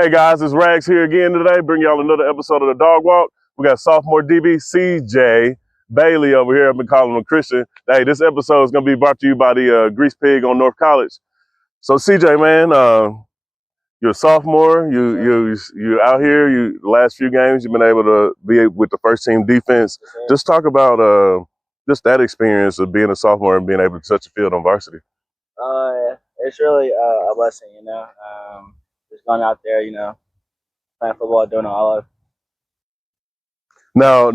Hey guys, it's Rags here again today. Bring y'all another episode of the Dog Walk. We got sophomore DB CJ Bailey over here. I've been calling him Christian. Hey, this episode is gonna be brought to you by the Grease Pig on North College. So CJ, man, you're a sophomore. You out here. The last few games you've been able to be with the first team defense. Just talk about just that experience of being a sophomore and being able to touch the field on varsity. It's really a blessing, just going out there, playing football, doing all of it. Now,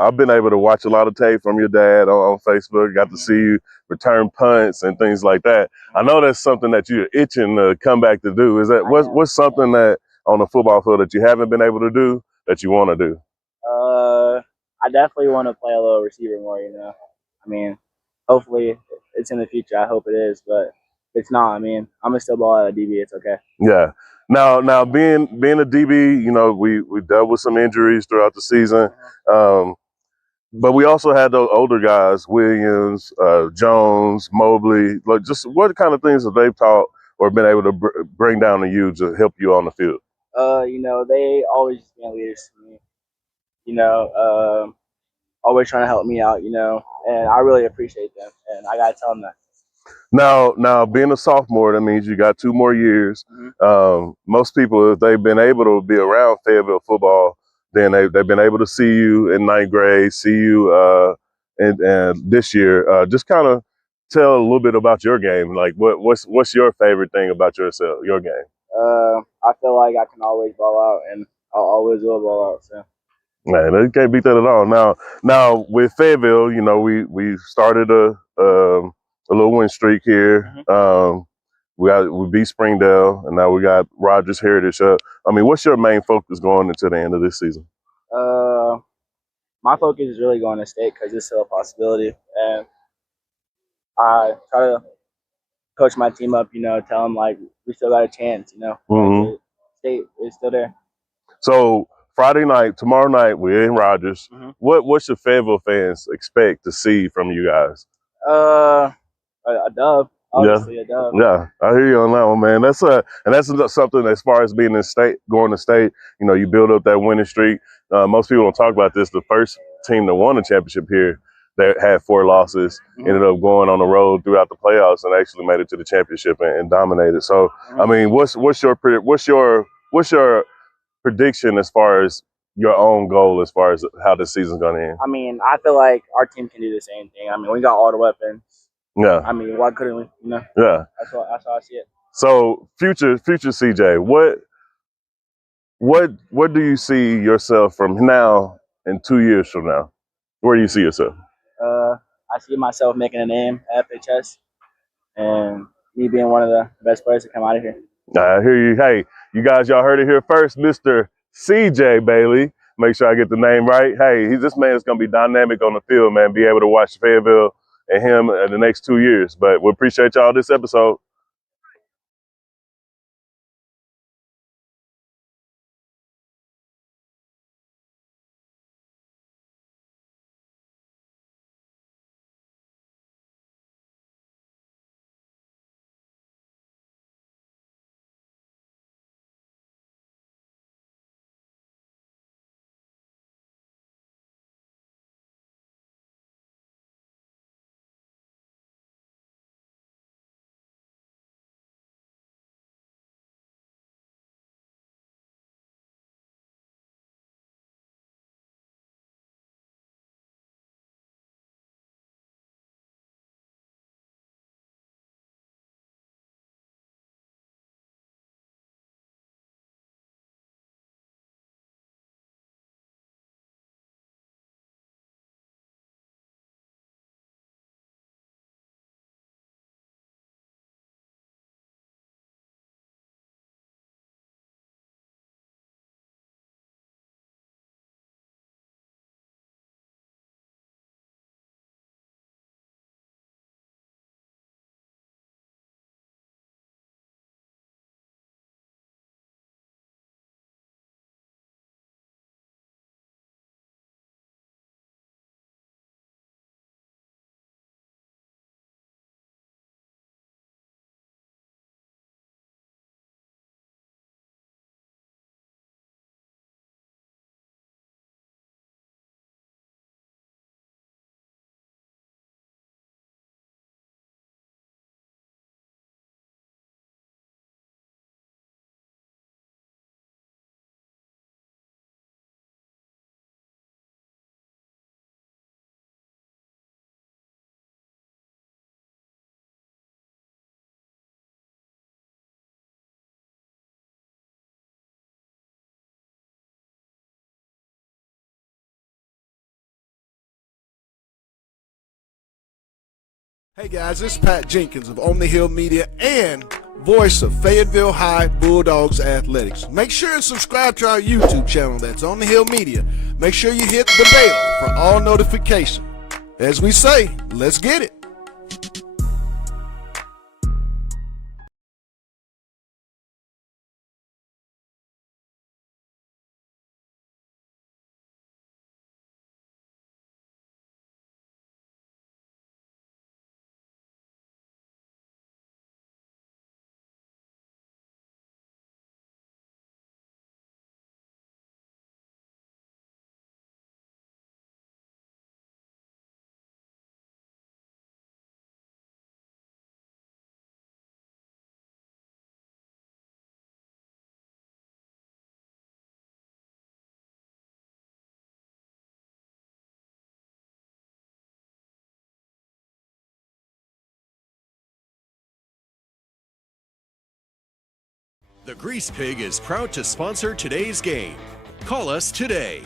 I've been able to watch a lot of tape from your dad on Facebook. Got to see you return punts and things like that. I know that's something that you're itching to come back to do. Is that what's something that on the football field that you haven't been able to do that you want to do? I definitely want to play a little receiver more, hopefully it's in the future. I hope it is, but if it's not, I'm gonna still ball out of DB. It's okay. Yeah. Now being a DB, we dealt with some injuries throughout the season. But we also had those older guys, Williams, Jones, Mobley. Like, just what kind of things have they taught or been able to bring down to you to help you on the field? They always been leaders to me. Always trying to help me out. And I really appreciate them, and I gotta tell them that. Now, being a sophomore, that means you got 2 more years. Most people, if they've been able to be around Fayetteville football, then they've been able to see you in 9th grade, see you and this year. Just kind of tell a little bit about your game. Like, what's your favorite thing about your game? I feel like I can always ball out, and I'll always will ball out. So. Man, you can't beat that at all. Now with Fayetteville, we started a little win streak here. We beat Springdale, and now we got Rogers Heritage up. What's your main focus going into the end of this season? My focus is really going to state because it's still a possibility, and I try to coach my team up. Tell them like we still got a chance. State is still there. So Friday night, tomorrow night, we're in Rogers. What should Fayetteville fans expect to see from you guys? A dub. Obviously, a dub. Yeah, I hear you on that one, man. That's something as far as being in state, going to state. You build up that winning streak. Most people don't talk about this. The first team that won the championship here, that had 4 losses, ended up going on the road throughout the playoffs and actually made it to the championship and dominated. So, what's your prediction as far as your own goal as far as how the season's going to end? I feel like our team can do the same thing. We got all the weapons. Yeah. Why couldn't we? Yeah. That's how I see it. So, future CJ, what do you see yourself from now and 2 years from now? Where do you see yourself? I see myself making a name at FHS and me being one of the best players to come out of here. I hear you. Hey, you guys, y'all heard it here first, Mr. CJ Bailey. Make sure I get the name right. Hey, this man is going to be dynamic on the field, man. Be able to watch Fayetteville and him in the next 2 years. But we appreciate y'all this episode. Hey guys, this is Pat Jenkins of On the Hill Media and voice of Fayetteville High Bulldogs Athletics. Make sure and subscribe to our YouTube channel, that's On the Hill Media. Make sure you hit the bell for all notifications. As we say, let's get it. The Grease Pig is proud to sponsor today's game. Call us today.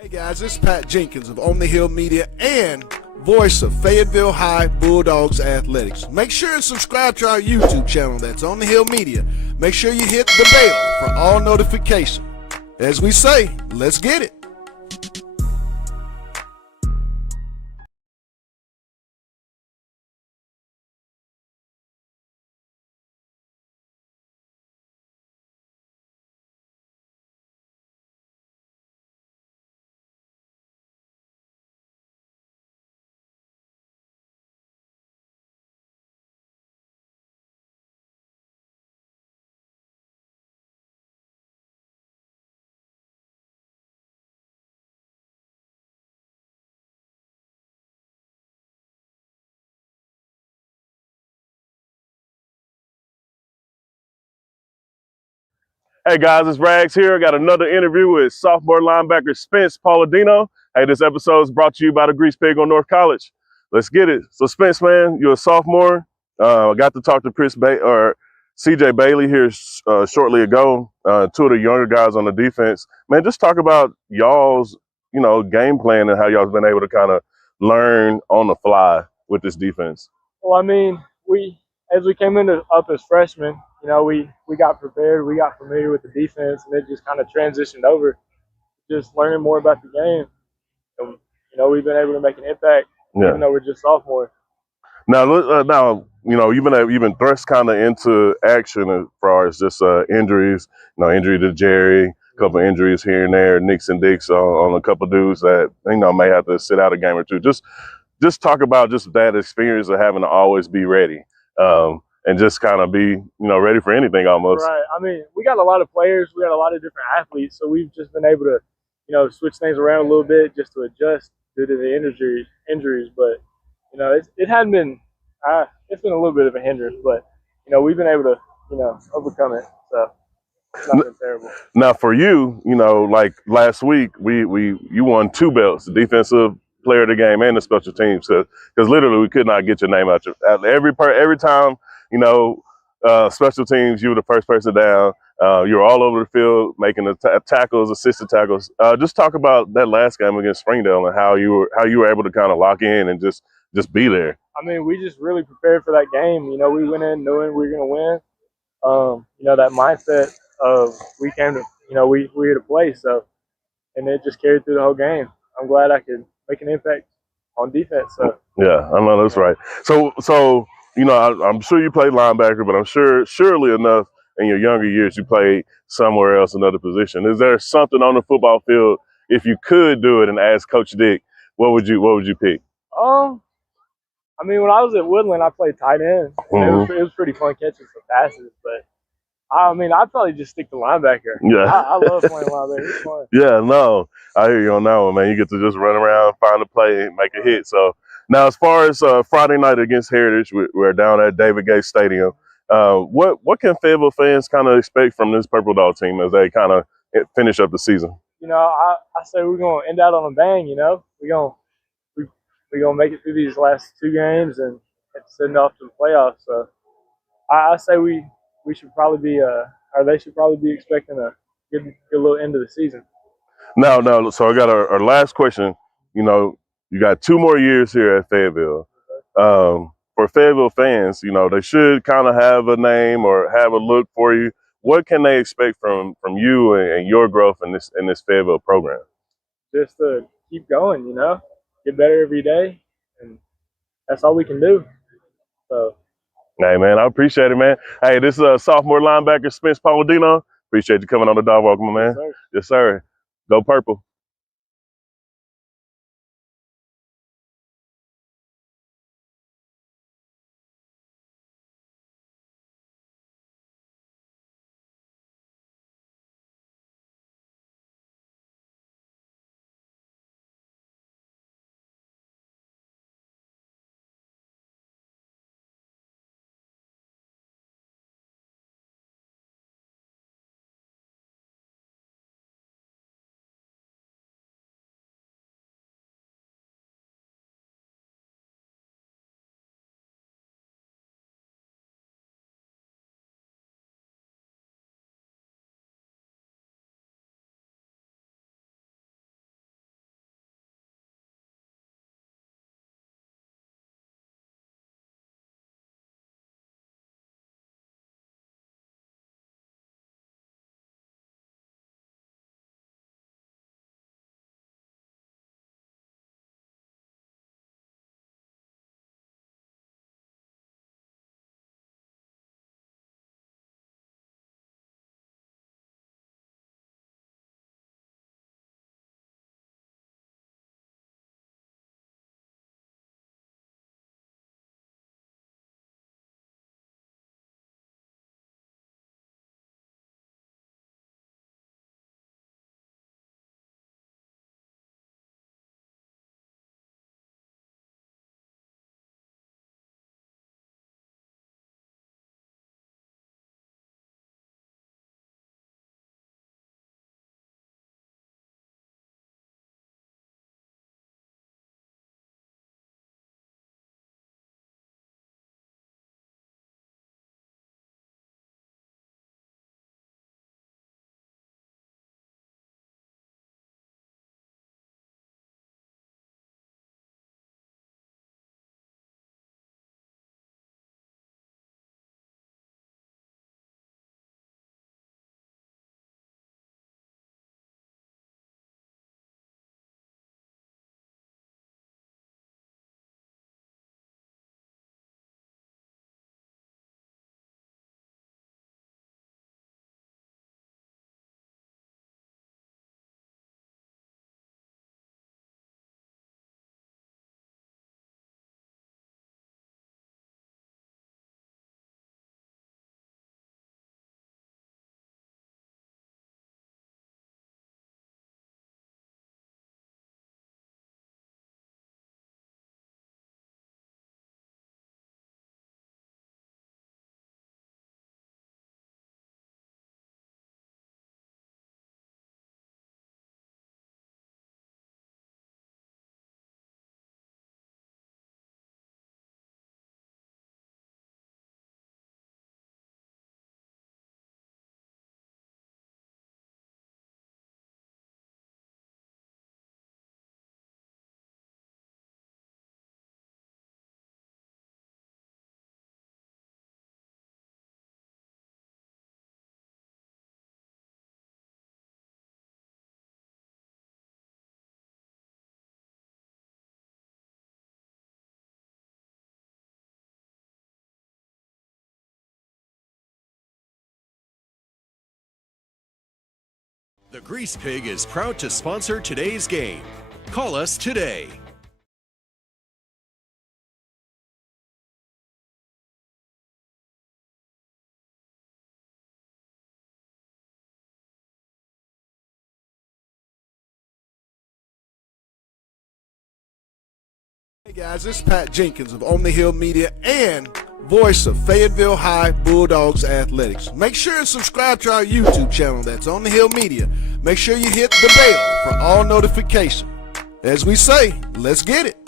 Hey guys, this is Pat Jenkins of On the Hill Media and voice of Fayetteville High Bulldogs Athletics. Make sure and subscribe to our YouTube channel, that's On the Hill Media. Make sure you hit the bell for all notifications. As we say, let's get it. Hey guys, it's Rags here. I got another interview with sophomore linebacker Spence Palladino. Hey, this episode is brought to you by the Grease Pig on North College. Let's get it. So Spence, man, you're a sophomore. I got to talk to CJ Bailey here shortly ago. Two of the younger guys on the defense. Man, just talk about y'all's, game plan and how y'all's been able to kind of learn on the fly with this defense. Well, I mean, as we came up as freshmen, we got prepared, we got familiar with the defense, and it just kind of transitioned over, just learning more about the game. And, we've been able to make an impact, even though we're just sophomores. Now, you've been thrust kind of into action as far as just injuries. Injury to Jerry, a couple of injuries here and there, Nicks and Dicks on a couple of dudes that may have to sit out a game or two. Just talk about just that experience of having to always be ready, and just kind of be ready for anything almost. Right. I mean, we got a lot of players. We got a lot of different athletes, so we've just been able to, switch things around a little bit just to adjust due to the injuries. But it hadn't been. It's been a little bit of a hindrance, but we've been able to overcome it. So it's not been terrible. Now for you, like last week, you won 2 belts, the defensive player of the game and the special teams, because literally we could not get your name out. Every time, special teams, you were the first person down. You were all over the field making the tackles, assisted tackles. Just talk about that last game against Springdale and how you were able to kind of lock in and just be there. I mean, we just really prepared for that game. We went in knowing we were going to win. That mindset of we came to, we're here to play. So, and it just carried through the whole game. I'm glad I could make an impact on defense. So yeah, I know that's right. So I'm sure you played linebacker, but I'm surely enough in your younger years you played somewhere else, another position. Is there something on the football field, if you could do it and ask Coach Dick, what would you pick? I mean, when I was at Woodland, I played tight end. Mm-hmm. It was pretty fun catching some passes, but I mean, I'd probably just stick to linebacker. Yeah, I love playing linebacker. It's fun. Yeah, no, I hear you on that one, man. You get to just run around, find a play, and make a hit. So now, as far as Friday night against Heritage, we're down at David Gay Stadium. What can Fayetteville fans kind of expect from this Purple Dog team as they kind of finish up the season? I say we're gonna end out on a bang. We're gonna make it through these last 2 games and send off to the playoffs. So I say we should probably be or they should probably be expecting a good little end of the season. No. So I got our last question. You got 2 more years here at Fayetteville. For Fayetteville fans, they should kind of have a name or have a look for you. What can they expect from you and your growth in this Fayetteville program? Just to keep going, get better every day, and that's all we can do. So. Hey, man, I appreciate it, man. Hey, this is sophomore linebacker Spence Palladino. Appreciate you coming on the Dog Walk, my man. Yes, sir. Yes, sir. Go Purple. The Grease Pig is proud to sponsor today's game. Call us today. Hey guys, this is Pat Jenkins of On the Hill Media and voice of Fayetteville High Bulldogs Athletics. Make sure and subscribe to our YouTube channel, that's On the Hill Media. Make sure you hit the bell for all notifications. As we say, let's get it.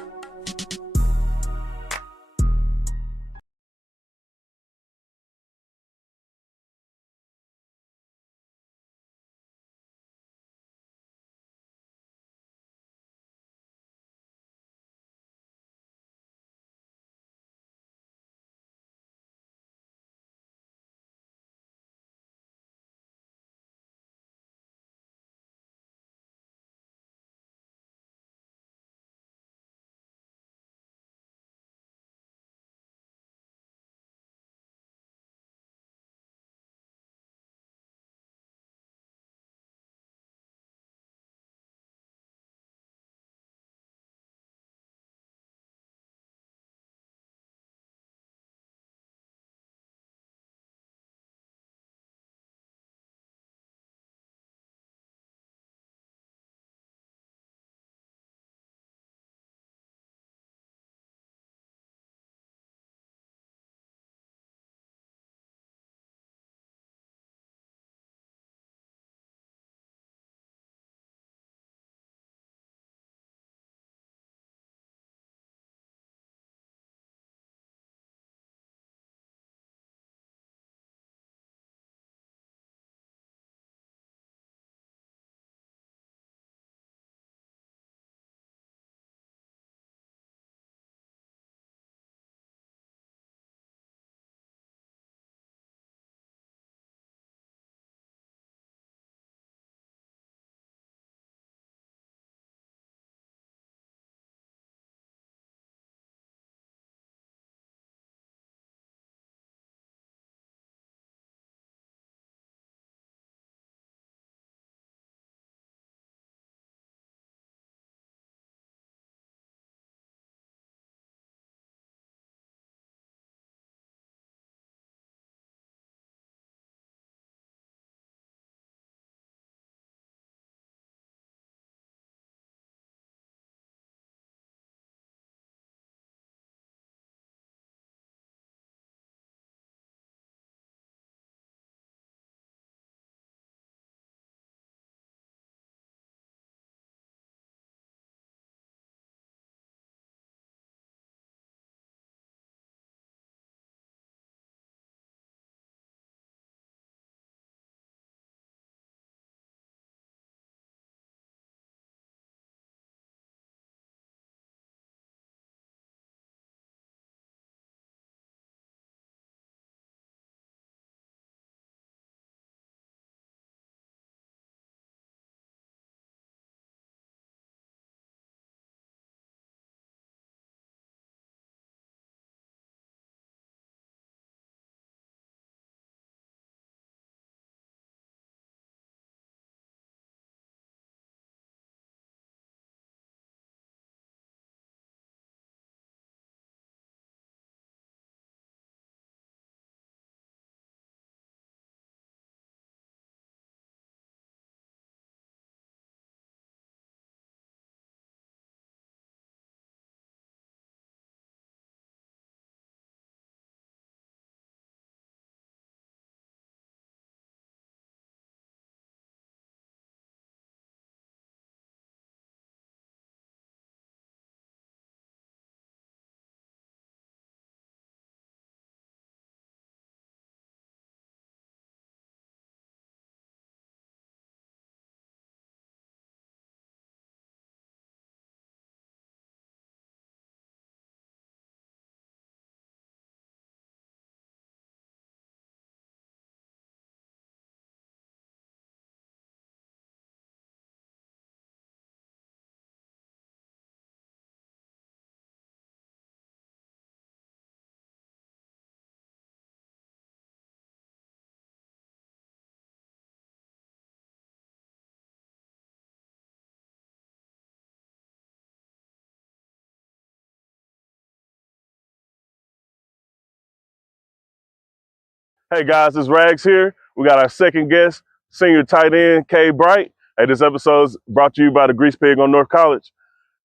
Hey guys, it's Rags here. We got our second guest, senior tight end, K Bright. Hey, this episode is brought to you by the Grease Pig on North College.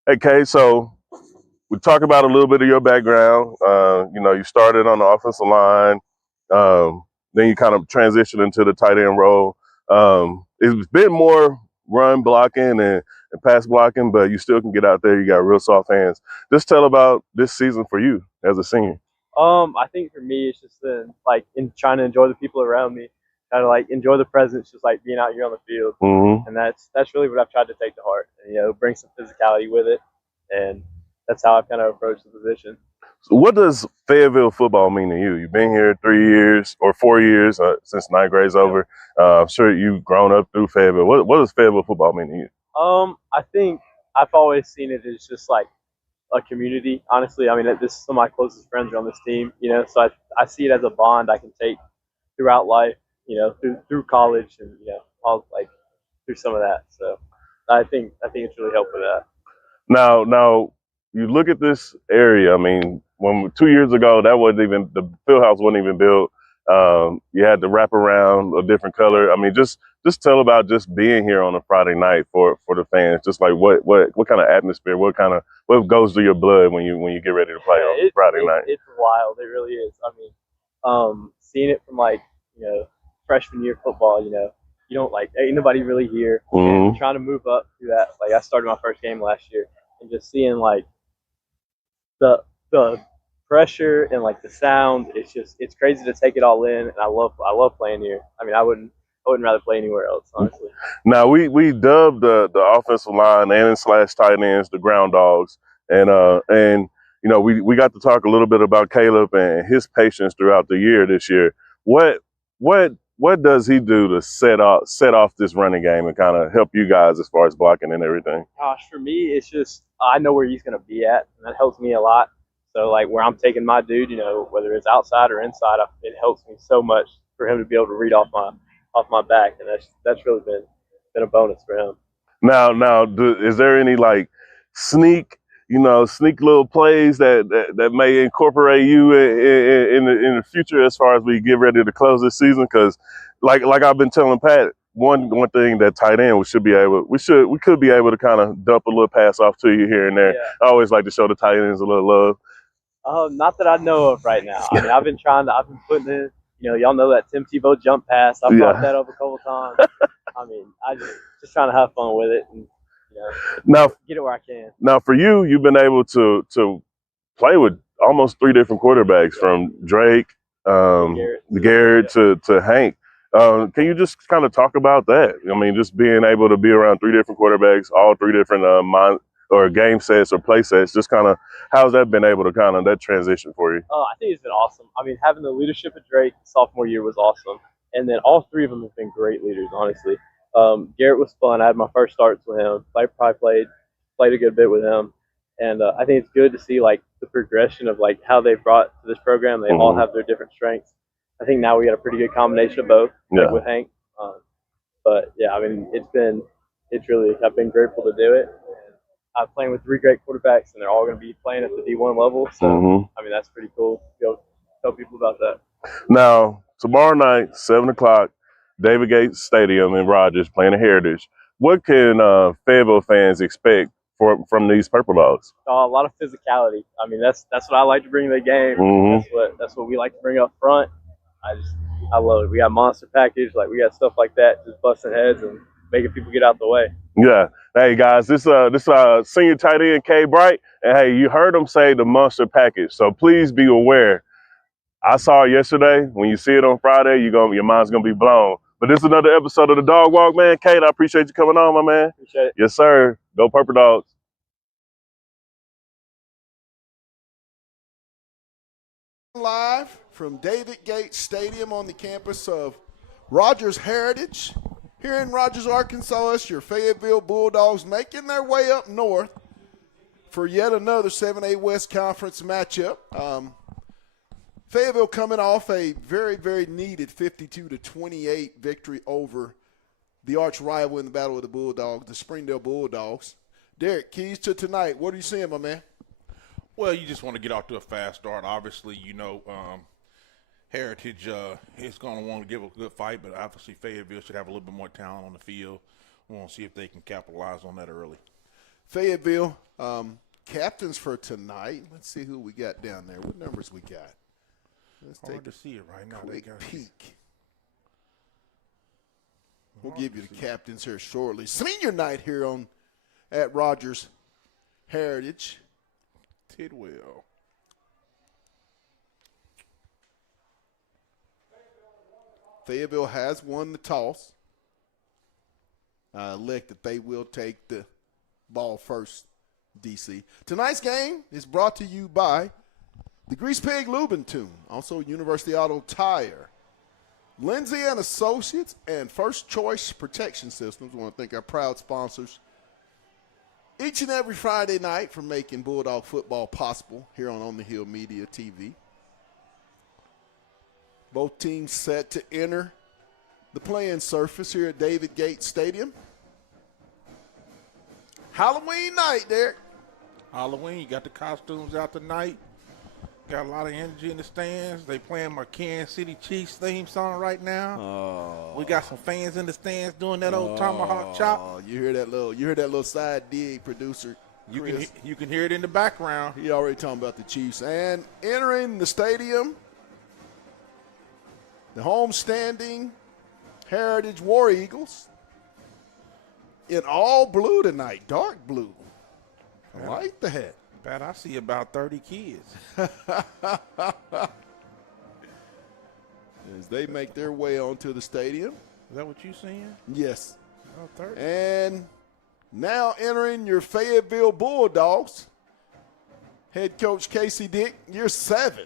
Hey K, so we talk about a little bit of your background. You started on the offensive line, then you kind of transitioned into the tight end role. It's been more run blocking and pass blocking, but you still can get out there. You got real soft hands. Just tell about this season for you as a senior. I think for me, it's just been like in trying to enjoy the people around me, kind of like enjoy the presence, just like being out here on the field, and that's really what I've tried to take to heart. And, bring some physicality with it, and that's how I've kind of approached the position. So what does Fayetteville football mean to you? You've been here 3 years or 4 years since ninth grade's over. I'm sure you've grown up through Fayetteville. What does Fayetteville football mean to you? I think I've always seen it as just like a community. Honestly, I mean, this some of my closest friends are on this team. So I see it as a bond I can take throughout life. Through college and all like through some of that. So I think it's really helped with that. Now you look at this area. I mean, 2 years ago, that wasn't even the field house wasn't even built. You had to wrap around a different color. I mean, just tell about just being here on a Friday night for the fans. Just like what kind of atmosphere, what goes through your blood when you get ready to play on Friday night. It's wild. It really is. I mean, seeing it from like freshman year football, you don't ain't nobody really here. And trying to move up through that. Like I started my first game last year, and just seeing like the pressure and like the sound, it's crazy to take it all in, and I love playing here. I mean, I wouldn't rather play anywhere else, honestly. Now we dubbed the offensive line and / tight ends the ground dogs, and we got to talk a little bit about Caleb and his patience throughout the year this year. What does he do to set off this running game and kind of help you guys as far as blocking and everything? Gosh, for me, it's just I know where he's going to be at, and that helps me a lot. So, like, where I'm taking my dude, whether it's outside or inside, it helps me so much for him to be able to read off my back, and that's really been a bonus for him. Now, is there any sneak little plays that may incorporate you in the future as far as we get ready to close this season? Because, like I've been telling Pat, one thing that tight end we could be able to kind of dump a little pass off to you here and there. Yeah. I always like to show the tight ends a little love. Not that I know of right now. I mean, I've been putting in, y'all know that Tim Tebow jump pass. I've brought that up a couple times. I mean, I just trying to have fun with it and, now, get it where I can. Now, for you, you've been able to play with almost 3 different quarterbacks, from Drake, Garrett to Hank. Can you just kind of talk about that? I mean, just being able to be around 3 different quarterbacks, all 3 different game sets or play sets, just kind of how's that been able to that transition for you? I think it's been awesome. I mean, having the leadership of Drake sophomore year was awesome. And then all 3 of them have been great leaders, honestly. Garrett was fun. I had my first starts with him. I probably played a good bit with him. And I think it's good to see the progression of how they brought to this program. They all have their different strengths. I think now we got a pretty good combination of both with Hank. But yeah, I mean, I've been grateful to do it. I'm playing with 3 great quarterbacks, and they're all going to be playing at the D1 level. So, I mean, that's pretty cool to be able to tell people about that. Now, tomorrow night, 7 o'clock, David Gates Stadium in Rogers, playing the Heritage. What can Fayetteville fans expect from these Purple Dogs? A lot of physicality. I mean, that's what I like to bring to the game. That's what we like to bring up front. I love it. We got monster package, we got stuff like that, just busting heads and making people get out the way. Yeah. Hey guys, this senior tight end K Bright, and hey, you heard him say the monster package. So please be aware. I saw it yesterday. When you see it on Friday, your mind's gonna be blown. But this is another episode of the Dog Walk, man. Kate, I appreciate you coming on, my man. Appreciate it. Yes, sir. Go Purple Dogs. Live from David Gates Stadium on the campus of Rogers Heritage. Here in Rogers, Arkansas, it's your Fayetteville Bulldogs making their way up north for yet another 7A West Conference matchup. Fayetteville coming off a very, very needed 52-28 victory over the arch rival in the Battle of the Bulldogs, the Springdale Bulldogs. Derek, keys to tonight. What are you seeing, my man? Well, you just want to get off to a fast start. Obviously, Heritage is going to want to give a good fight, but obviously Fayetteville should have a little bit more talent on the field. We want to see if they can capitalize on that early. Fayetteville, captains for tonight. Let's see who we got down there. What numbers we got? Let's Hard to see it right now. quick peek. We'll give you the captains here shortly. Senior night here at Rogers Heritage. Tidwell. Fayetteville has won the toss. Elect that they will take the ball first, DC. Tonight's game is brought to you by the Grease Pig Lubin Tune, also University Auto Tire, Lindsay and Associates, and First Choice Protection Systems. We want to thank our proud sponsors each and every Friday night for making Bulldog football possible here on the Hill Media TV. Both teams set to enter the playing surface here at David Gates Stadium. Halloween night, Derek. Halloween, you got the costumes out tonight. Got a lot of energy in the stands. They playing my Kansas City Chiefs theme song right now. We got some fans in the stands doing that old tomahawk chop. You hear that little side dig, producer. You can hear it in the background. He already talking about the Chiefs. And entering the stadium, the homestanding Heritage War Eagles in all blue tonight, dark blue. I like that. Pat, I see about 30 kids. As they make their way onto the stadium. Is that what you seeing? Yes. Oh, 30. And now entering your Fayetteville Bulldogs, head coach Casey Dick, year 7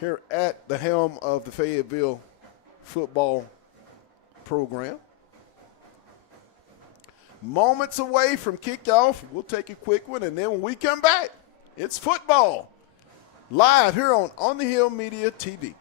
here at the helm of the Fayetteville football program. Moments away from kickoff. We'll take a quick one, and then when we come back, it's football live here on the Hill Media TV.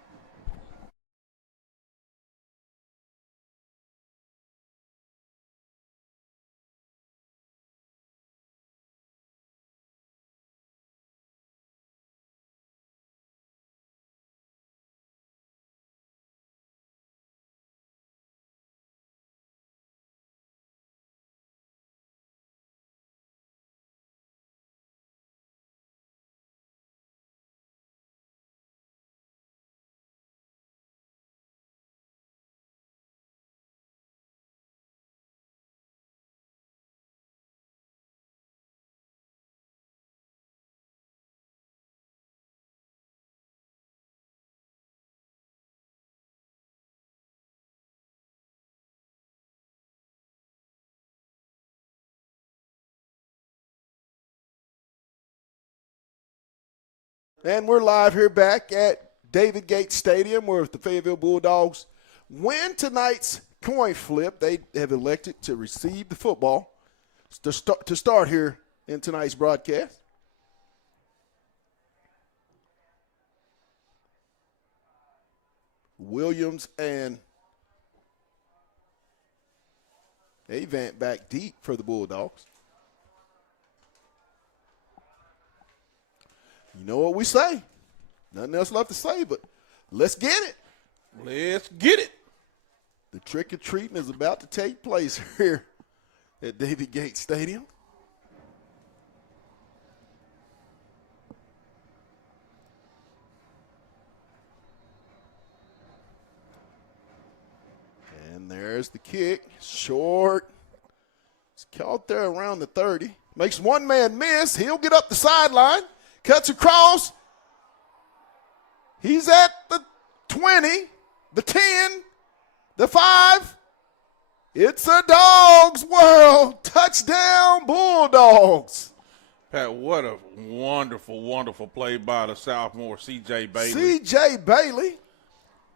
And we're live here back at David Gates Stadium where if the Fayetteville Bulldogs win tonight's coin flip, they have elected to receive the football to start here in tonight's broadcast. Williams and Avant back deep for the Bulldogs. You know what we say. Nothing else left to say, but let's get it. Let's get it. The trick-or-treating is about to take place here at David Gates Stadium. And there's the kick. Short. It's caught there around the 30. Makes one man miss. He'll get up the sideline. Cuts across. He's at the 20, the 10, the 5. It's a dog's world. Touchdown, Bulldogs. Pat, what a wonderful, wonderful play by the sophomore C.J. Bailey. C.J. Bailey.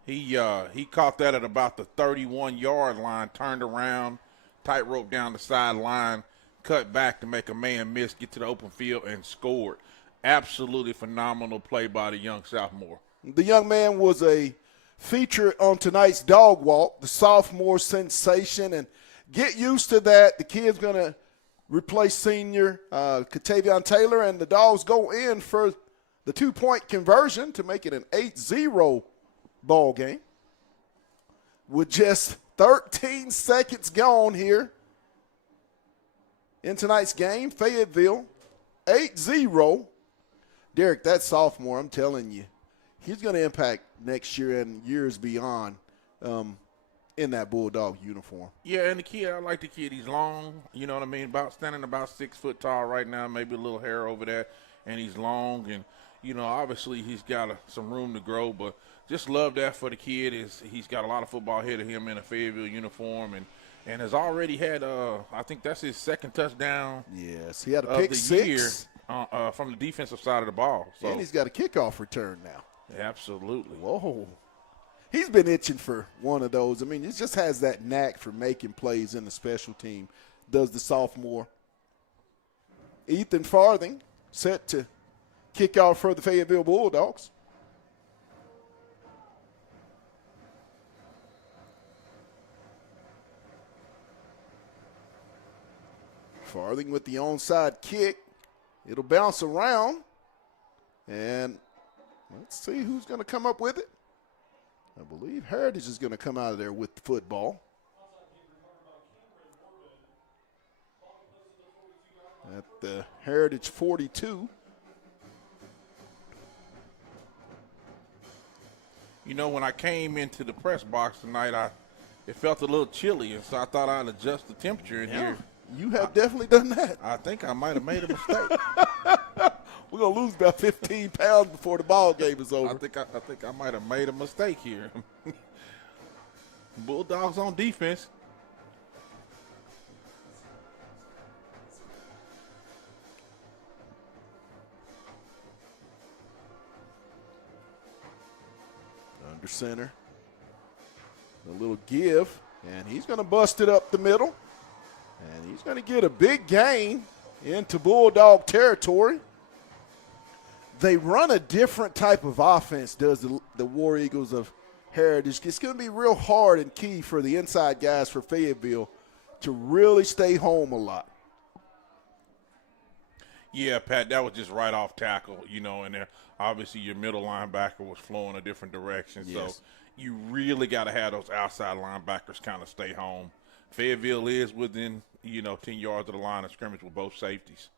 He caught that at about the 31-yard line, turned around, tightrope down the sideline, cut back to make a man miss, get to the open field, and scored. Absolutely phenomenal play by the young sophomore. The young man was a feature on tonight's dog walk, the sophomore sensation, and get used to that. The kid's going to replace senior Katavion Taylor, and the Dogs go in for the 2-point conversion to make it an 8-0 ball game. With just 13 seconds gone here in tonight's game, Fayetteville 8-0. Derek, that sophomore, I'm telling you, he's going to impact next year and years beyond in that Bulldog uniform. Yeah, and the kid, I like the kid. He's long, you know what I mean, standing about 6 foot tall right now, maybe a little hair over there, and he's long, and, you know, obviously he's got some room to grow, but just love that for the kid. He's got a lot of football ahead of him in a Fayetteville uniform, and has already had, I think that's his second touchdown. Yes, he had a pick six from the defensive side of the ball. So. And he's got a kickoff return now. Absolutely. Whoa. He's been itching for one of those. I mean, he just has that knack for making plays in the special team, does the sophomore. Ethan Farthing set to kick off for the Fayetteville Bulldogs. Farthing with the onside kick. It'll bounce around. And let's see who's going to come up with it. I believe Heritage is going to come out of there with the football. At the Heritage 42. You know, when I came into the press box tonight, it felt a little chilly, and so I thought I'd adjust the temperature in here. You have definitely done that. I think I might have made a mistake. We're going to lose about 15 pounds before the ball game is over. I think I might have made a mistake here. Bulldogs on defense. Under center. A little give, and he's going to bust it up the middle. And he's going to get a big gain into Bulldog territory. They run a different type of offense, does the War Eagles of Heritage. It's going to be real hard and key for the inside guys for Fayetteville to really stay home a lot. Yeah, Pat, that was just right off tackle, you know, and there obviously your middle linebacker was flowing a different direction. Yes. So you really got to have those outside linebackers kind of stay home. Fayetteville is within, 10 yards of the line of scrimmage with both safeties.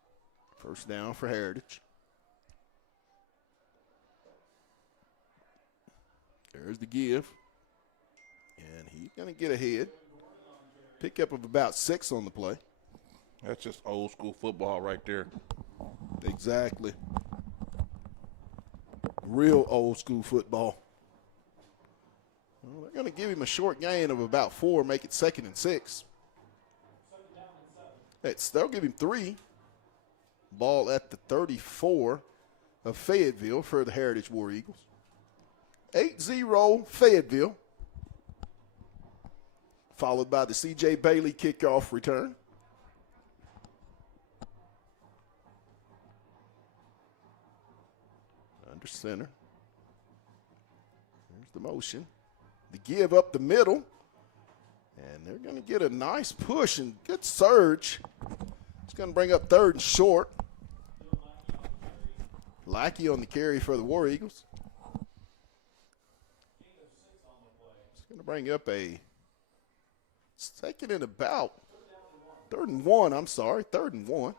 First down for Heritage. There's the give. And he's going to get ahead. Pickup of about 6 on the play. That's just old school football right there. Exactly. Real old school football. Well, they're going to give him a short gain of about 4, make it 2nd and 6. They'll give him 3. Ball at the 34 of Fayetteville for the Heritage War Eagles. 8-0 Fayetteville. Followed by the C.J. Bailey kickoff return. Under center. There's the motion. The give up the middle. And they're going to get a nice push and good surge. It's going to bring up 3rd and short. Lackey on the carry for the War Eagles. It's going to bring up a 2nd and about. 3rd and 1, I'm sorry. 3rd and 1.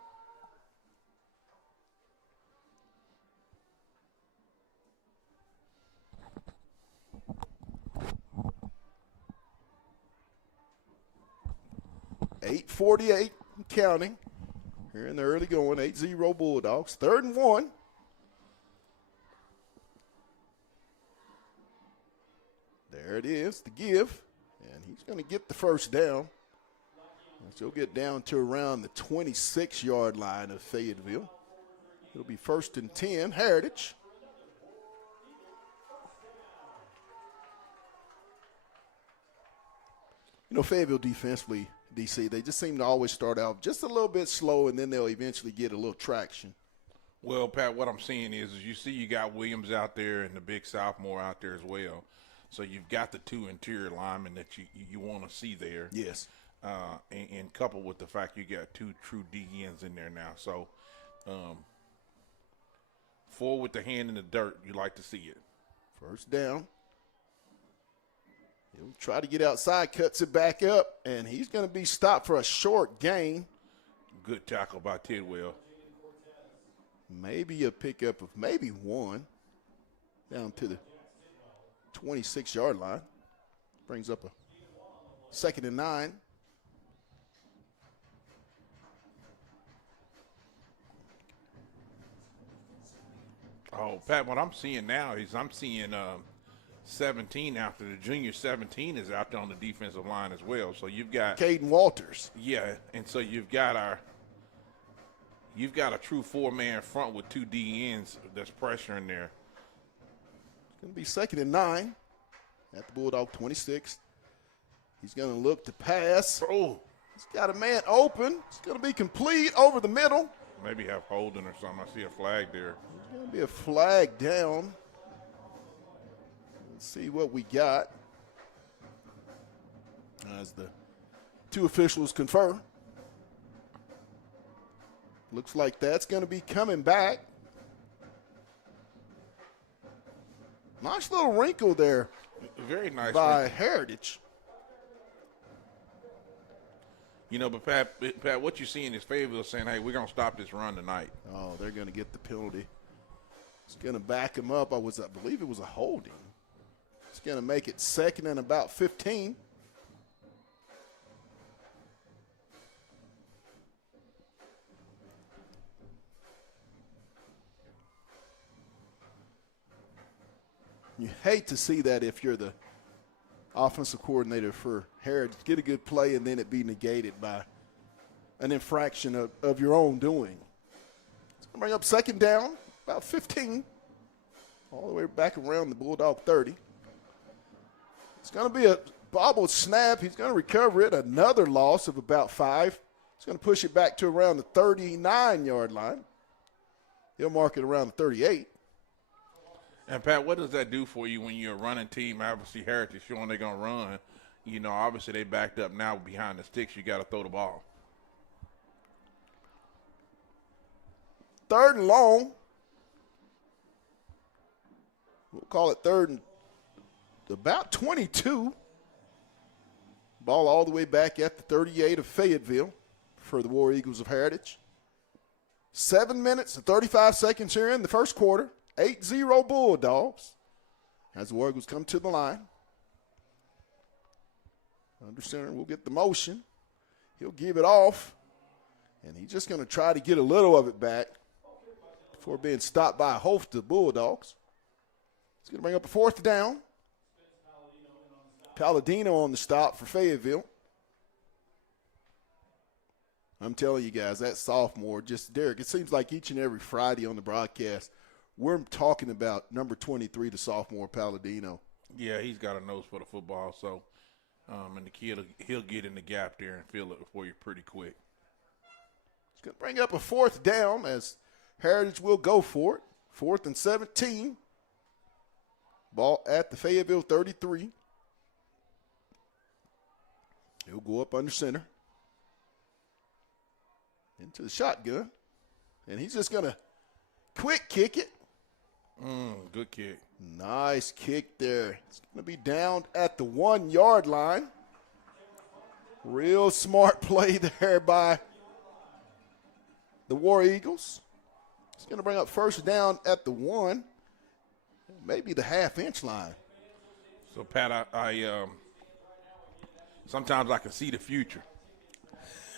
.48 counting here in the early going. 8-0 Bulldogs. 3rd and 1. There it is, the give. And he's going to get the first down. And so he'll get down to around the 26-yard line of Fayetteville. It'll be 1st and 10, Heritage. Fayetteville defensively, DC, they just seem to always start out just a little bit slow, and then they'll eventually get a little traction. Well, Pat, what I'm seeing is you got Williams out there and the big sophomore out there as well. So you've got the 2 interior linemen that you want to see there. Yes. And coupled with the fact you got 2 true DNs in there now. So forward with the hand in the dirt. You like to see it. First down. He'll try to get outside, cuts it back up, and he's going to be stopped for a short gain. Good tackle by Tidwell. Maybe a pickup of maybe one down to the 26-yard line. Brings up a 2nd and 9. Oh, Pat, what I'm seeing now is I'm seeing 17 after the junior 17 is out there on the defensive line as well. So you've got Caden Walters. Yeah, and so you've got a true 4-man front with 2 DNs that's pressuring there. It's going to be 2nd and 9 at the Bulldog 26. He's going to look to pass. Oh, he's got a man open. It's going to be complete over the middle. Maybe have holding or something. I see a flag there. There's going to be a flag down. Let's see what we got as the 2 officials confer. Looks like that's going to be coming back. Nice little wrinkle there. Very nice by wrinkle. Heritage. You know, but Pat, what you're seeing is Fayetteville saying, hey, we're going to stop this run tonight. Oh, they're going to get the penalty. It's going to back him up. I believe it was a holding. It's going to make it 2nd and about 15. You hate to see that if you're the offensive coordinator for Heritage. Get a good play and then it be negated by an infraction of your own doing. It's going to bring up 2nd down, about 15, all the way back around the Bulldog 30. It's going to be a bobbled snap. He's going to recover it. Another loss of about 5. He's going to push it back to around the 39-yard line. He'll mark it around the 38. And, Pat, what does that do for you when you're a running team? Obviously, Heritage showing they're going to run. You know, obviously they backed up now behind the sticks. You got to throw the ball. 3rd and long. We'll call it 3rd and about 22. Ball all the way back at the 38 of Fayetteville for the War Eagles of Heritage. 7 minutes and 35 seconds here in the first quarter. 8-0 Bulldogs as the War Eagles come to the line. Under center will get the motion. He'll give it off, and he's just going to try to get a little of it back before being stopped by a host of Bulldogs. He's going to bring up a 4th down. Palladino on the stop for Fayetteville. I'm telling you guys, that sophomore, just Derek, it seems like each and every Friday on the broadcast, we're talking about number 23, the sophomore Palladino. Yeah, he's got a nose for the football, so and the kid, he'll get in the gap there and feel it for you pretty quick. He's going to bring up a 4th down as Heritage will go for it. 4th and 17. Ball at the Fayetteville 33. He'll go up under center. Into the shotgun. And he's just going to quick kick it. Good kick. Nice kick there. It's going to be down at the 1-yard line. Real smart play there by the War Eagles. It's going to bring up 1st down at the 1, maybe the half-inch line. So, Pat, I sometimes I can see the future,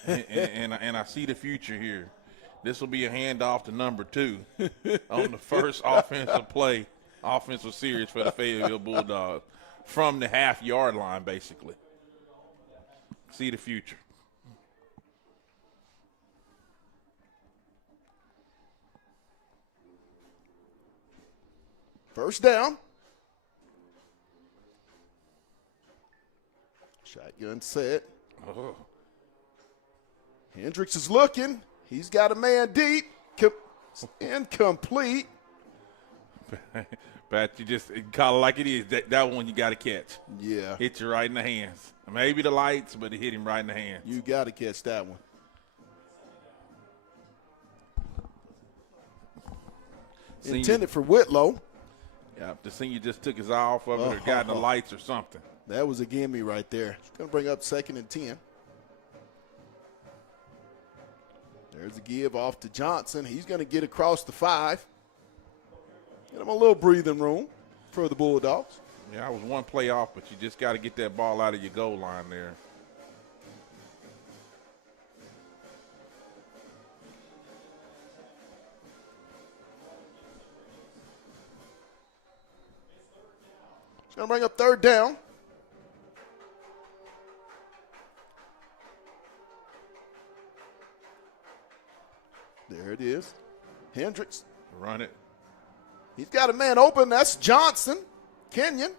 and I see the future here. This will be a handoff to number 2 on the first offensive series for the Fayetteville Bulldogs from the half-yard line, basically. See the future. First down. Shotgun set. Oh. Hendricks is looking. He's got a man deep. Incomplete. Pat, you just call it like it is. That one you got to catch. Yeah. Hit you right in the hands. Maybe the lights, but it hit him right in the hands. You got to catch that one. intended for Whitlow. Yeah, the senior just took his eye off of it or got in the lights or something. That was a gimme right there. It's going to bring up 2nd and 10. There's a give off to Johnson. He's going to get across the 5. Get him a little breathing room for the Bulldogs. Yeah, I was one play off, but you just got to get that ball out of your goal line there. It's going to bring up 3rd down. There it is. Hendricks. Run it. He's got a man open. That's Johnson, Kenyon.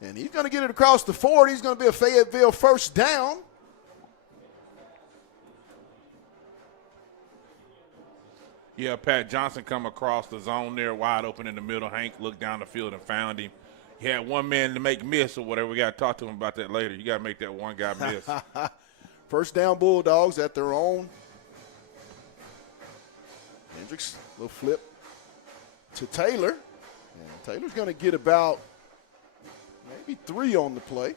And he's going to get it across the 40. He's going to be a Fayetteville 1st down. Yeah, Pat Johnson come across the zone there, wide open in the middle. Hank looked down the field and found him. He had one man to make miss or whatever. We got to talk to him about that later. You got to make that one guy miss. 1st down Bulldogs at their own. Hendricks, little flip to Taylor. And Taylor's going to get about maybe 3 on the play.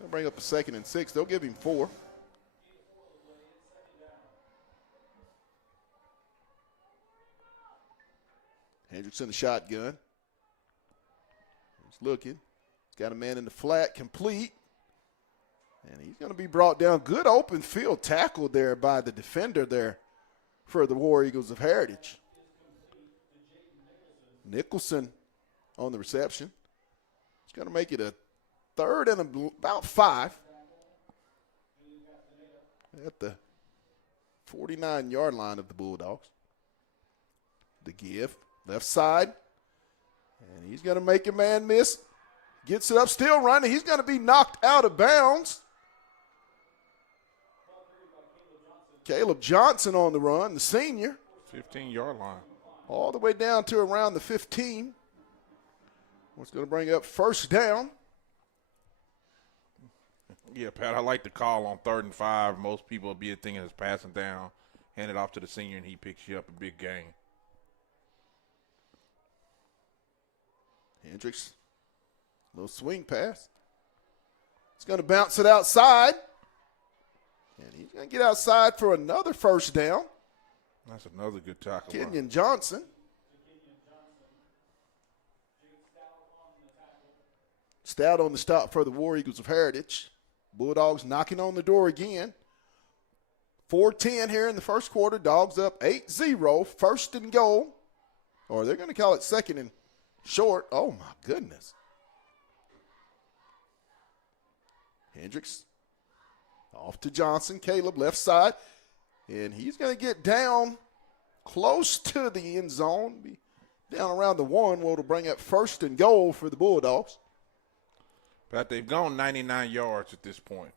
They'll bring up a 2nd and 6. They'll give him 4. Hendricks in the shotgun. He's looking. He's got a man in the flat, complete. And he's going to be brought down. Good open field tackle there by the defender there for the War Eagles of Heritage. Nicholson on the reception. It's going to make it a 3rd and about 5 at the 49-yard line of the Bulldogs. The give, left side, and he's going to make a man miss. Gets it up, still running. He's going to be knocked out of bounds. Caleb Johnson on the run, the senior. 15-yard line. All the way down to around the 15. What's going to bring up 1st down. Yeah, Pat, I like the call on 3rd and 5. Most people will be thinking it's passing down, hand it off to the senior, and he picks you up a big gain. Hendricks, little swing pass. He's going to bounce it outside. And he's going to get outside for another 1st down. That's another good tackle. Kenyon Johnson. Stout on the stop for the War Eagles of Heritage. Bulldogs knocking on the door again. 4:10 here in the 1st quarter. Dogs up 8-0. 1st and goal. Or they're going to call it 2nd and short. Oh, my goodness. Hendricks off to Johnson. Caleb left side. And he's going to get down close to the end zone. Be down around the 1. Well, to bring up 1st and goal for the Bulldogs. But they've gone 99 yards at this point.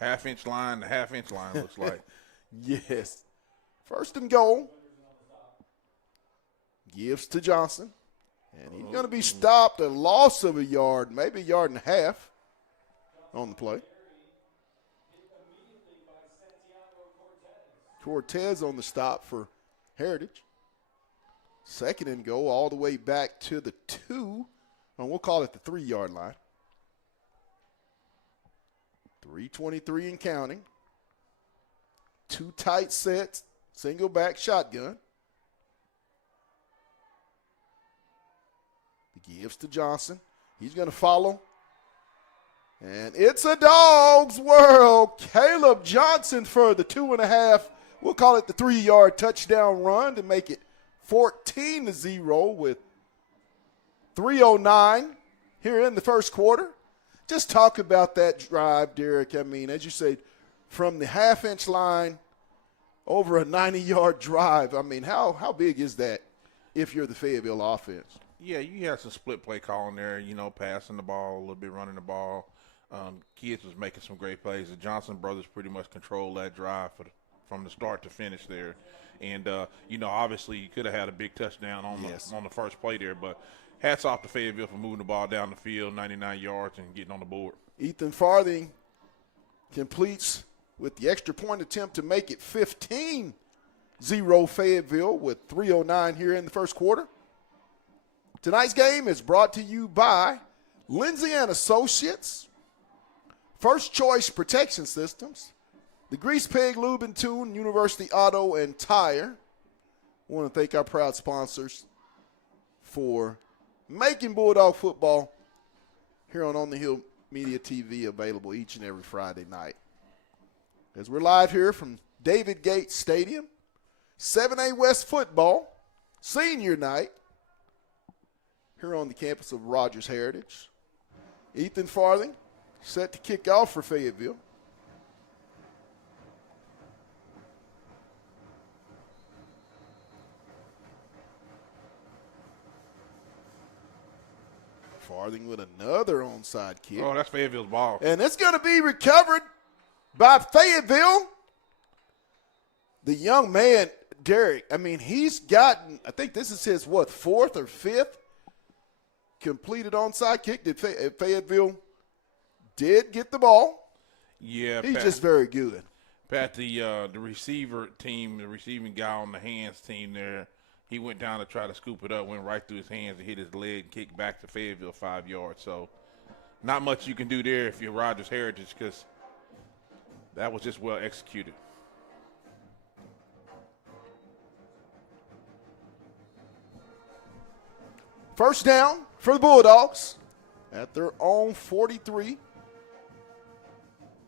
Half-inch line to half-inch line, looks like. Yes. 1st and goal. Gives to Johnson. And he's going to be stopped a loss of a yard, maybe a yard and a half on the play. Cortez on the stop for Heritage. 2nd and goal all the way back to the 2. And we'll call it the 3-yard line. 3:23 and counting. 2 tight sets, single back shotgun. He gives to Johnson. He's going to follow. And it's a Dog's world. Caleb Johnson for the 2.5. We'll call it the 3-yard touchdown run to make it 14-0 with 3:09 here in the 1st quarter. Just talk about that drive, Derek. I mean, as you say, from the half-inch line over a 90-yard drive. I mean, how big is that if you're the Fayetteville offense? Yeah, you had some split play calling there, passing the ball, a little bit running the ball. Kids was making some great plays. The Johnson brothers pretty much controlled that drive from the start to finish there. And, obviously you could have had a big touchdown on the first play there, but hats off to Fayetteville for moving the ball down the field, 99 yards, and getting on the board. Ethan Farthing completes with the extra point attempt to make it 15-0 Fayetteville with 3:09 here in the first quarter. Tonight's game is brought to you by Lindsay and Associates, First Choice Protection Systems, the Grease Pig Lube and Tune, University Auto and Tire. I want to thank our proud sponsors for making Bulldog football here on the Hill Media TV available each and every Friday night. As we're live here from David Gates Stadium, 7A West football, senior night, here on the campus of Rogers Heritage. Ethan Farthing set to kick off for Fayetteville. Farthing with another onside kick. Oh, that's Fayetteville's ball. And it's going to be recovered by Fayetteville. The young man, Derek, I mean, he's gotten, I think this is his, fourth or fifth completed onside kick. Fayetteville did get the ball. Yeah, He's Pat, just very good. Pat, the receiver team, the receiving guy on the hands team there, he went down to try to scoop it up, went right through his hands and hit his leg and kicked back to Fayetteville 5 yards. So not much you can do there if you're Rogers Heritage because that was just well executed. First down for the Bulldogs at their own 43.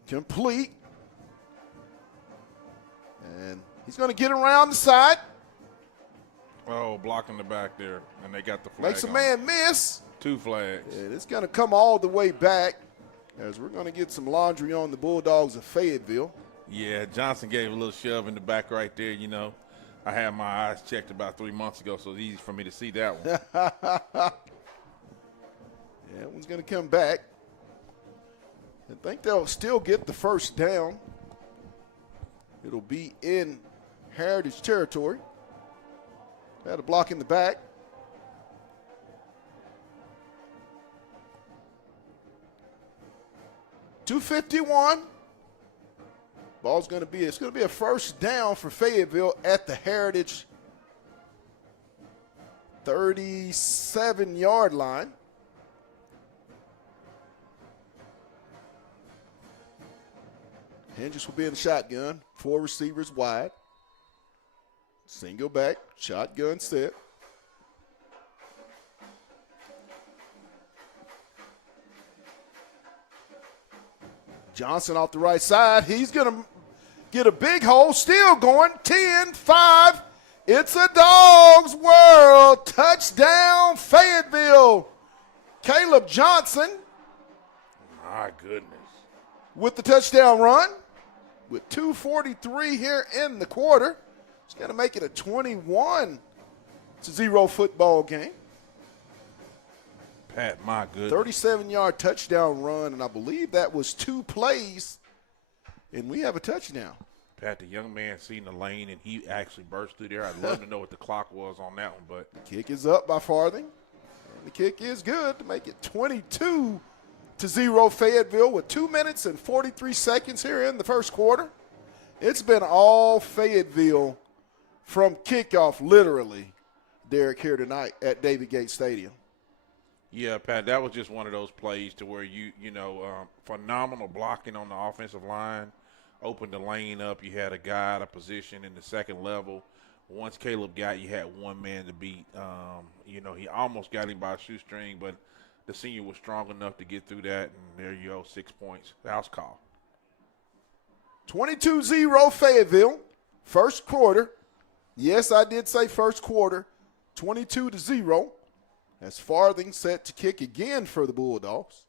Complete. And he's going to get around the side. Oh, blocking the back there, and they got the flag. Makes a on. man miss. 2 flags. And it's going to come all the way back as we're going to get some laundry on the Bulldogs of Fayetteville. Yeah, Johnson gave a little shove in the back right there, you know. I had my eyes checked about 3 months ago, so it's easy for me to see that one. Yeah, that one's going to come back. I think they'll still get the first down. It'll be in Heritage territory. Had a block in the back. .251. Ball's going to be, it's going to be a first down for Fayetteville at the Heritage 37-yard line. Hendricks will be in the shotgun. 4 receivers wide. Single back, shotgun set. Johnson off the right side. He's going to get a big hole. Still going. 10-5. It's a Dog's world. Touchdown, Fayetteville. Caleb Johnson. My goodness. With the touchdown run. With 2:43 here in the quarter. It's going to make it a 21-0 football game. Pat, my goodness. 37-yard touchdown run, and I believe that was 2 plays, and we have a touchdown. Pat, the young man seen the lane, and he actually burst through there. I'd love to know what the clock was on that one. But The kick is up by Farthing, and the kick is good to make it 22-0 Fayetteville with 2 minutes and 43 seconds here in the first quarter. It's been all Fayetteville from kickoff, literally, Derek, here tonight at David Gates Stadium. yeah, Pat, that was just one of those plays to where phenomenal blocking on the offensive line, opened the lane up. You had a guy at a position in the second level. Once Caleb got, you had one man to beat. He almost got him by a shoestring, but the senior was strong enough to get through that, and there you go, 6 points. House call. 22-0 Fayetteville, first quarter. Yes, I did say first quarter, 22-0. As Farthing set to kick again for the Bulldogs.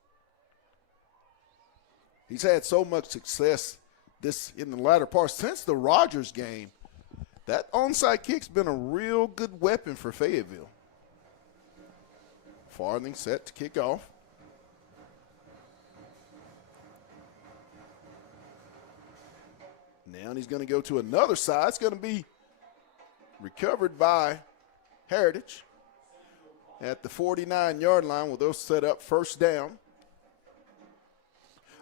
He's had so much success in the latter part since the Rogers game. That onside kick's been a real good weapon for Fayetteville. Farthing set to kick off. Now he's going to go to another side. It's going to be recovered by Heritage at the 49-yard line. Well, they'll set up first down.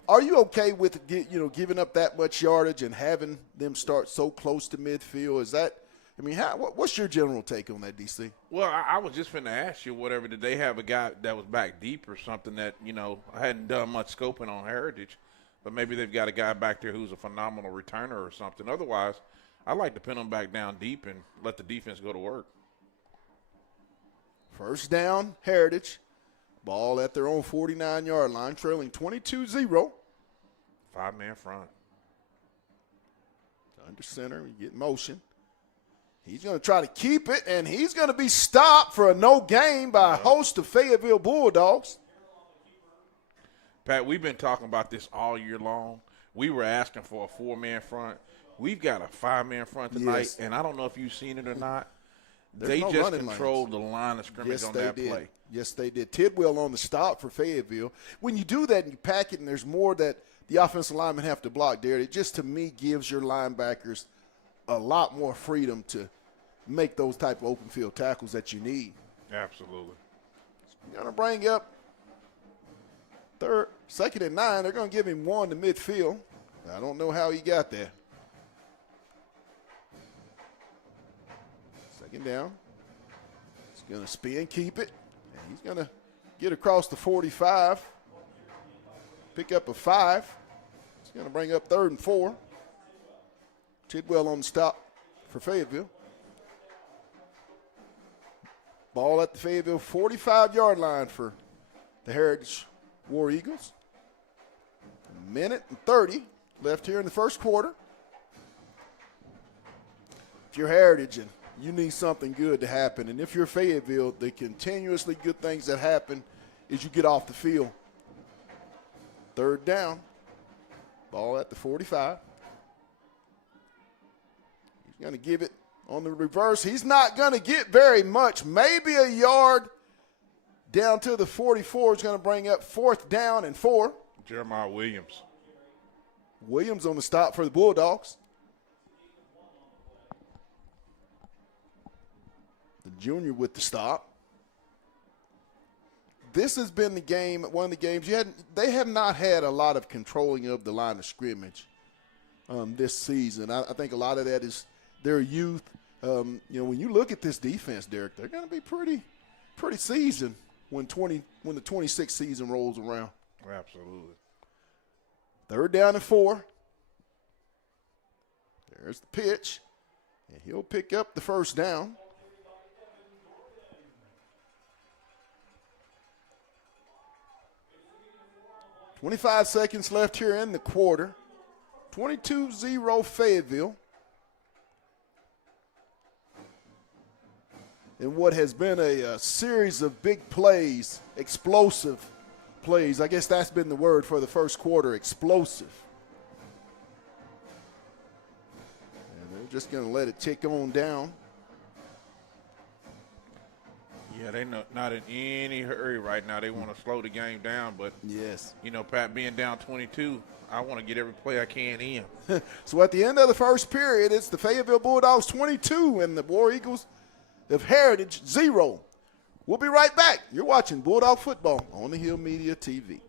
Are you okay with giving up that much yardage and having them start so close to midfield? Is that, I mean, what's your general take on that, DC? Well, I was just finna ask you whatever. Did they have a guy that was back deep or something that, I hadn't done much scoping on Heritage, but maybe they've got a guy back there who's a phenomenal returner or something. Otherwise, I like to pin them back down deep and let the defense go to work. First down, Heritage. Ball at their own 49-yard line, trailing 22-0. Five-man front. Under center, we get motion. He's going to try to keep it, and he's going to be stopped for a no gain by a host of Fayetteville Bulldogs. Pat, we've been talking about this all year long. We were asking for a four-man front. We've got a five-man front tonight, and I don't know if you've seen it or not. They just controlled the line of scrimmage on that play. Yes, they did. Tidwell on the stop for Fayetteville. When you do that and you pack it and there's more that the offensive linemen have to block there, it just, to me, gives your linebackers a lot more freedom to make those type of open field tackles that you need. Absolutely. You're going to bring up second and 9. They're going to give him one to midfield. I don't know how he got there. Second down. He's going to spin, keep it. And he's going to get across the 45. Pick up a 5. He's going to bring up 3rd and 4. Tidwell on the stop for Fayetteville. Ball at the Fayetteville 45-yard line for the Heritage War Eagles. 1:30 left here in the first quarter. If you're Heritage and you need something good to happen, and if you're Fayetteville, the continuously good things that happen is you get off the field. 3rd down. Ball at the 45. He's going to give it on the reverse. He's not going to get very much. Maybe a yard down to the 44 is going to bring up 4th down and 4. Jeremiah Williams. Williams on the stop for the Bulldogs. The junior with the stop. This has been the game, one of the games they have not had a lot of controlling of the line of scrimmage this season. I think a lot of that is their youth. When you look at this defense, Derek, they're going to be pretty seasoned when the 26th season rolls around. Absolutely. 3rd down and 4. There's the pitch, and he'll pick up the 1st down. .25 seconds left here in the quarter. 22-0 Fayetteville. In what has been a series of big plays, explosive plays. I guess that's been the word for the first quarter, explosive. And they're just going to let it tick on down. Yeah, they're not in any hurry right now. They want to slow the game down, but yes, Pat, being down 22, I want to get every play I can in. So at the end of the first period, it's the Fayetteville Bulldogs 22 and the War Eagles of Heritage 0. We'll be right back. You're watching Bulldog Football on the Hill Media TV.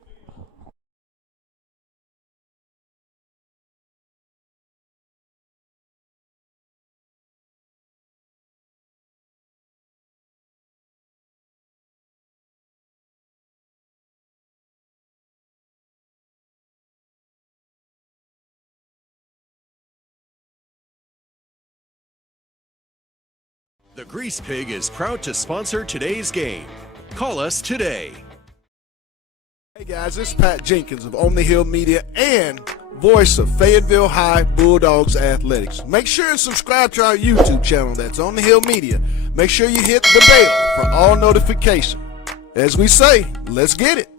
The Grease Pig is proud to sponsor today's game. Call us today. Hey guys, this is Pat Jenkins of On the Hill Media and voice of Fayetteville High Bulldogs Athletics. Make sure and subscribe to our YouTube channel. That's On the Hill Media. Make sure you hit the bell for all notifications. As we say, let's get it.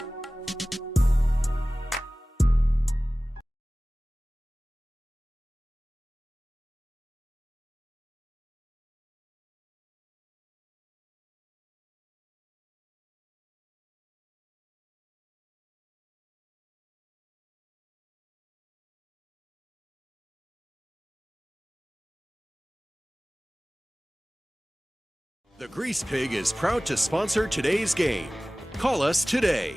The Grease Pig is proud to sponsor today's game. Call us today.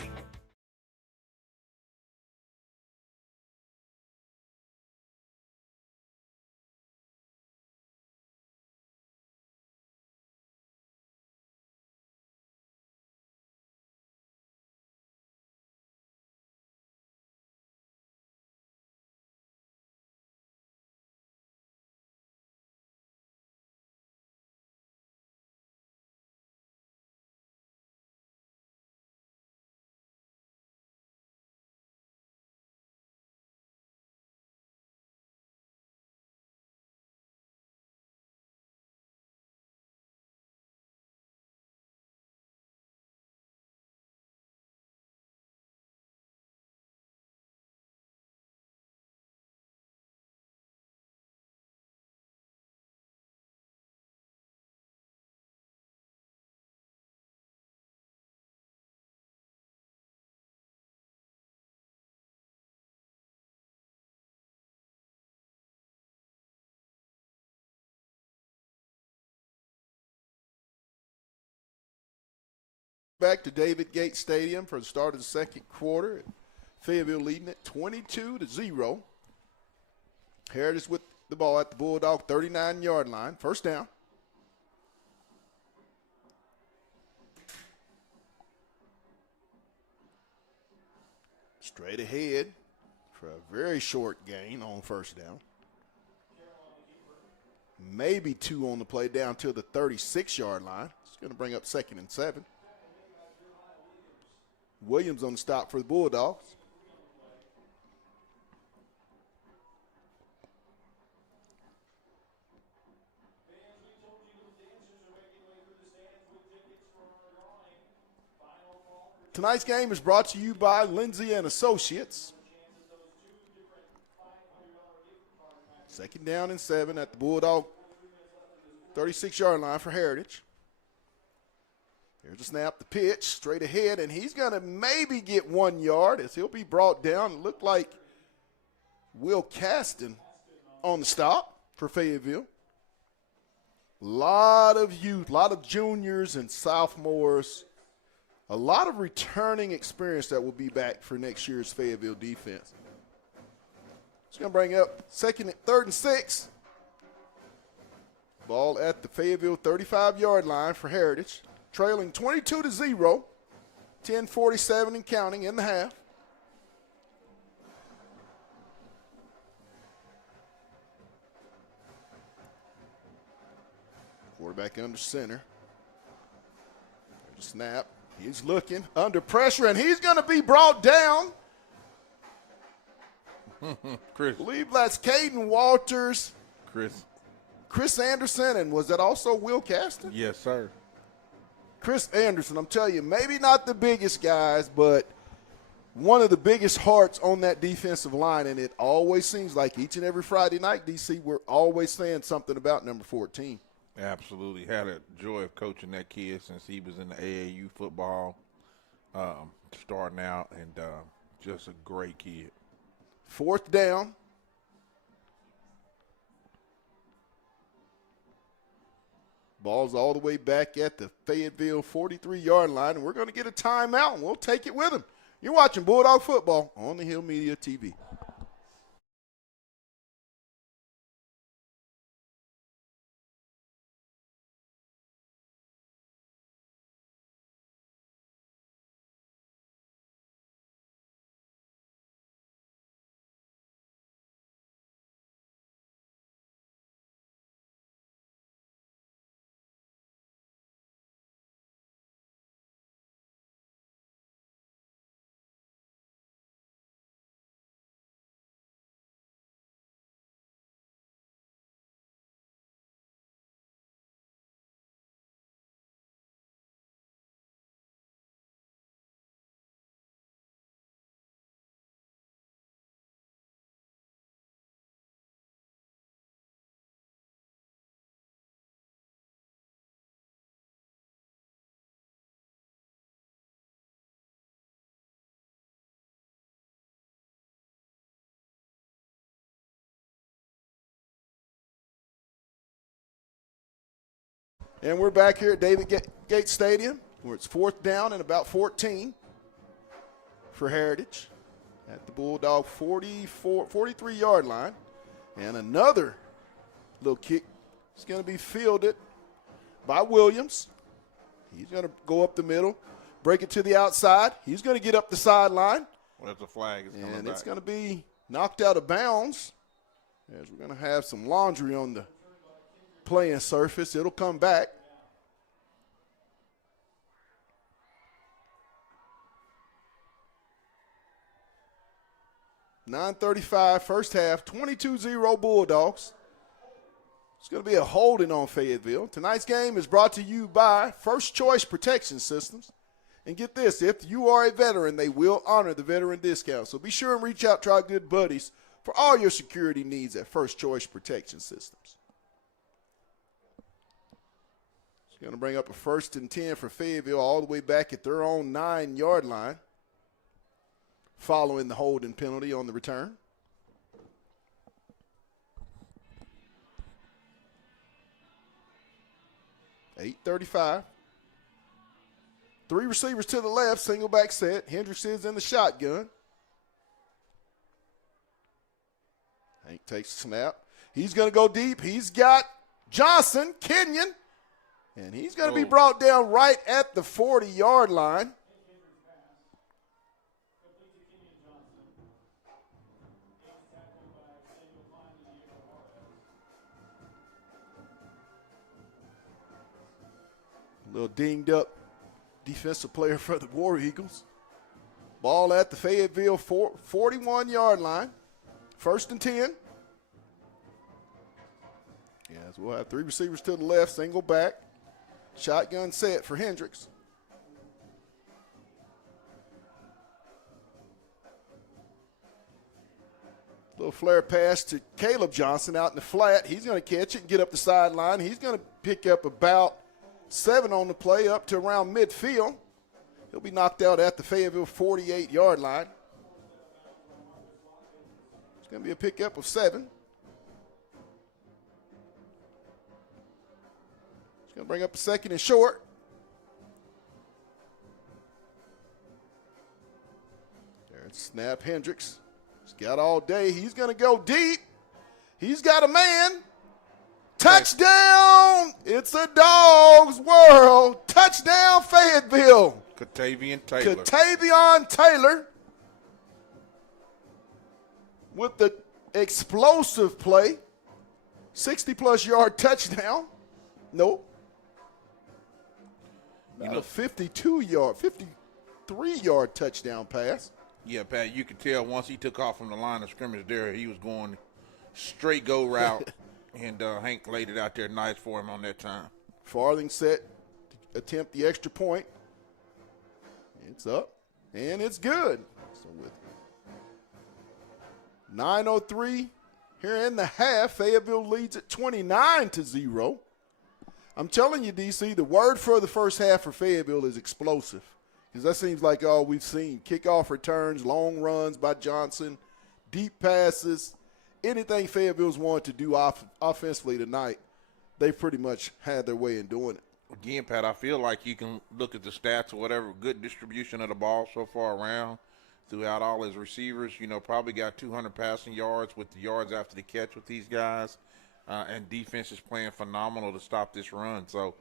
Back to David Gates Stadium for the start of the second quarter. Fayetteville leading it 22-0. Heritage with the ball at the Bulldog 39-yard line. First down. Straight ahead for a very short gain on first down. Maybe 2 on the play down to the 36-yard line. It's going to bring up 2nd and 7. Williams on the stop for the Bulldogs. Tonight's game is brought to you by Lindsay and Associates. 2nd down and 7 at the Bulldog 36-yard line for Heritage. Here's the snap, the pitch, straight ahead, and he's going to maybe get 1 yard as he'll be brought down. It looked like Will Caston on the stop for Fayetteville. A lot of youth, a lot of juniors and sophomores, a lot of returning experience that will be back for next year's Fayetteville defense. It's going to bring up 3rd and 6. Ball at the Fayetteville 35-yard line for Heritage. Trailing 22-0, 10:47 and counting in the half. Quarterback under center. There's a snap. He's looking under pressure, and he's going to be brought down. Chris. I believe that's Caden Walters. Chris Anderson, and was that also Will Caston? Yes, sir. Chris Anderson, I'm telling you, maybe not the biggest guys, but one of the biggest hearts on that defensive line, and it always seems like each and every Friday night, DC, we're always saying something about number 14. Absolutely. Had a joy of coaching that kid since he was in the AAU football, starting out, and just a great kid. 4th down. Ball's all the way back at the Fayetteville 43-yard line, and we're going to get a timeout, and we'll take it with him. You're watching Bulldog Football on the Hill Media TV. And we're back here at David Gates Stadium, where it's 4th down and about 14 for Heritage at the Bulldog 43-yard line. And another little kick is going to be fielded by Williams. He's going to go up the middle, break it to the outside. He's going to get up the sideline. Well, that's a flag. And it's going to be knocked out of bounds as we're going to have some laundry on the playing surface. It'll come back. .9:35 first half, 22-0 Bulldogs. It's going to be a holding on Fayetteville. Tonight's game is brought to you by First Choice Protection Systems. And get this, if you are a veteran, they will honor the veteran discount. So be sure and reach out to our good buddies for all your security needs at First Choice Protection Systems. It's going to bring up a 1st and 10 for Fayetteville all the way back at their own 9-yard line, following the holding penalty on the return. .8:35. Three receivers to the left, single back set. Hendricks is in the shotgun. Hank takes the snap. He's going to go deep. He's got Johnson, Kenyon, and he's going to be brought down right at the 40-yard line. A little dinged up defensive player for the War Eagles. Ball at the Fayetteville 41-yard line. 1st and 10. Yes, we'll have three receivers to the left, single back. Shotgun set for Hendricks. Little flare pass to Caleb Johnson out in the flat. He's going to catch it and get up the sideline. He's going to pick up about 7 on the play up to around midfield. He'll be knocked out at the Fayetteville 48-yard line. It's going to be a pickup of 7. It's going to bring up a 2nd and short. There's snap Hendricks. He's got all day. He's going to go deep. He's got a man. Touchdown! It's a Dog's world. Touchdown, Fayetteville. Katavian Taylor. Katavion Taylor with the explosive play. 60-plus yard touchdown. Nope. About a 52-yard, 53-yard touchdown pass. Yeah, Pat, you could tell once he took off from the line of scrimmage there, he was going straight go route. And Hank laid it out there nice for him on that time. Farthing set to attempt the extra point. It's up, and it's good. So with 9:03 here in the half, Fayetteville leads at 29-0. I'm telling you, DC, the word for the first half for Fayetteville is explosive. Because that seems like all we've seen. Kickoff returns, long runs by Johnson, deep passes. Anything Fayetteville's wanted to do offensively tonight, they've pretty much had their way in doing it. Again, Pat, I feel like you can look at the stats or whatever, good distribution of the ball so far around throughout all his receivers. You know, probably got 200 passing yards with the yards after the catch with these guys. And defense is playing phenomenal to stop this run. So,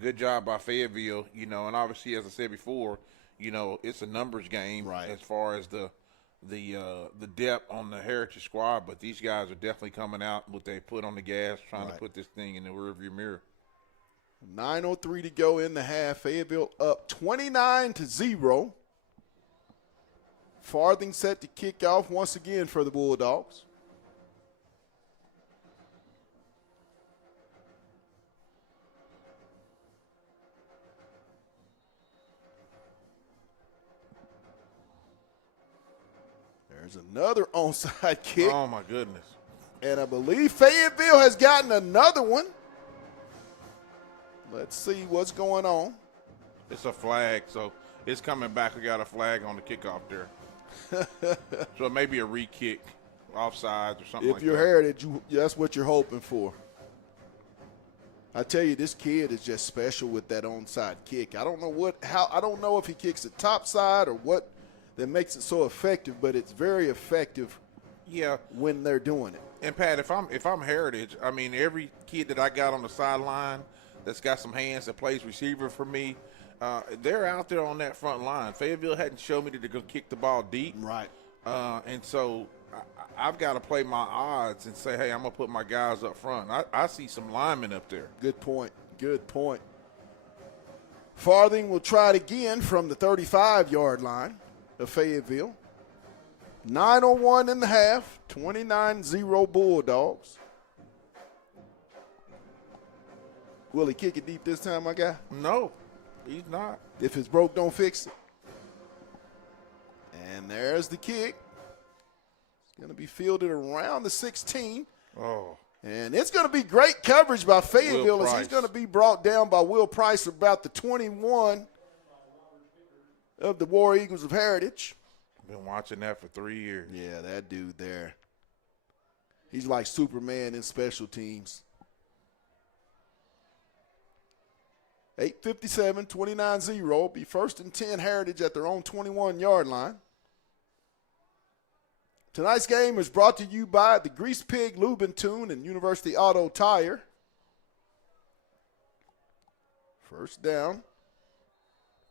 good job by Fayetteville, you know, and obviously, as I said before, you know, it's a numbers game as far as the depth on the Heritage squad, but these guys are definitely coming out with their foot on the gas, trying to put this thing in the rearview mirror. 9:03 to go in the half. Fayetteville up 29-0. Farthing set to kick off once again for the Bulldogs. There's another onside kick. Oh, my goodness. And I believe Fayetteville has gotten another one. Let's see what's going on. It's a flag, so it's coming back. We got a flag on the kickoff there. So it may be a re-kick, offsides or something like that. If you're Heritage, that's what you're hoping for. I tell you, this kid is just special with that onside kick. I don't know if he kicks it top side or what that makes it so effective, but it's very effective when they're doing it. And, Pat, if I'm Heritage, I mean, every kid that I got on the sideline that's got some hands that plays receiver for me, they're out there on that front line. Fayetteville hadn't shown me that they're going to kick the ball deep. Right. And so I've got to play my odds and say, hey, I'm going to put my guys up front. I see some linemen up there. Good point. Good point. Farthing will try it again from the 35-yard line of Fayetteville. 9:01 in the half, 29-0 Bulldogs. Will he kick it deep this time, my guy? No, he's not. If it's broke, don't fix it. And there's the kick. It's going to be fielded around the 16. Oh. And it's going to be great coverage by Fayetteville as he's going to be brought down by Will Price about the 21 of the War Eagles of Heritage. Been watching that for 3 years. Yeah, that dude there. He's like Superman in special teams. 8:57, 29-0. Be 1st and 10 Heritage at their own 21-yard line. Tonight's game is brought to you by the Grease Pig Lubin Tune and University Auto Tire. First down,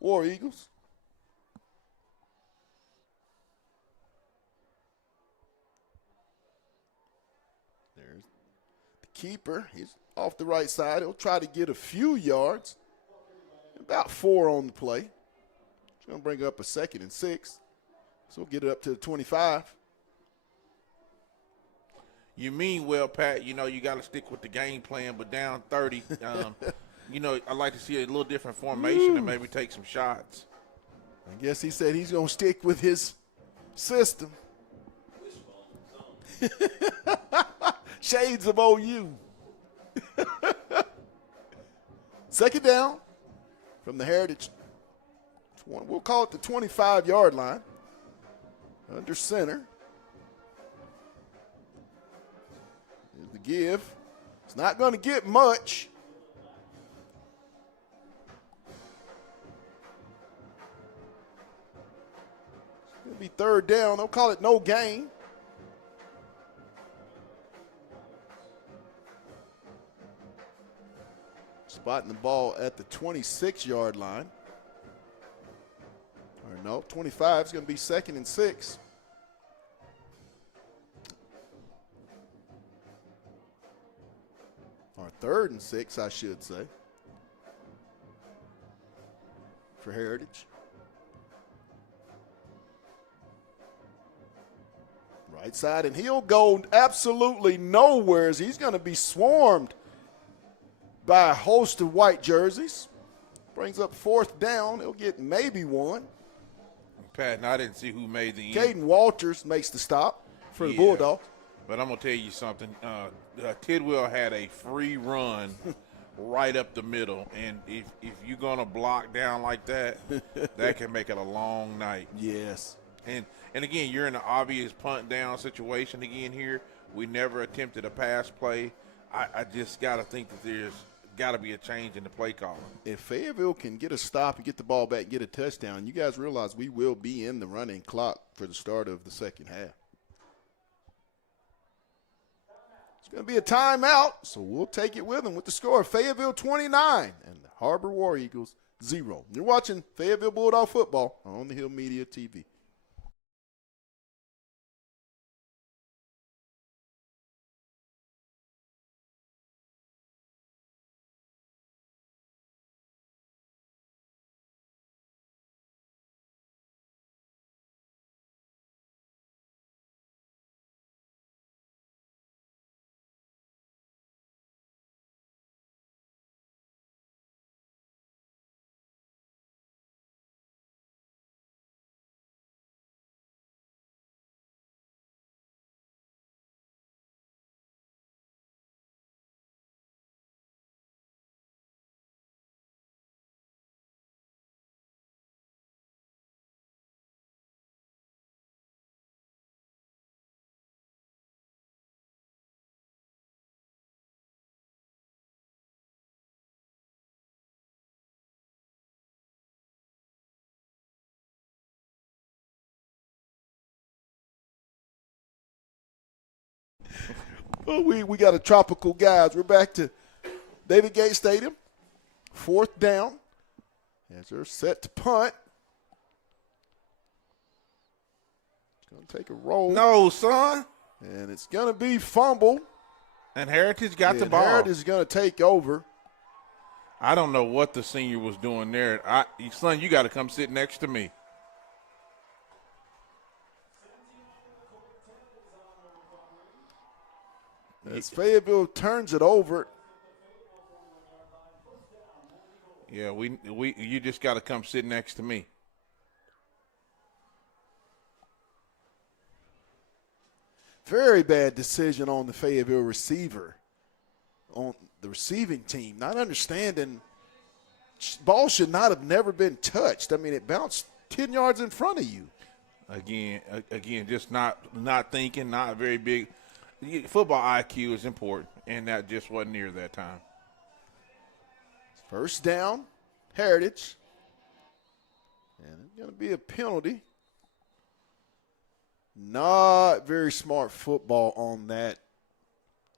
War Eagles. There's the keeper. He's off the right side. He'll try to get a few yards. About 4 on the play. It's going to bring up a 2nd and 6. So we'll get it up to the 25. You mean well, Pat. You know, you got to stick with the game plan, but down 30, you know, I'd like to see a little different formation and maybe take some shots. I guess he said he's going to stick with his system. Shades of OU. 2nd down from the Heritage. We'll call it the 25-yard line. Under center. Here's the give. It's not going to get much. It's going to be 3rd down. They'll call it no gain. Spotting the ball at the 26-yard line. Or no, 25 is going to be 2nd and 6. Or 3rd and 6, I should say, for Heritage. Right side, and he'll go absolutely nowhere as he's going to be swarmed by a host of white jerseys. Brings up 4th down. He'll get maybe 1. Pat, and I didn't see who made the end. Caden Walters makes the stop for the Bulldogs. But I'm going to tell you something. Tidwell had a free run right up the middle. And if you're going to block down like that, that can make it a long night. Yes. And again, you're in an obvious punt down situation again here. We never attempted a pass play. I just got to think that there's got to be a change in the play calling. If Fayetteville can get a stop and get the ball back and get a touchdown, you guys realize we will be in the running clock for the start of the 2nd half. It's going to be a timeout, so we'll take it with them with the score. Fayetteville 29 and the Harbor War Eagles 0. You're watching Fayetteville Bulldog football on the Hill Media TV. Well, we got a tropical guys. We're back to David Gates Stadium. 4th down. As they're set to punt. It's going to take a roll. No, son. And it's going to be fumble. And Heritage got the ball. Heritage is going to take over. I don't know what the senior was doing there. Son, you got to come sit next to me. As Fayetteville turns it over. Yeah, you just got to come sit next to me. Very bad decision on the Fayetteville receiver, on the receiving team, not understanding ball should not have never been touched. I mean, it bounced 10 yards in front of you. Again, just not thinking, not very big. Football IQ is important, and that just wasn't near that time. 1st down Heritage. And it's going to be a penalty. Not very smart football on that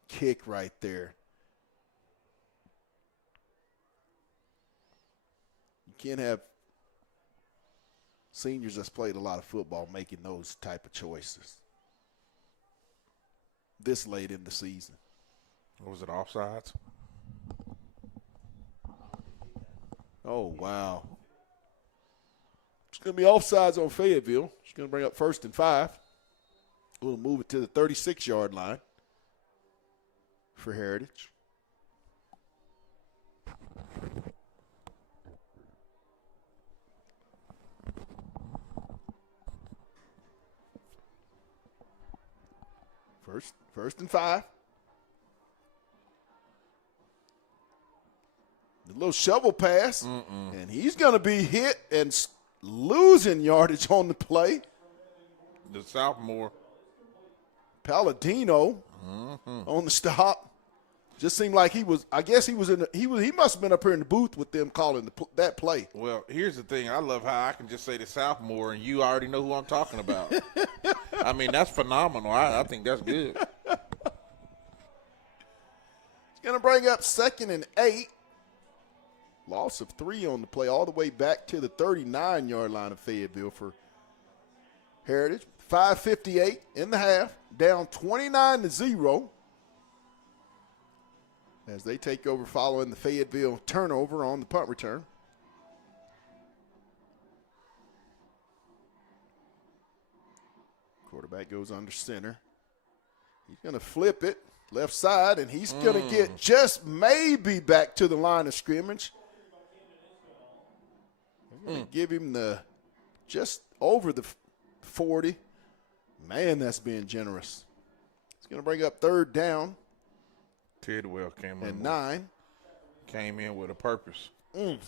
kick right there. You can't have seniors that's played a lot of football making those type of choices this late in the season. Was it offsides? Oh, wow. It's going to be offsides on Fayetteville. It's going to bring up 1st and 5. We'll move it to the 36-yard line for Heritage. First and 5. The little shovel pass, and he's going to be hit and losing yardage on the play. The sophomore. Palladino on the stop. Just seemed like he was. I guess he was in. He must have been up here in the booth with them calling that play. Well, here's the thing. I love how I can just say the sophomore, and you already know who I'm talking about. I mean, that's phenomenal. I think that's good. It's going to bring up 2nd and 8. Loss of 3 on the play, all the way back to the 39-yard line of Fayetteville for Heritage. 5:58 in the half, down 29-0. As they take over following the Fayetteville turnover on the punt return. Quarterback goes under center. He's going to flip it left side, and he's going to get just maybe back to the line of scrimmage. They're going to give him the just over the 40. Man, that's being generous. It's going to bring up 3rd down. Tidwell came in with a purpose. I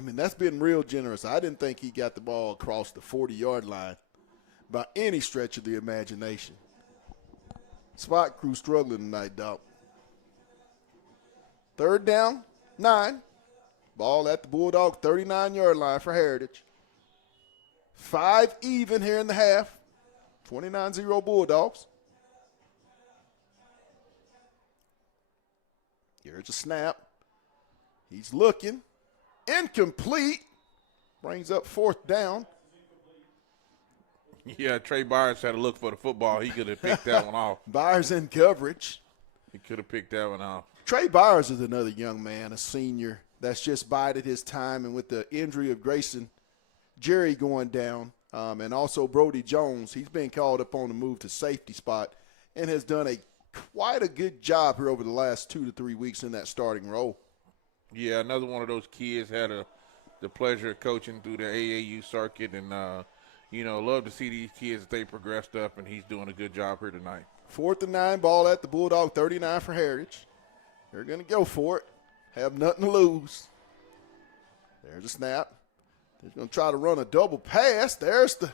mean, that's been real generous. I didn't think he got the ball across the 40-yard line by any stretch of the imagination. Spot crew struggling tonight, Doc. 3rd down, 9. Ball at the Bulldog 39-yard line for Heritage. 5 even here in the half. 29-0 Bulldogs. Here's a snap. He's looking. Incomplete. Brings up 4th down. Yeah, Trey Byers had to look for the football. He could have picked that one off. Byers in coverage. He could have picked that one off. Trey Byers is another young man, a senior, that's just bided his time. And with the injury of Grayson Jerry going down, and also Brody Jones, he's been called up on the move to safety spot and has done quite a good job here over the last 2 to 3 weeks in that starting role. Yeah, another one of those kids had the pleasure of coaching through the AAU circuit, and love to see these kids as they progressed up, and he's doing a good job here tonight. 4th and 9, ball at the Bulldog 39 for Heritage. They're going to go for it. Have nothing to lose. There's a snap. They're going to try to run a double pass. There's the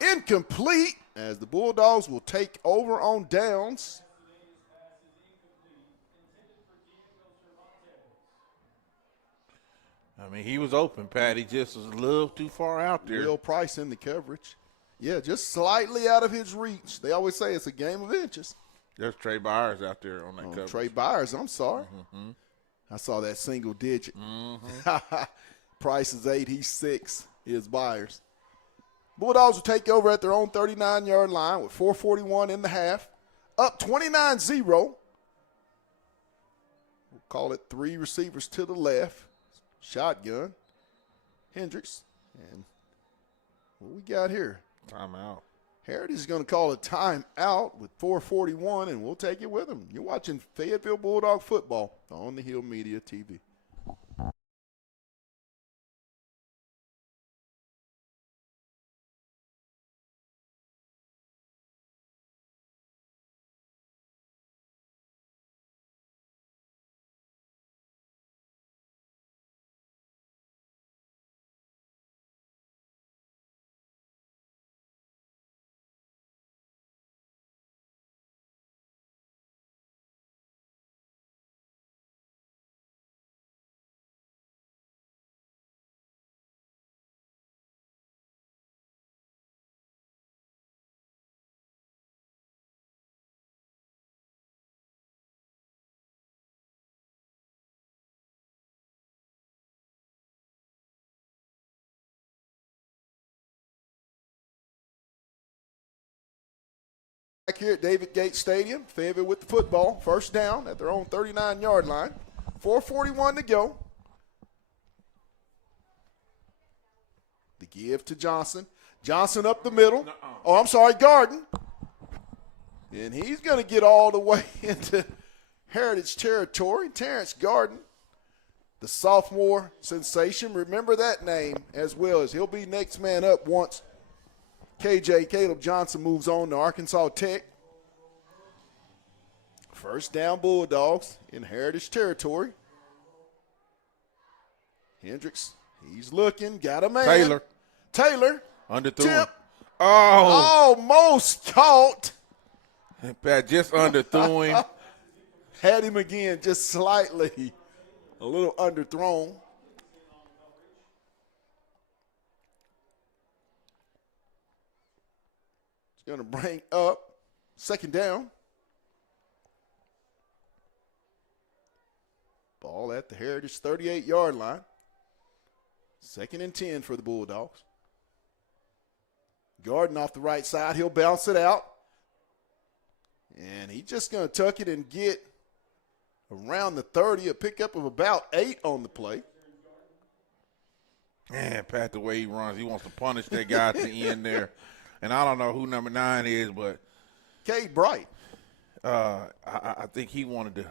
incomplete as the Bulldogs will take over on downs. I mean, he was open, Pat. He just was a little too far out there. Will Price in the coverage. Yeah, just slightly out of his reach. They always say it's a game of inches. There's Trey Byers out there on that coverage. Trey Byers, I'm sorry. I saw that single digit. Price is 8, he's 6, is Byers. Bulldogs will take over at their own 39-yard line with 4:41 in the half. Up 29-0. We'll call it 3 receivers to the left. Shotgun. Hendricks. And what we got here? Timeout. Heritage is going to call a timeout with 4:41, and we'll take it with them. You're watching Fayetteville Bulldog football on the Hill Media TV. back here at David Gates Stadium. Fayetteville with the football. First down at their own 39-yard line. 4:41 to go. The give to Johnson. Johnson up the middle. Oh, I'm sorry, Garden. And he's going to get all the way into Heritage territory. Terrence Garden, the sophomore sensation. Remember that name as well, as he'll be next man up once Caleb Johnson moves on to Arkansas Tech. First down, Bulldogs in Heritage territory. Hendricks, he's looking, got a man. Taylor. Underthrew Tip. him. Oh. Almost caught. Pat just underthrew him. Had him again, just slightly, a little underthrown. It's going to bring up second down. Ball at the Heritage 38-yard line. 2nd and 10 for the Bulldogs. Garden off the right side. He'll bounce it out. And he's just going to tuck it and get around the 30, a pickup of about 8 on the play. Man, Pat, the way he runs, he wants to punish that guy at the end there. And I don't know who number 9 is, but Cade Bright. I think he wanted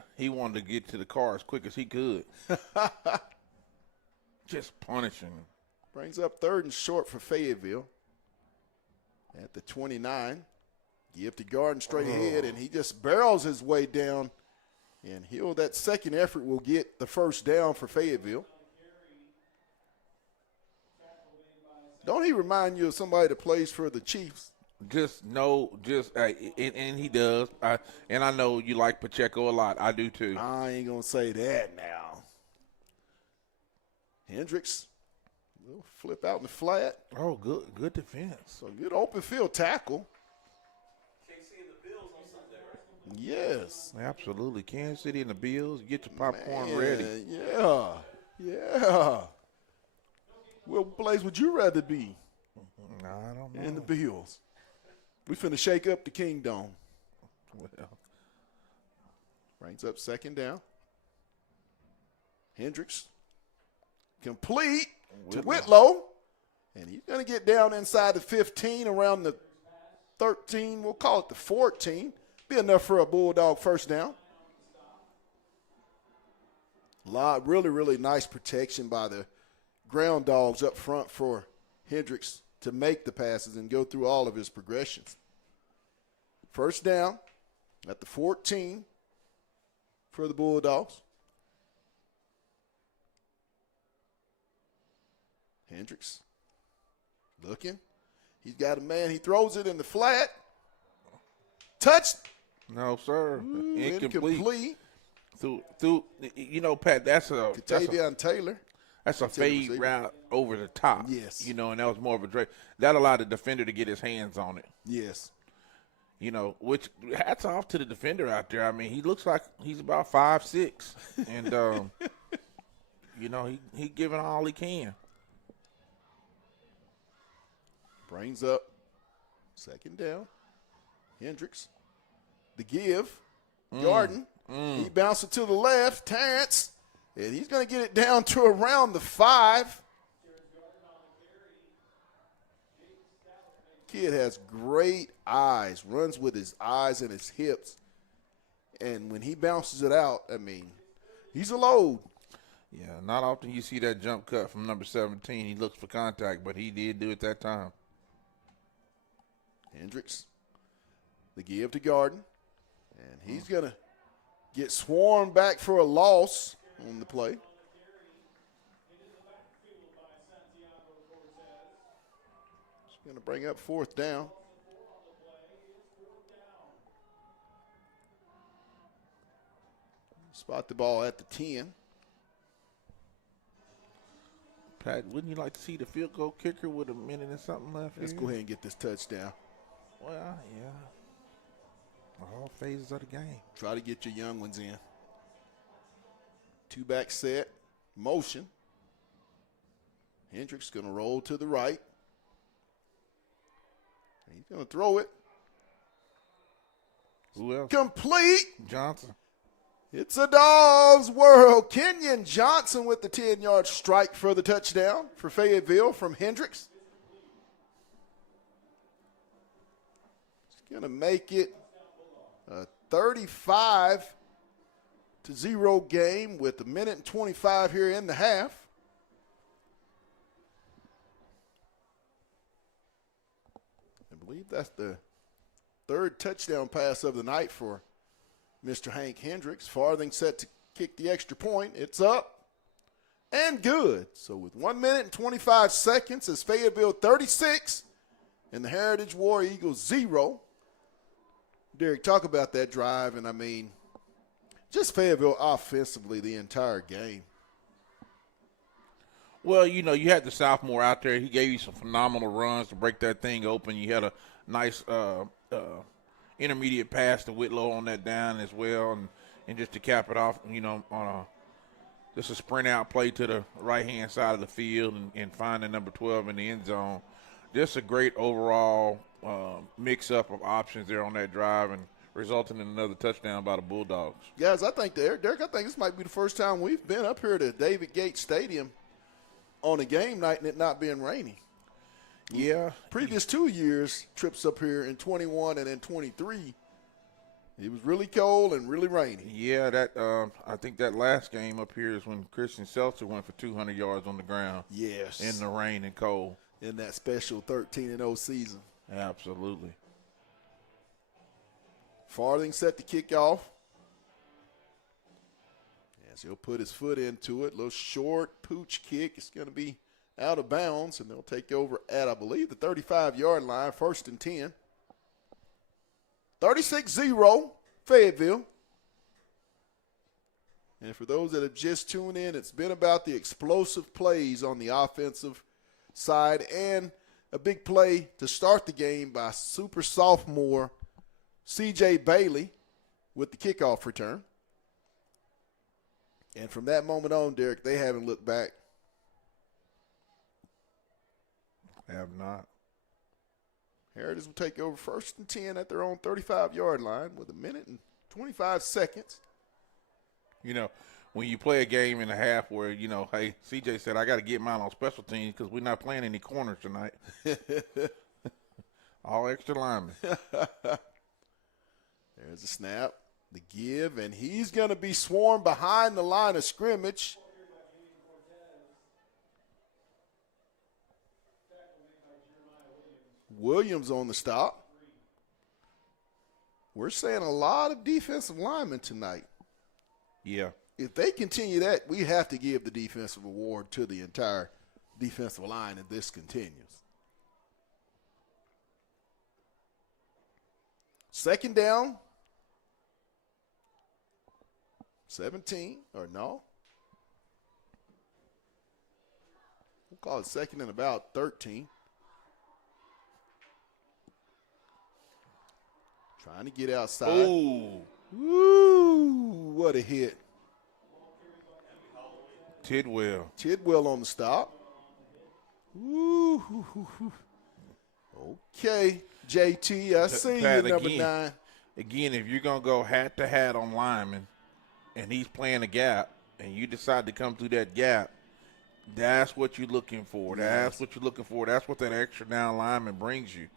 to get to the car as quick as he could. Just punishing him. Brings up 3rd and short for Fayetteville at the 29. Give to Garden straight ahead, and he just barrels his way down. And that second effort will get the first down for Fayetteville. Don't he remind you of somebody that plays for the Chiefs? And he does. And I know you like Pacheco a lot. I do too. I ain't going to say that now. Hendricks, will flip out in the flat. Oh, good defense. So good open field tackle. Yes. Absolutely. Kansas City and the Bills, get your popcorn ready. Yeah. What place would you rather be? I don't know. In the Bills. We finna shake up the Kingdom. Well. Brings up second down. Hendricks. Complete to Whitlow. And he's going to get down inside the 15, around the 13. We'll call it the 14. Be enough for a Bulldog first down. Really, really nice protection by the ground dogs up front for Hendricks to make the passes and go through all of his progressions. First down at the 14 for the Bulldogs. Hendricks looking. He's got a man. He throws it in the flat. Touched. No, sir. Incomplete. Through, Pat, that's a Taylor. That's a fade route over the top. Yes. And that was more of a drag. That allowed the defender to get his hands on it. Yes. Which hats off to the defender out there. I mean, he looks like he's about 5'6", and he giving all he can. Brings up second down. Hendricks. The give. Garden. He bounced it to the left. Terrence. And he's going to get it down to around the 5. Kid has great eyes. Runs with his eyes and his hips. And when he bounces it out, I mean, he's a load. Yeah, not often you see that jump cut from number 17. He looks for contact, but he did do it that time. Hendricks. The give to Garden. And he's going to get swarmed back for a loss on the play. It's going to bring up fourth down. Spot the ball at the 10. Pat, wouldn't you like to see the field goal kicker with a minute and something left? Let's go ahead and get this touchdown. Well, yeah. All phases of the game. Try to get your young ones in. 2-back set, motion. Hendricks going to roll to the right. He's going to throw it. Who else? Complete. Johnson. It's a dog's world. Kenyon Johnson with the 10-yard strike for the touchdown for Fayetteville from Hendricks. It's going to make it a 35-0 game with a minute and 25 here in the half. I believe that's the third touchdown pass of the night for Mr. Hank Hendricks. Farthing set to kick the extra point. It's up and good. So with 1 minute and 25 seconds, it's Fayetteville 36 and the Heritage War Eagles 0. Derek, talk about that drive, and I mean, just Fayetteville offensively the entire game. Well, you know, you had the sophomore out there. He gave you some phenomenal runs to break that thing open. You had a nice intermediate pass to Whitlow on that down as well, and just to cap it off, you know, on just a sprint out play to the right-hand side of the field and finding number 12 in the end zone. Just a great overall mix-up of options there on that drive and resulting in another touchdown by the Bulldogs. Guys, I think Derek, I think this might be the first time we've been up here to David Gates Stadium on a game night and it not being rainy. Yeah. Previous 2 years, trips up here in 21 and in 23, it was really cold and really rainy. Yeah, that I think that last game up here is when Christian Seltzer went for 200 yards on the ground. Yes. In the rain and cold. In that special 13-0 season. Absolutely. Farthing set to kick off. As he'll put his foot into it. Little short pooch kick. It's going to be out of bounds, and they'll take over at, I believe, the 35-yard line, 1st and 10. 36-0, Fayetteville. And for those that have just tuned in, it's been about the explosive plays on the offensive side and a big play to start the game by super sophomore C.J. Bailey with the kickoff return. And from that moment on, Derek, they haven't looked back. Have not. Heritage will take over 1st and 10 at their own 35-yard line with a minute and 25 seconds. You know, when you play a game in a half where, you know, hey, CJ said, I got to get mine on special teams because we're not playing any corners tonight. All extra linemen. There's a snap, the give, and he's going to be swarmed behind the line of scrimmage. Williams on the stop. We're saying a lot of defensive linemen tonight. Yeah. If they continue that, we have to give the defensive award to the entire defensive line if this continues. 2nd down. 17, or no? We'll call it 2nd and about 13. Trying to get outside. Oh. Woo, what a hit. Tidwell on the stop. Woo. Okay, JT, I see Pat, you, number again, 9. Again, if you're going to go hat to hat on lineman and he's playing a gap and you decide to come through that gap, that's what you're looking for. That's what you're looking for. That's what that extra down lineman brings you.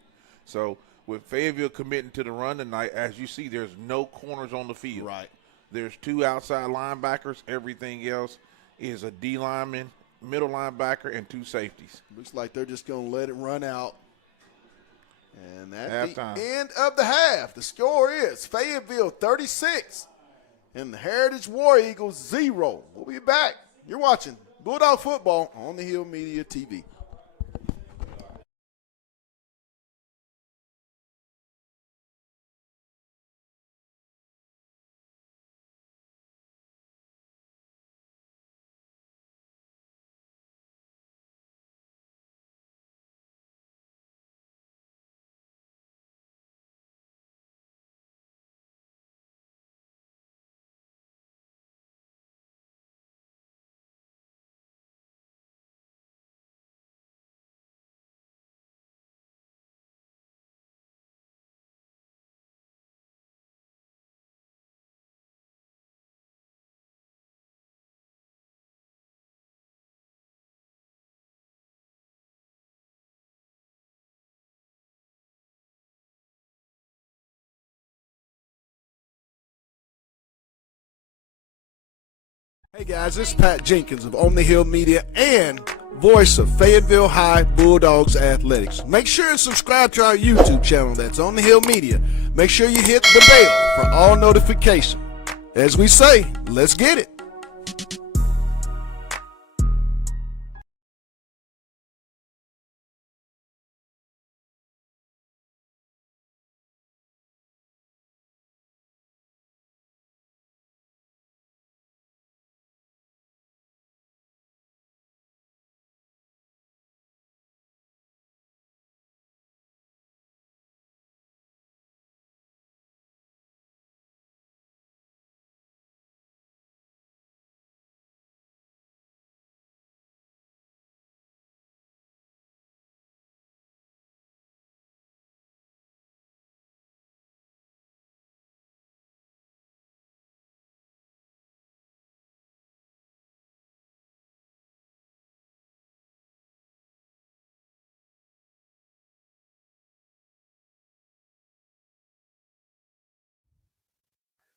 So with Fayetteville committing to the run tonight, as you see, there's no corners on the field. Right. There's 2 outside linebackers. Everything else is a D lineman, middle linebacker, and 2 safeties. Looks like they're just going to let it run out. And at Halftime. the end of the half, the score is Fayetteville 36 and the Heritage War Eagles 0. We'll be back. You're watching Bulldog Football on the Hill Media TV. Hey guys, this is Pat Jenkins of On the Hill Media and voice of Fayetteville High Bulldogs Athletics. Make sure and subscribe to our YouTube channel that's On the Hill Media. Make sure you hit the bell for all notifications. As we say, let's get it.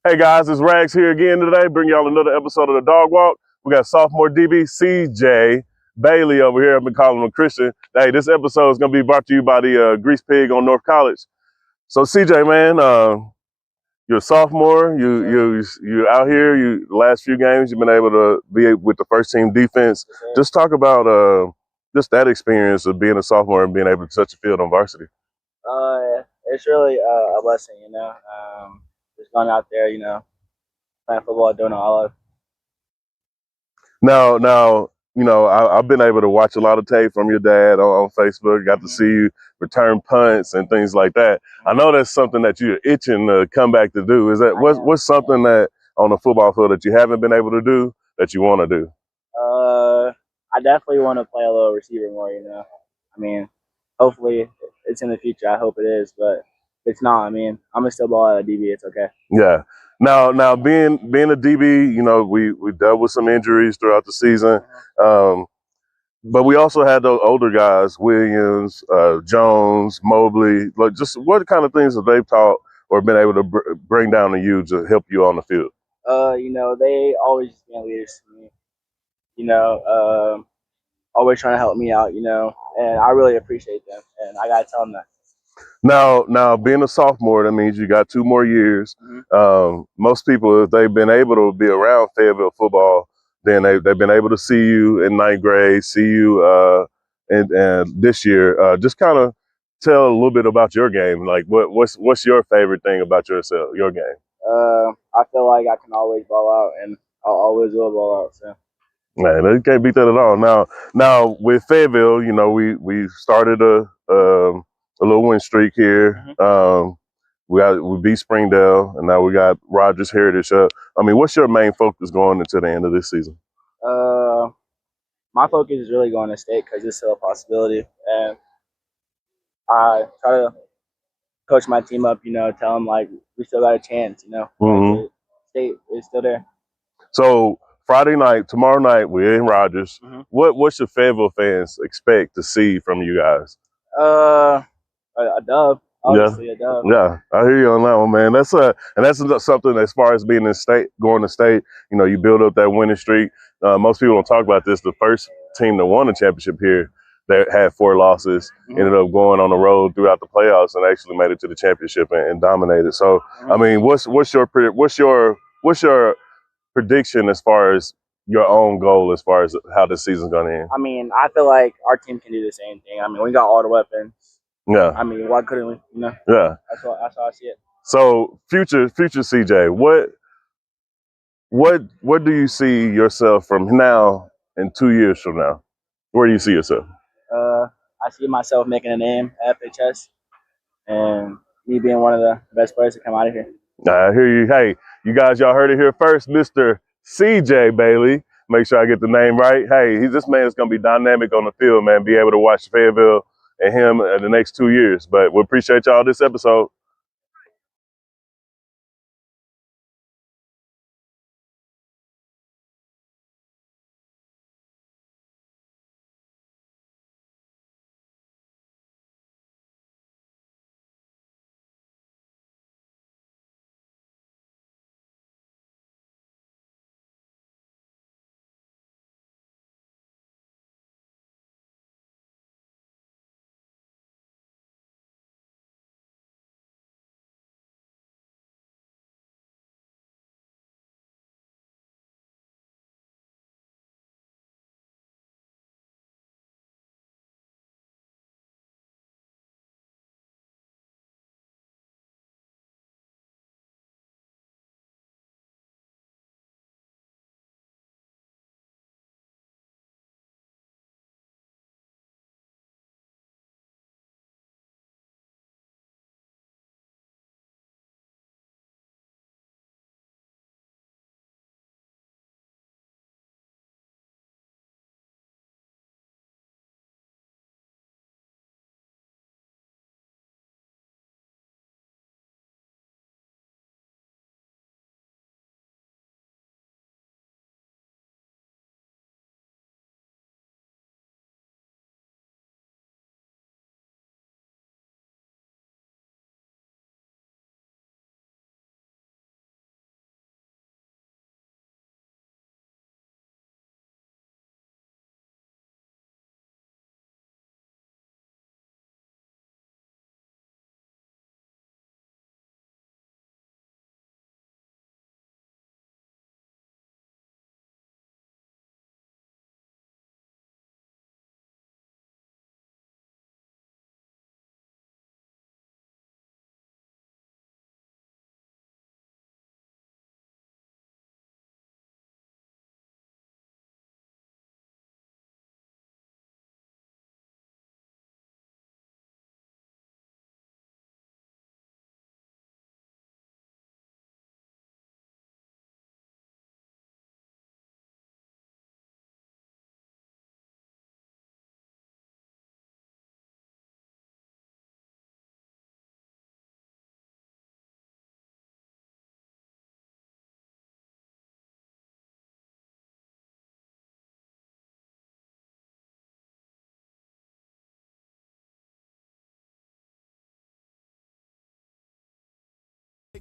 Hey guys, it's Rags here again today. Bring y'all another episode of the Dog Walk. We got sophomore DB CJ Bailey over here. I've been calling him Christian. Hey, this episode is gonna be brought to you by the Grease Pig on North College. So CJ, man, you're a sophomore. You out here. The last few games you've been able to be with the first team defense. Just talk about just that experience of being a sophomore and being able to touch the field on varsity. It's really a blessing, just going out there, playing football, doing all of. Now, I've been able to watch a lot of tape from your dad on Facebook. Got to see you return punts and things like that. I know that's something that you're itching to come back to do. Is that what's something that on the football field that you haven't been able to do that you want to do? I definitely want to play a little receiver more. Hopefully it's in the future. I hope it is, but if it's not, I'm gonna still ball at a DB. It's okay. Yeah. Now being a DB, we dealt with some injuries throughout the season. But we also had those older guys, Williams, Jones, Mobley. Like, just what kind of things have they taught or been able to bring down to you to help you on the field? They always just been leaders to me. Always trying to help me out. And I really appreciate them, and I gotta tell them that. Now, being a sophomore, that means you got 2 more years. Most people, if they've been able to be around Fayetteville football, then they've been able to see you in 9th grade, see you and this year. Just kind of tell a little bit about your game. Like, what's your favorite thing about your game? I feel like I can always ball out, and I'll always will ball out. So. Man, you can't beat that at all. Now with Fayetteville, we started a little win streak here. We beat Springdale, and now we got Rogers Heritage up. What's your main focus going into the end of this season? My focus is really going to state because it's still a possibility, and I try to coach my team up. Tell them like we still got a chance. State is still there. So Friday night, tomorrow night, we're in Rogers. What should Fayetteville fans expect to see from you guys? A dub. Obviously, a dub. Yeah, I hear you on that one, man. That's something as far as being in state, going to state. You build up that winning streak. Most people don't talk about this. The first team that won the championship here, that had 4 losses, ended up going on the road throughout the playoffs and actually made it to the championship and dominated. So, what's your prediction as far as your own goal as far as how this season's going to end? I feel like our team can do the same thing. We got all the weapons. Yeah. Why couldn't we? Yeah. That's how I see it. So, future CJ, what do you see yourself from now and 2 years from now? Where do you see yourself? I see myself making a name at FHS and me being one of the best players to come out of here. I hear you. Hey, you guys, y'all heard it here first, Mr. CJ Bailey. Make sure I get the name right. Hey, this man is going to be dynamic on the field, man. Be able to watch Fayetteville and him in the next 2 years. But we appreciate y'all this episode.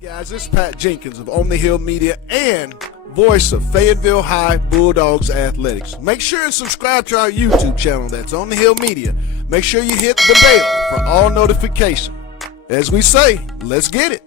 Hey guys, this is Pat Jenkins of On the Hill Media and voice of Fayetteville High Bulldogs Athletics. Make sure and subscribe to our YouTube channel that's On the Hill Media. Make sure you hit the bell for all notifications. As we say, let's get it.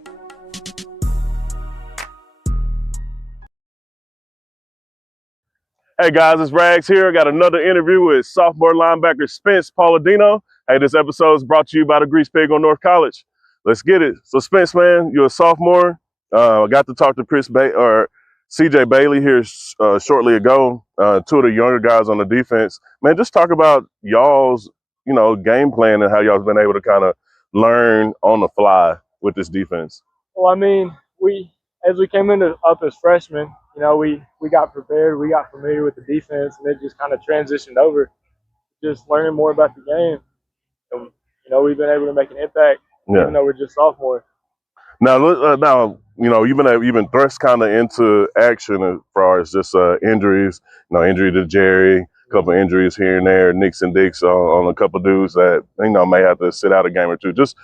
Hey guys, it's Rags here. I got another interview with sophomore linebacker Spence Palladino. Hey, this episode is brought to you by the Grease Pig on North College. Let's get it. So Spence, man, you're a sophomore. I got to talk to CJ Bailey here shortly ago. Two of the younger guys on the defense. Man, just talk about y'all's, game plan and how y'all's been able to kind of learn on the fly with this defense. Well, I mean, as we came up as freshmen, we got prepared, we got familiar with the defense, and it just kind of transitioned over, just learning more about the game. And, we've been able to make an impact, even though we're just sophomores. Now, you've been thrust kind of into action as far as just injuries. Injury to Jerry, a couple injuries here and there, Nicks and Dicks on a couple dudes that may have to sit out a game or two. Just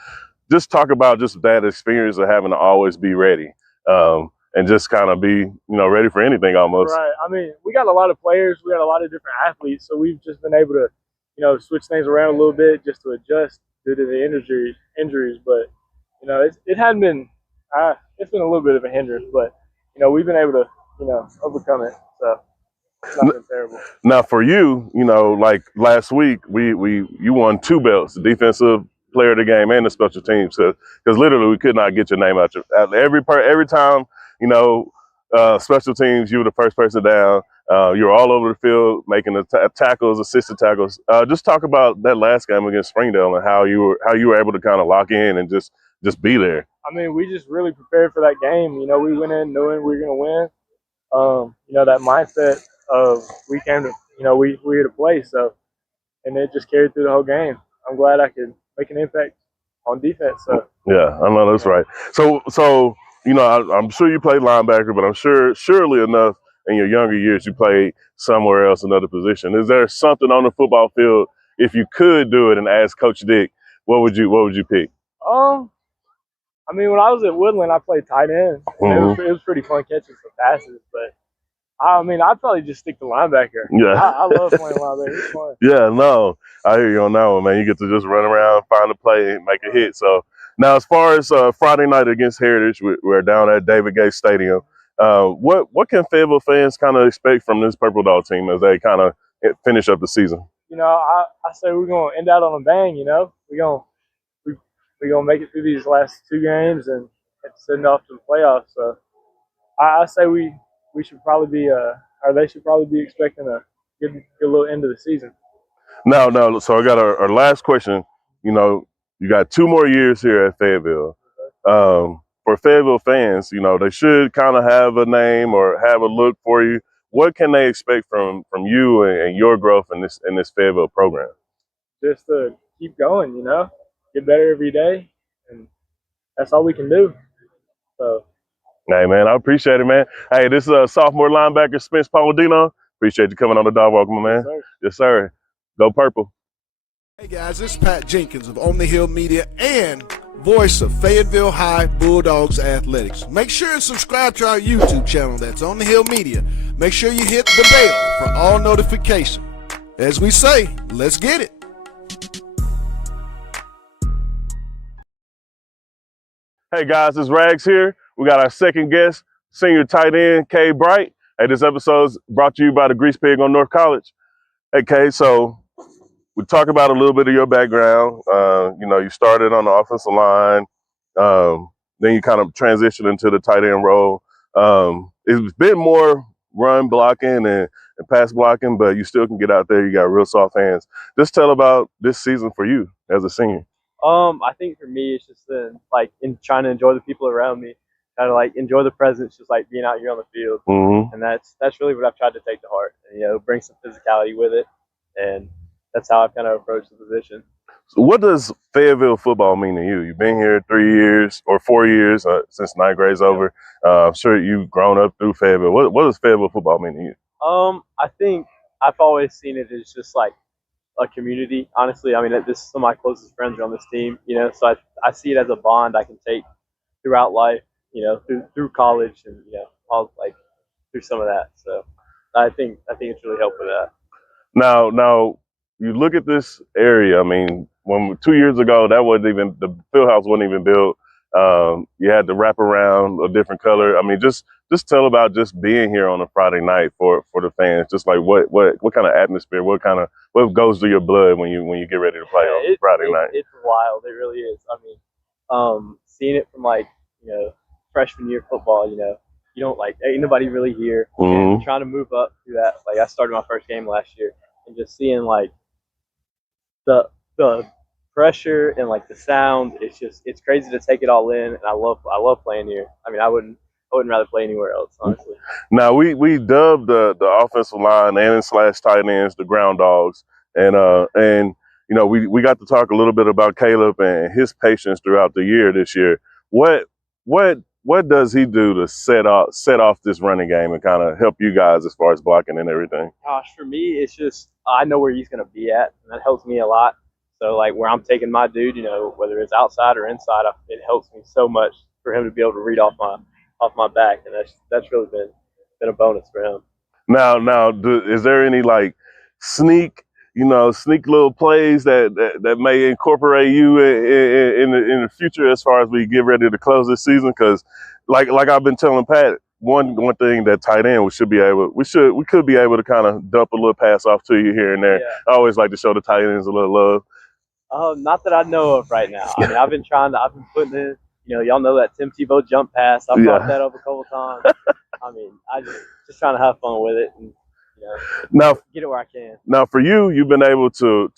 talk about just that experience of having to always be ready. And just kind of be, ready for anything almost. Right. I mean, we got a lot of players. We got a lot of different athletes. So we've just been able to, switch things around a little bit just to adjust due to the injuries. But, it hadn't been, it's been a little bit of a hindrance. But, we've been able to, overcome it. So it's not been terrible. Now for you, like last week, you won 2 belts, the defensive player of the game and the special teams. Because literally we could not get your name out. Every time, special teams, you were the first person down. You were all over the field making the tackles, assisted tackles. Just talk about that last game against Springdale and how you were able to kind of lock in and just be there. I mean, we just really prepared for that game. We went in knowing we were going to win. That mindset of we came to, we here to play. So, and it just carried through the whole game. I'm glad I could make an impact on defense. So yeah, I know that's right. So I'm sure you played linebacker, but I'm surely enough in your younger years you played somewhere else, another position. Is there something on the football field, if you could do it and ask Coach Dick, what would you pick? I mean, when I was at Woodland, I played tight end. Mm-hmm. It was pretty fun catching some passes, but I mean, I'd probably just stick to linebacker. Yeah, I love playing linebacker. It's fun. Yeah, no, I hear you on that one, man. You get to just run around, find a play, and make a hit. So now, as far as Friday night against Heritage, we're down at David Gay Stadium. What can Fayetteville fans kind of expect from this Purple Dog team as they kind of finish up the season? I say we're gonna end out on a bang. We're gonna make it through these last 2 games and send off to the playoffs. So I say we should probably be or they should probably be expecting a good little end of the season. No. So I got our last question. You got 2 more years here at Fayetteville. For Fayetteville fans, they should kind of have a name or have a look for you. What can they expect from you and your growth in this Fayetteville program? Just to keep going, get better every day, and that's all we can do. So. Hey, man, I appreciate it, man. Hey, this is sophomore linebacker Spence Palladino. Appreciate you coming on the Dog Walk, my man. Yes, sir. Go Purple. Hey guys, this is Pat Jenkins of On the Hill Media and voice of Fayetteville High Bulldogs Athletics. Make sure and subscribe to our YouTube channel that's On the Hill Media. Make sure you hit the bell for all notifications. As we say, let's get it. Hey guys, it's Rags here. We got our second guest, senior tight end, Kay Bright. Hey, this episode is brought to you by the Grease Pig on North College. Hey, Kay, so we talk about a little bit of your background. You started on the offensive line. Then you kind of transitioned into the tight end role. It's been more run blocking and pass blocking, but you still can get out there. You got real soft hands. Just tell about this season for you as a senior. I think for me, it's just in trying to enjoy the people around me, kind of enjoy the presence, just being out here on the field. Mm-hmm. And that's really what I've tried to take to heart. And, bring some physicality with it, and that's how I've kind of approached the position. So what does Fayetteville football mean to you? You've been here 3 years or 4 years since 9th grade's over. I'm sure you've grown up through Fayetteville. What does Fayetteville football mean to you? I think I've always seen it as just a community. Honestly, I mean, this some of my closest friends are on this team. So I see it as a bond I can take throughout life. through college and all through some of that. So I think it's really helped with that. Now, you look at this area. I mean, 2 years ago, that wasn't even the field house wasn't even built. You had to wrap around a different color. I mean, just tell about just being here on a Friday night for the fans. Just like what kind of atmosphere, what goes through your blood when you get ready to play on Friday night. It's wild. It really is. I mean, seeing it from freshman year football, you don't ain't nobody really here. Mm-hmm. And trying to move up through that. I started my first game last year, and just seeing the pressure and the sound, it's crazy to take it all in. And I love playing here. I mean, I wouldn't rather play anywhere else, honestly. Now we dubbed the offensive line and / tight ends the ground dogs, and we got to talk a little bit about Caleb and his patience throughout the year this year. What does he do to set off this running game and kind of help you guys as far as blocking and everything? Gosh, for me, it's just I know where he's going to be at, and that helps me a lot. So where I'm taking my dude, whether it's outside or inside, it helps me so much for him to be able to read off my back, and that's really been a bonus for him. Now, is there any sneak little plays that may incorporate you in the future as far as we get ready to close this season? Because like I've been telling Pat, one thing that tight end we could be able to kind of dump a little pass off to you here and there. Yeah. I always like to show the tight ends a little love. Not that I know of right now. I mean, I've been putting in, y'all know that Tim Tebow jump pass. I've brought that up a couple times. I mean, I just trying to have fun with it and, now get it where I can. Now for you've been able to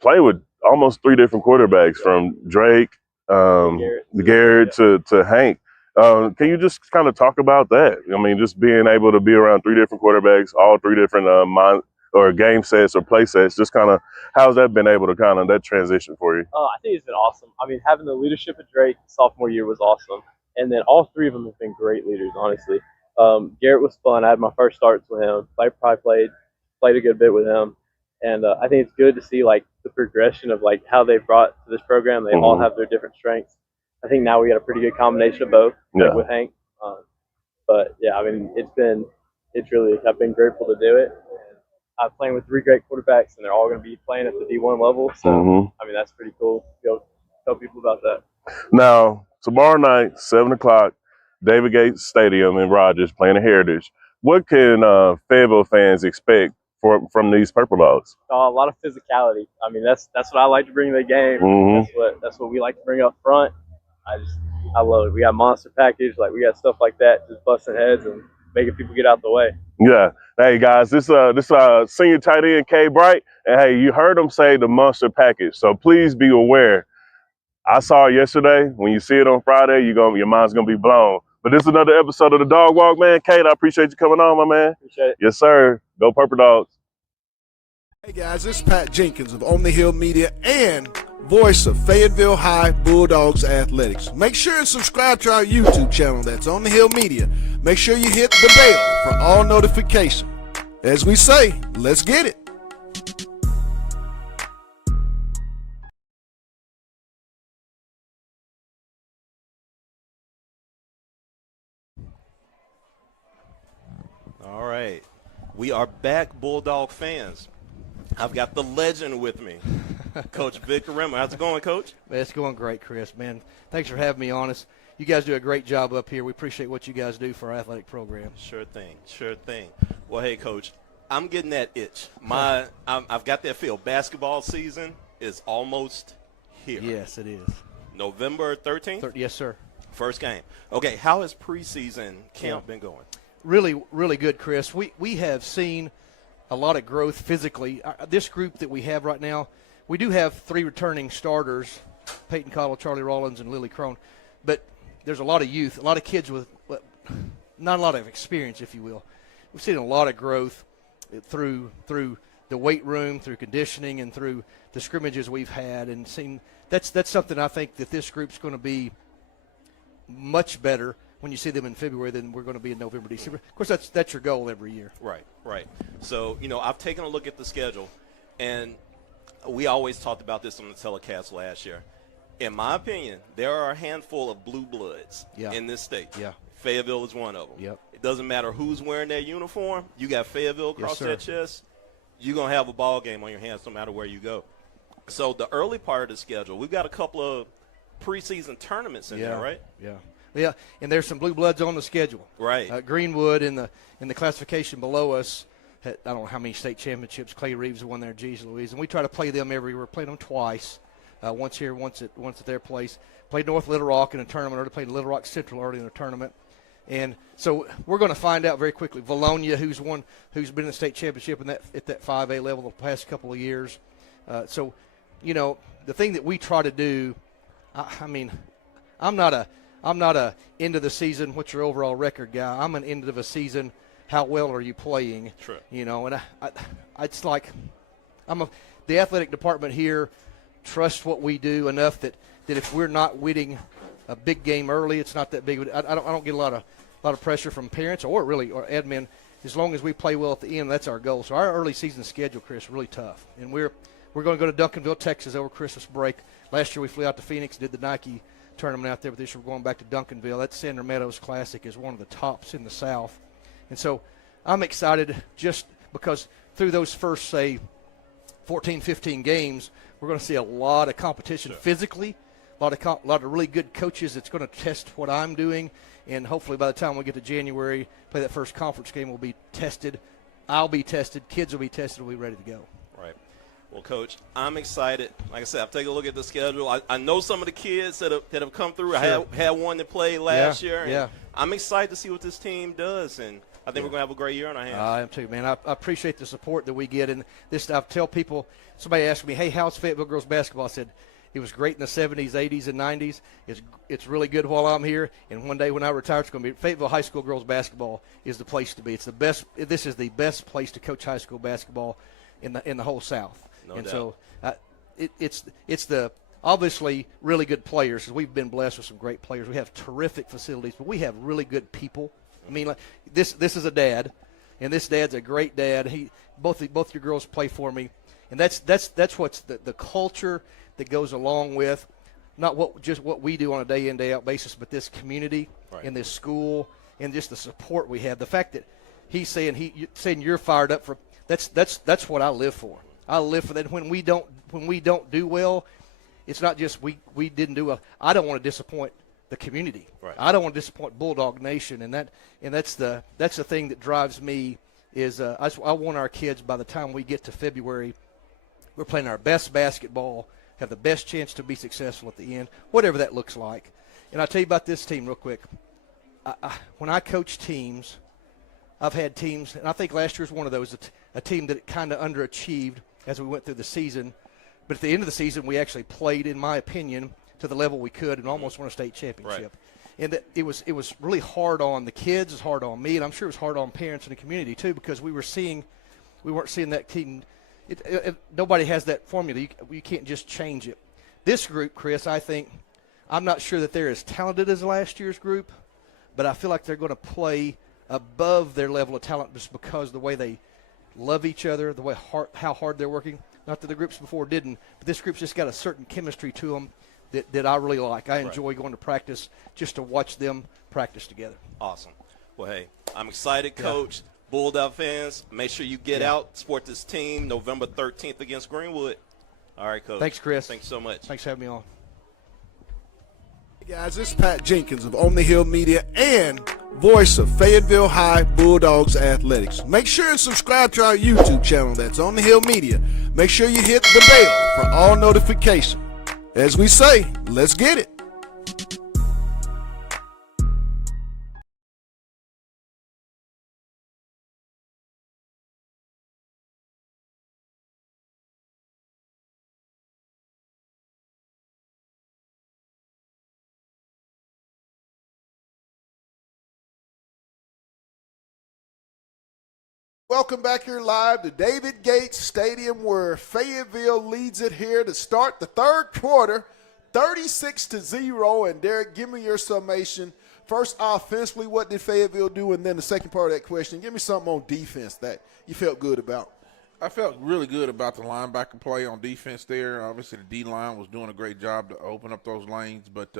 play with almost 3 different quarterbacks, from Drake, Garrett to Hank. Can you just kind of talk about that? I mean, just being able to be around 3 different quarterbacks, all 3 different game sets or play sets, just kind of how's that been able to kind of that transition for you? I think it's been awesome. I mean, having the leadership of Drake sophomore year was awesome. And then all 3 of them have been great leaders, honestly. Garrett was fun. I had my first starts with him. I probably played a good bit with him. And I think it's good to see the progression of how they brought to this program. They all have their different strengths. I think now we got a pretty good combination of both with Hank. But yeah, I mean, I've been grateful to do it. I'm playing with 3 great quarterbacks, and they're all going to be playing at the D1 level. So, I mean, that's pretty cool to be able to tell people about that. Now, tomorrow night, 7 o'clock, David Gates Stadium in Rogers, playing the Heritage. What can Fayetteville fans expect from these Purple Dogs? A lot of physicality. I mean, that's what I like to bring to the game. That's what we like to bring up front. I love it. We got monster package, we got stuff like that, just busting heads and making people get out the way. Yeah. Hey guys, this senior tight end K Bright, and hey, you heard him say the monster package. So please be aware. I saw it yesterday. When you see it on Friday, your mind's gonna be blown. But this is another episode of the Dog Walk, man. Kate, I appreciate you coming on, my man. Appreciate it. Yes, sir. Go Purple Dogs. Hey guys, this is Pat Jenkins of On the Hill Media and voice of Fayetteville High Bulldogs Athletics. Make sure and subscribe to our YouTube channel. That's On the Hill Media. Make sure you hit the bell for all notifications. As we say, let's get it. All right. We are back, Bulldog fans. I've got the legend with me, Coach Vic Rimmer. How's it going, Coach? Man, it's going great, Chris, man. Thanks for having me on us. You guys do a great job up here. We appreciate what you guys do for our athletic program. Sure thing. Well, hey, Coach, I'm getting that itch. I've got that feel. Basketball season is almost here. Yes, it is. November 13th? Yes, sir. First game. Okay, how has preseason camp been going? Really, really good, Chris. We have seen a lot of growth physically. This group that we have right now, we do have 3 returning starters, Peyton Cottle, Charlie Rollins, and Lily Crone. But there's a lot of youth, a lot of kids with not a lot of experience, if you will. We've seen a lot of growth through the weight room, through conditioning, and through the scrimmages we've had, and seen that's something I think that this group's going to be much better when you see them in February than we're going to be in November, December. Of course, that's your goal every year. Right. So, I've taken a look at the schedule, and we always talked about this on the telecast last year. In my opinion, there are a handful of blue bloods Yeah. in this state. Yeah. Fayetteville is one of them. Yep. It doesn't matter who's wearing that uniform. You got Fayetteville across sir. that chest, you're going to have a ball game on your hands no matter where you go. So the early part of the schedule, we've got a couple of preseason tournaments in there, right? Yeah, and there's some blue bloods on the schedule. Right. Greenwood in the classification below us had, I don't know how many state championships. Clay Reeves won there, Geez Louise, and we try to play them we're playing them twice, once here, once at their place. Played North Little Rock in a tournament, or played Little Rock Central early in a tournament. And so we're going to find out very quickly. Valonia, who's been in the state championship at that 5A level the past couple of years. So, you know, the thing that we try to do, I mean, I'm not a end of the season, what's your overall record guy. I'm an end of a season, how well are you playing? True. You know, and I it's like the athletic department here trusts what we do enough that if we're not winning a big game early, it's not that big. I don't get a lot of pressure from parents or admin. As long as we play well at the end, that's our goal. So our early season schedule, Chris, is really tough, and we're going to go to Duncanville, Texas over Christmas break. Last year we flew out to Phoenix, did the Nike tournament out there, but this year we're going back to Duncanville. That Sandra Meadows Classic is one of the tops in the South. And so I'm excited just because through those first, say, 14, 15 games, we're going to see a lot of competition physically, a lot of really good coaches that's going to test what I'm doing, and hopefully by the time we get to January, play that first conference game, we'll be tested. I'll be tested. Kids will be tested. We'll be ready to go. Right. Well, Coach, I'm excited. Like I said, I've taken a look at the schedule. I know some of the kids that have come through. Sure. I had one that played last year. And yeah. I'm excited to see what this team does, and I think we're going to have a great year on our hands. I am too, man. I appreciate the support that we get. And this, I tell people, somebody asked me, hey, how's Fayetteville girls basketball? I said, it was great in the 70s, 80s, and 90s. It's really good while I'm here. And one day when I retire, it's going to be Fayetteville High School girls basketball is the place to be. It's the best. This is the best place to coach high school basketball in the whole South. No and doubt. So it's the obviously really good players, because we've been blessed with some great players. We have terrific facilities, but we have really good people. I mean, like, this is a dad, and this dad's a great dad. Both your girls play for me, and that's what's the culture that goes along with not what we do on a day in, day out basis, but this community and this school and just the support we have. The fact that he's saying you're fired up for that's what I live for. I live for that. When we don't do well, it's not just we didn't do well. I don't want to disappoint the community. Right. I don't want to disappoint Bulldog Nation, and that's the thing that drives me. Is I want our kids, by the time we get to February, we're playing our best basketball, have the best chance to be successful at the end, whatever that looks like. And I'll tell you about this team real quick. When I coach teams, I've had teams, and I think last year was one of those, a team that kind of underachieved as we went through the season. But at the end of the season, we actually played, in my opinion, to the level we could and almost won a state championship. Right. And that it was really hard on the kids, it's hard on me, and I'm sure it was hard on parents and the community too, because we weren't seeing that team. Nobody has that formula. You can't just change it. This group, Chris, I'm not sure that they're as talented as last year's group, but I feel like they're going to play above their level of talent just because of the way they love each other, the way how hard they're working. Not that the groups before didn't, but this group's just got a certain chemistry to them that I really like. I enjoy going to practice just to watch them practice together. Awesome. Well, hey, I'm excited, Coach. Bulldog fans, make sure you get out, support this team November 13th against Greenwood. All right, Coach. Thanks, Chris. Thanks so much. Thanks for having me on. Hey guys, this is Pat Jenkins of On the Hill Media and voice of Fayetteville High Bulldogs Athletics. Make sure and subscribe to our YouTube channel. That's On the Hill Media. Make sure you hit the bell for all notifications. As we say, let's get it. Welcome back here live to David Gates Stadium, where Fayetteville leads it here to start the third quarter, 36-0. And Derek, give me your summation. First, offensively, what did Fayetteville do? And then the second part of that question, give me something on defense that you felt good about. I felt really good about the linebacker play on defense there. Obviously, the D-line was doing a great job to open up those lanes, but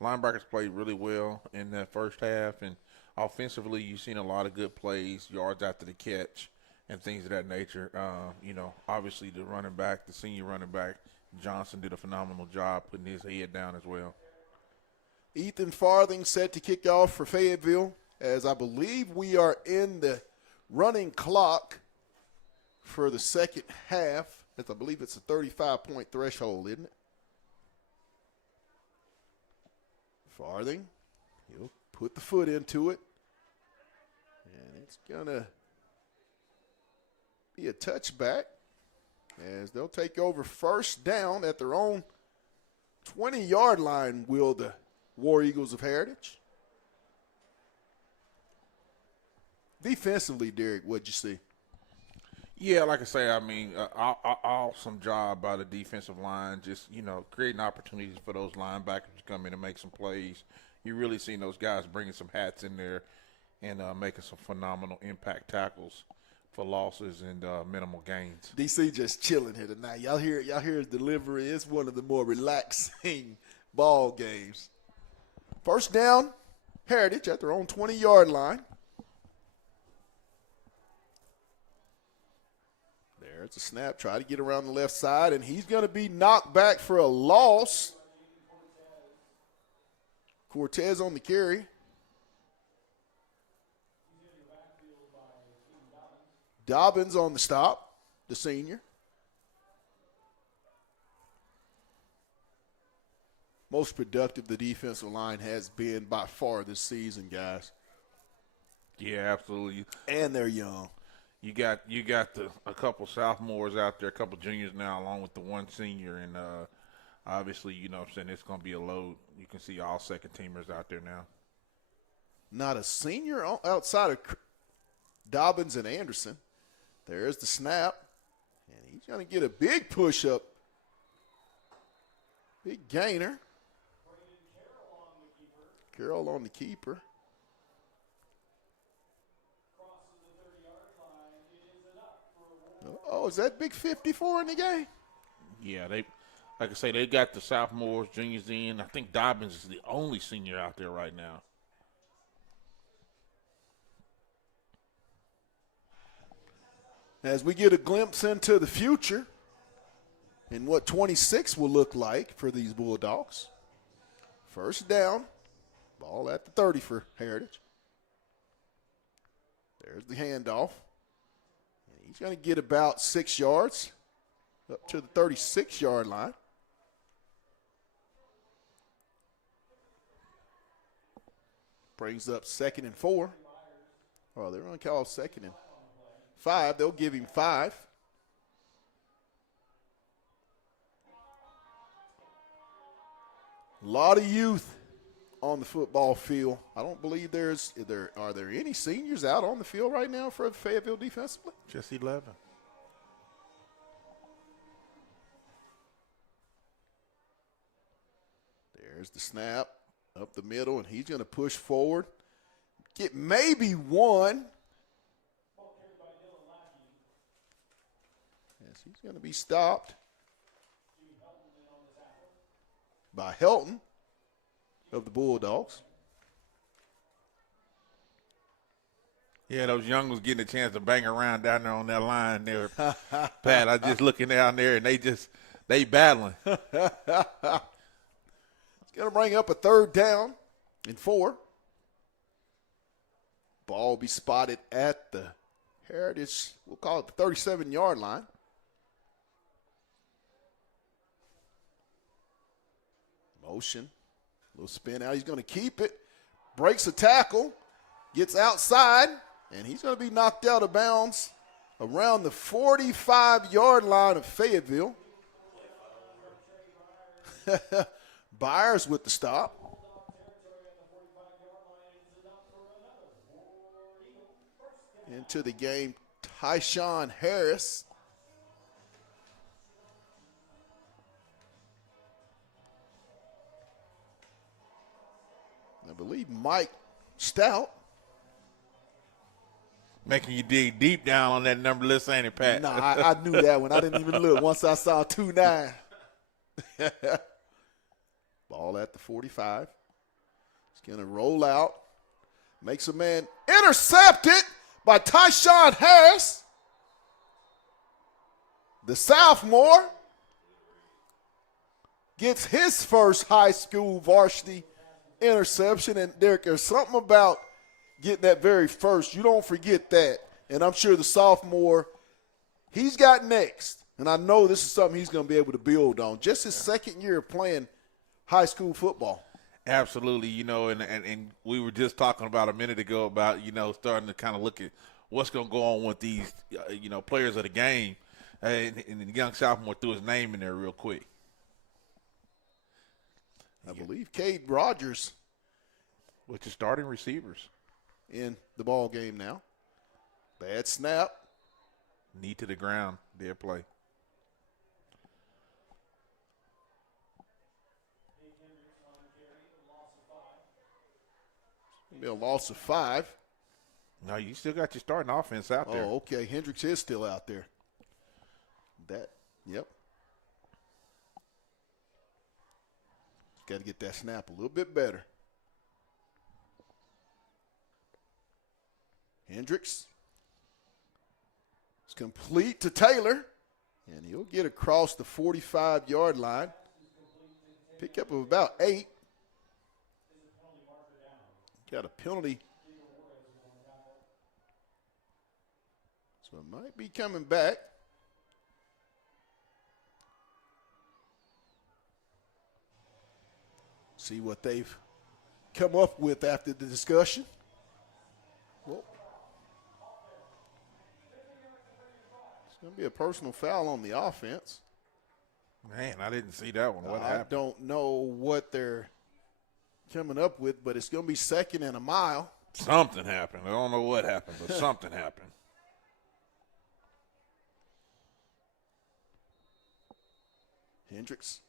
linebackers played really well in that first half. And offensively, you've seen a lot of good plays, yards after the catch, and things of that nature. Obviously, the senior running back, Johnson, did a phenomenal job putting his head down as well. Ethan Farthing set to kick off for Fayetteville, as I believe we are in the running clock for the second half, as I believe it's a 35-point threshold, isn't it? Farthing, he'll put the foot into it, and it's going to be a touchback as they'll take over first down at their own 20-yard line, will the War Eagles of Heritage. Defensively, Derek, what'd you see? Yeah, like I say, I mean, awesome job by the defensive line, just, creating opportunities for those linebackers to come in and make some plays. You really seen those guys bringing some hats in there and making some phenomenal impact tackles for losses and minimal gains. DC just chilling here tonight. Y'all hear his delivery. It's one of the more relaxing ball games. First down, Heritage at their own 20-yard line. There's a snap. Try to get around the left side, and he's going to be knocked back for a loss. Cortez on the carry. Dobbins on the stop, the senior. Most productive the defensive line has been by far this season, guys. Yeah, absolutely. And they're young. You got a couple sophomores out there, a couple juniors now, along with the one senior, and obviously, it's going to be a load. You can see all second-teamers out there now. Not a senior outside of Dobbins and Anderson. There's the snap, and he's going to get a big push-up. Big gainer. Carroll on the keeper. Oh, is that big 54 in the game? Yeah, like I say, they got the sophomores, juniors in. I think Dobbins is the only senior out there right now. As we get a glimpse into the future and what 26 will look like for these Bulldogs. First down, ball at the 30 for Heritage. There's the handoff. And he's going to get about 6 yards up to the 36-yard line. Brings up 2nd and 4. Oh, they're going to call 2nd and 5. They'll give him 5. A lot of youth on the football field. I don't believe are there any seniors out on the field right now for Fayetteville defensively? Just 11. There's the snap up the middle, and he's going to push forward. Get maybe one. Yes, he's going to be stopped by Helton of the Bulldogs. Yeah, those young ones getting a chance to bang around down there on that line there. Pat, I just looking down there, and they battling. It's going to bring up a 3rd down and 4. Ball will be spotted at the Heritage, we'll call it the 37-yard line. Motion, little spin out. He's going to keep it, breaks a tackle, gets outside, and he's going to be knocked out of bounds around the 45-yard line of Fayetteville. Byers with the stop. Into the game, Tyshawn Harris. I believe Mike Stout Making you dig deep down on that number list, ain't it, Pat? Nah, I knew that one. I didn't even look once I saw 2-9. Ball at the 45. It's going to roll out. Makes a man intercepted by Tyshawn Harris. The sophomore gets his first high school varsity interception. And Derek, there's something about getting that very first. You don't forget that. And I'm sure the sophomore, he's got next. And I know this is something he's going to be able to build on. Just his second year of playing high school football. Absolutely, and we were just talking about a minute ago about, starting to kind of look at what's going to go on with these, players of the game. And the young sophomore threw his name in there real quick. I believe tRogers with the starting receivers in the ball game now. Bad snap. Knee to the ground. Their play. It'll be a loss of 5. No, you still got your starting offense out there. Oh, okay. Hendricks is still out there. Yep. Got to get that snap a little bit better. Hendricks. It's complete to Taylor. And he'll get across the 45-yard line. Pickup of about 8. Got a penalty. So it might be coming back. See what they've come up with after the discussion. Well, it's going to be a personal foul on the offense. Man, I didn't see that one. What happened? I don't know what they're coming up with, but it's going to be 2nd and a mile. Something happened. I don't know what happened, but something happened. Hendricks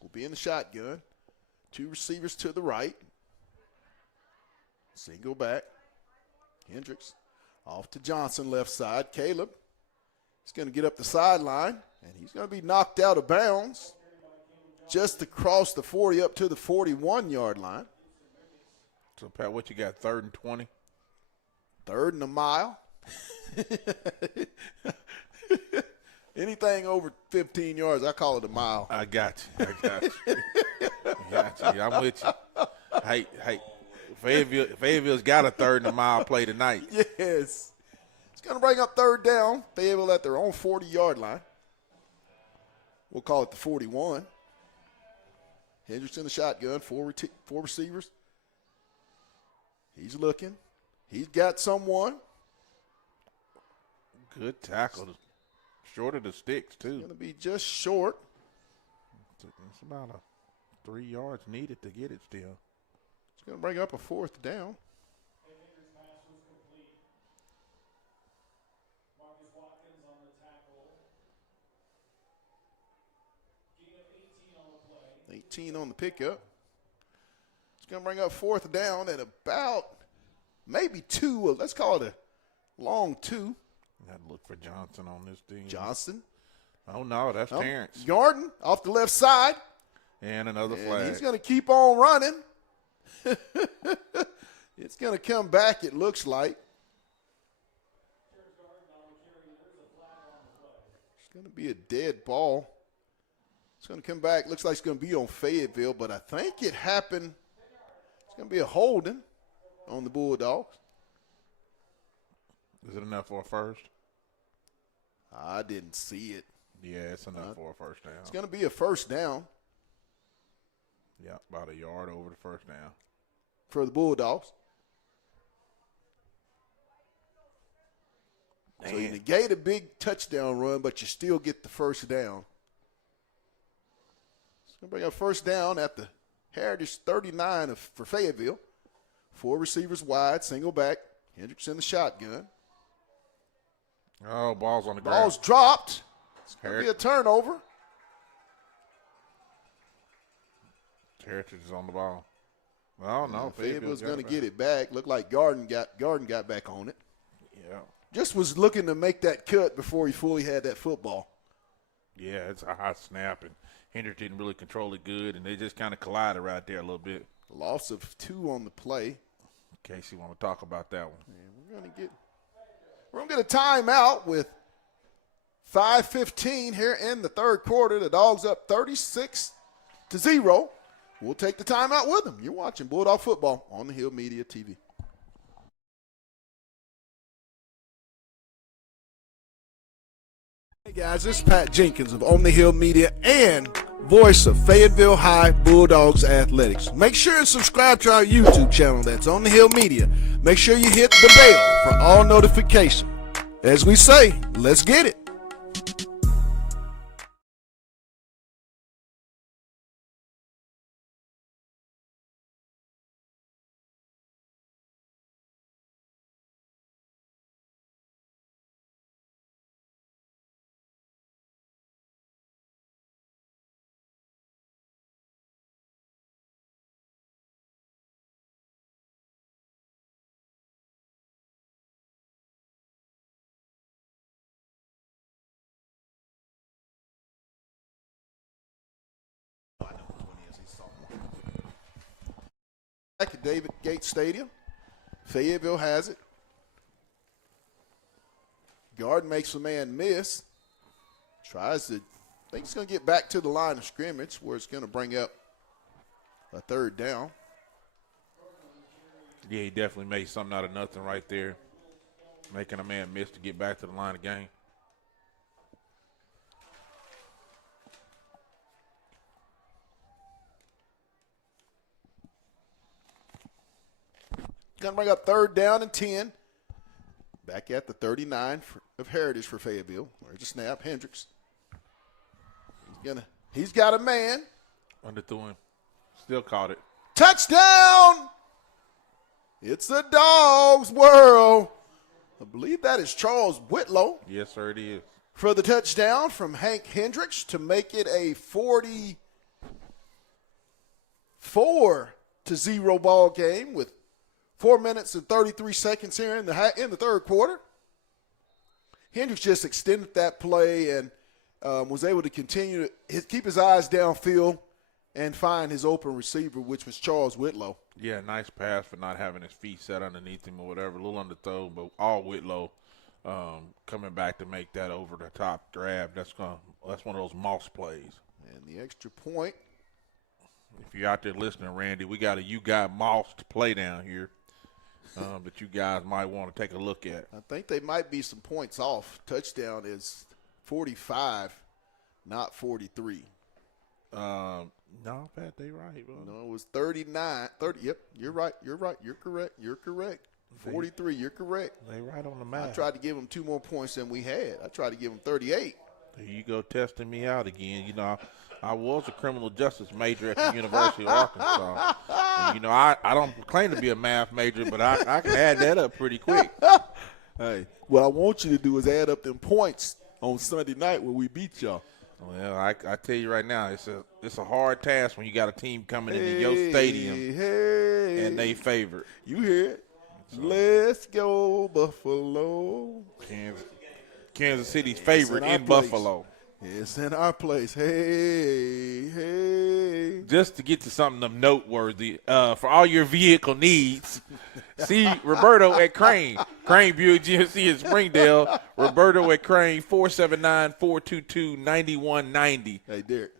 will be in the shotgun. 2 receivers to the right. Single back. Hendricks off to Johnson, left side. Caleb is going to get up the sideline, and he's going to be knocked out of bounds just across the 40 up to the 41-yard line. So, Pat, what you got, 3rd and 20? 3rd and a mile. Anything over 15 yards, I call it a mile. I got you. I'm with you. Hey, Fayetteville's got a 3rd and a mile play tonight. Yes. It's going to bring up 3rd down. Fayetteville at their own 40-yard line. We'll call it the 41. Hendricks in the shotgun, 4 receivers. He's looking. He's got someone. Good tackle. Short of the sticks, too. Going to be just short. It's about 3 yards needed to get it still. It's going to bring up a 4th down. Marcus Watkins on the tackle. 18 on the pickup. It's going to bring up 4th down at about maybe 2. Let's call it a long 2. Got to look for Johnson on this team. Johnson. Oh, no, that's Terrence. Jordan off the left side. And another flag. He's going to keep on running. It's going to come back, it looks like. It's going to be a dead ball. It's going to come back. Looks like it's going to be on Fayetteville, but I think it happened. It's going to be a holding on the Bulldogs. Is it enough for a first? I didn't see it. Yeah, it's enough for a first down. It's going to be a first down. Yeah, about a yard over the first down. For the Bulldogs. Man. So you negate a big touchdown run, but you still get the first down. It's going to bring up first down at the Heritage 39 for Fayetteville. 4 receivers wide, single back. Hendricks in the shotgun. Oh, ball's on the ground. Ball's dropped. It's going to be a turnover. Heritage is on the ball. Oh, no. Fayetteville's going to get it back. Looked like Garden got back on it. just was looking to make that cut before he fully had that football. Yeah, it's a hot snap, and Hendricks didn't really control it good, and they just kind of collided right there a little bit. Loss of 2 on the play. Casey want to talk about that one. And we're gonna get a timeout with 5:15 here in the third quarter. The Dogs up 36-0. We'll take the timeout with them. You're watching Bulldog football on the Hill Media TV. Hey guys, this is Pat Jenkins of On the Hill Media and voice of Fayetteville High Bulldogs Athletics. Make sure and subscribe to our YouTube channel. That's On the Hill Media. Make sure you hit the bell for all notifications. As we say, let's get it. Back at David Gates Stadium. Fayetteville has it. Guard makes a man miss. Tries to, I think he's going to get back to the line of scrimmage where it's going to bring up a third down. Yeah, he definitely made something out of nothing right there, making a man miss to get back to the line of game. Going to bring up third down and 10. Back at the 39 of Heritage for Fayetteville. There's a snap. Hendricks. He's got a man. Underthrew him. Still caught it. Touchdown! It's the Dogs' world. I believe that is Charles Whitlow. Yes, sir, it is. For the touchdown from Hank Hendricks to make it a 44-0 ball game with 4 minutes and 33 seconds here in the third quarter. Hendricks just extended that play and was able to continue to keep his eyes downfield and find his open receiver, which was Charles Whitlow. Yeah, nice pass for not having his feet set underneath him or whatever. A little underthrow, but all Whitlow coming back to make that over the top grab. That's one of those moss plays. And the extra point. If you're out there listening, Randy, we got a You Got Mossed play down here that you guys might want to take a look at. I think they might be some points off. Touchdown is 45, not 43. No, Pat, they right, bro. No, it was 39. 30. Yep, you're right. You're correct. 43, you're correct. They right on the map. I tried to give them 2 more points than we had. I tried to give them 38. There you go, testing me out again. You know, I was a criminal justice major at the University of Arkansas. And, you know, I don't claim to be a math major, but I can add that up pretty quick. Hey, what I want you to do is add up them points on Sunday night when we beat y'all. Well, I tell you right now, it's a hard task when you got a team coming into your stadium and they favorite. You hear it. So, let's go, Buffalo. Kansas City's favorite in Buffalo. It's in our place. Hey. Just to get to something noteworthy, for all your vehicle needs, see Roberto at Crane Buick GMC in Springdale. Roberto at Crane, 479-422-9190. Hey, Derek,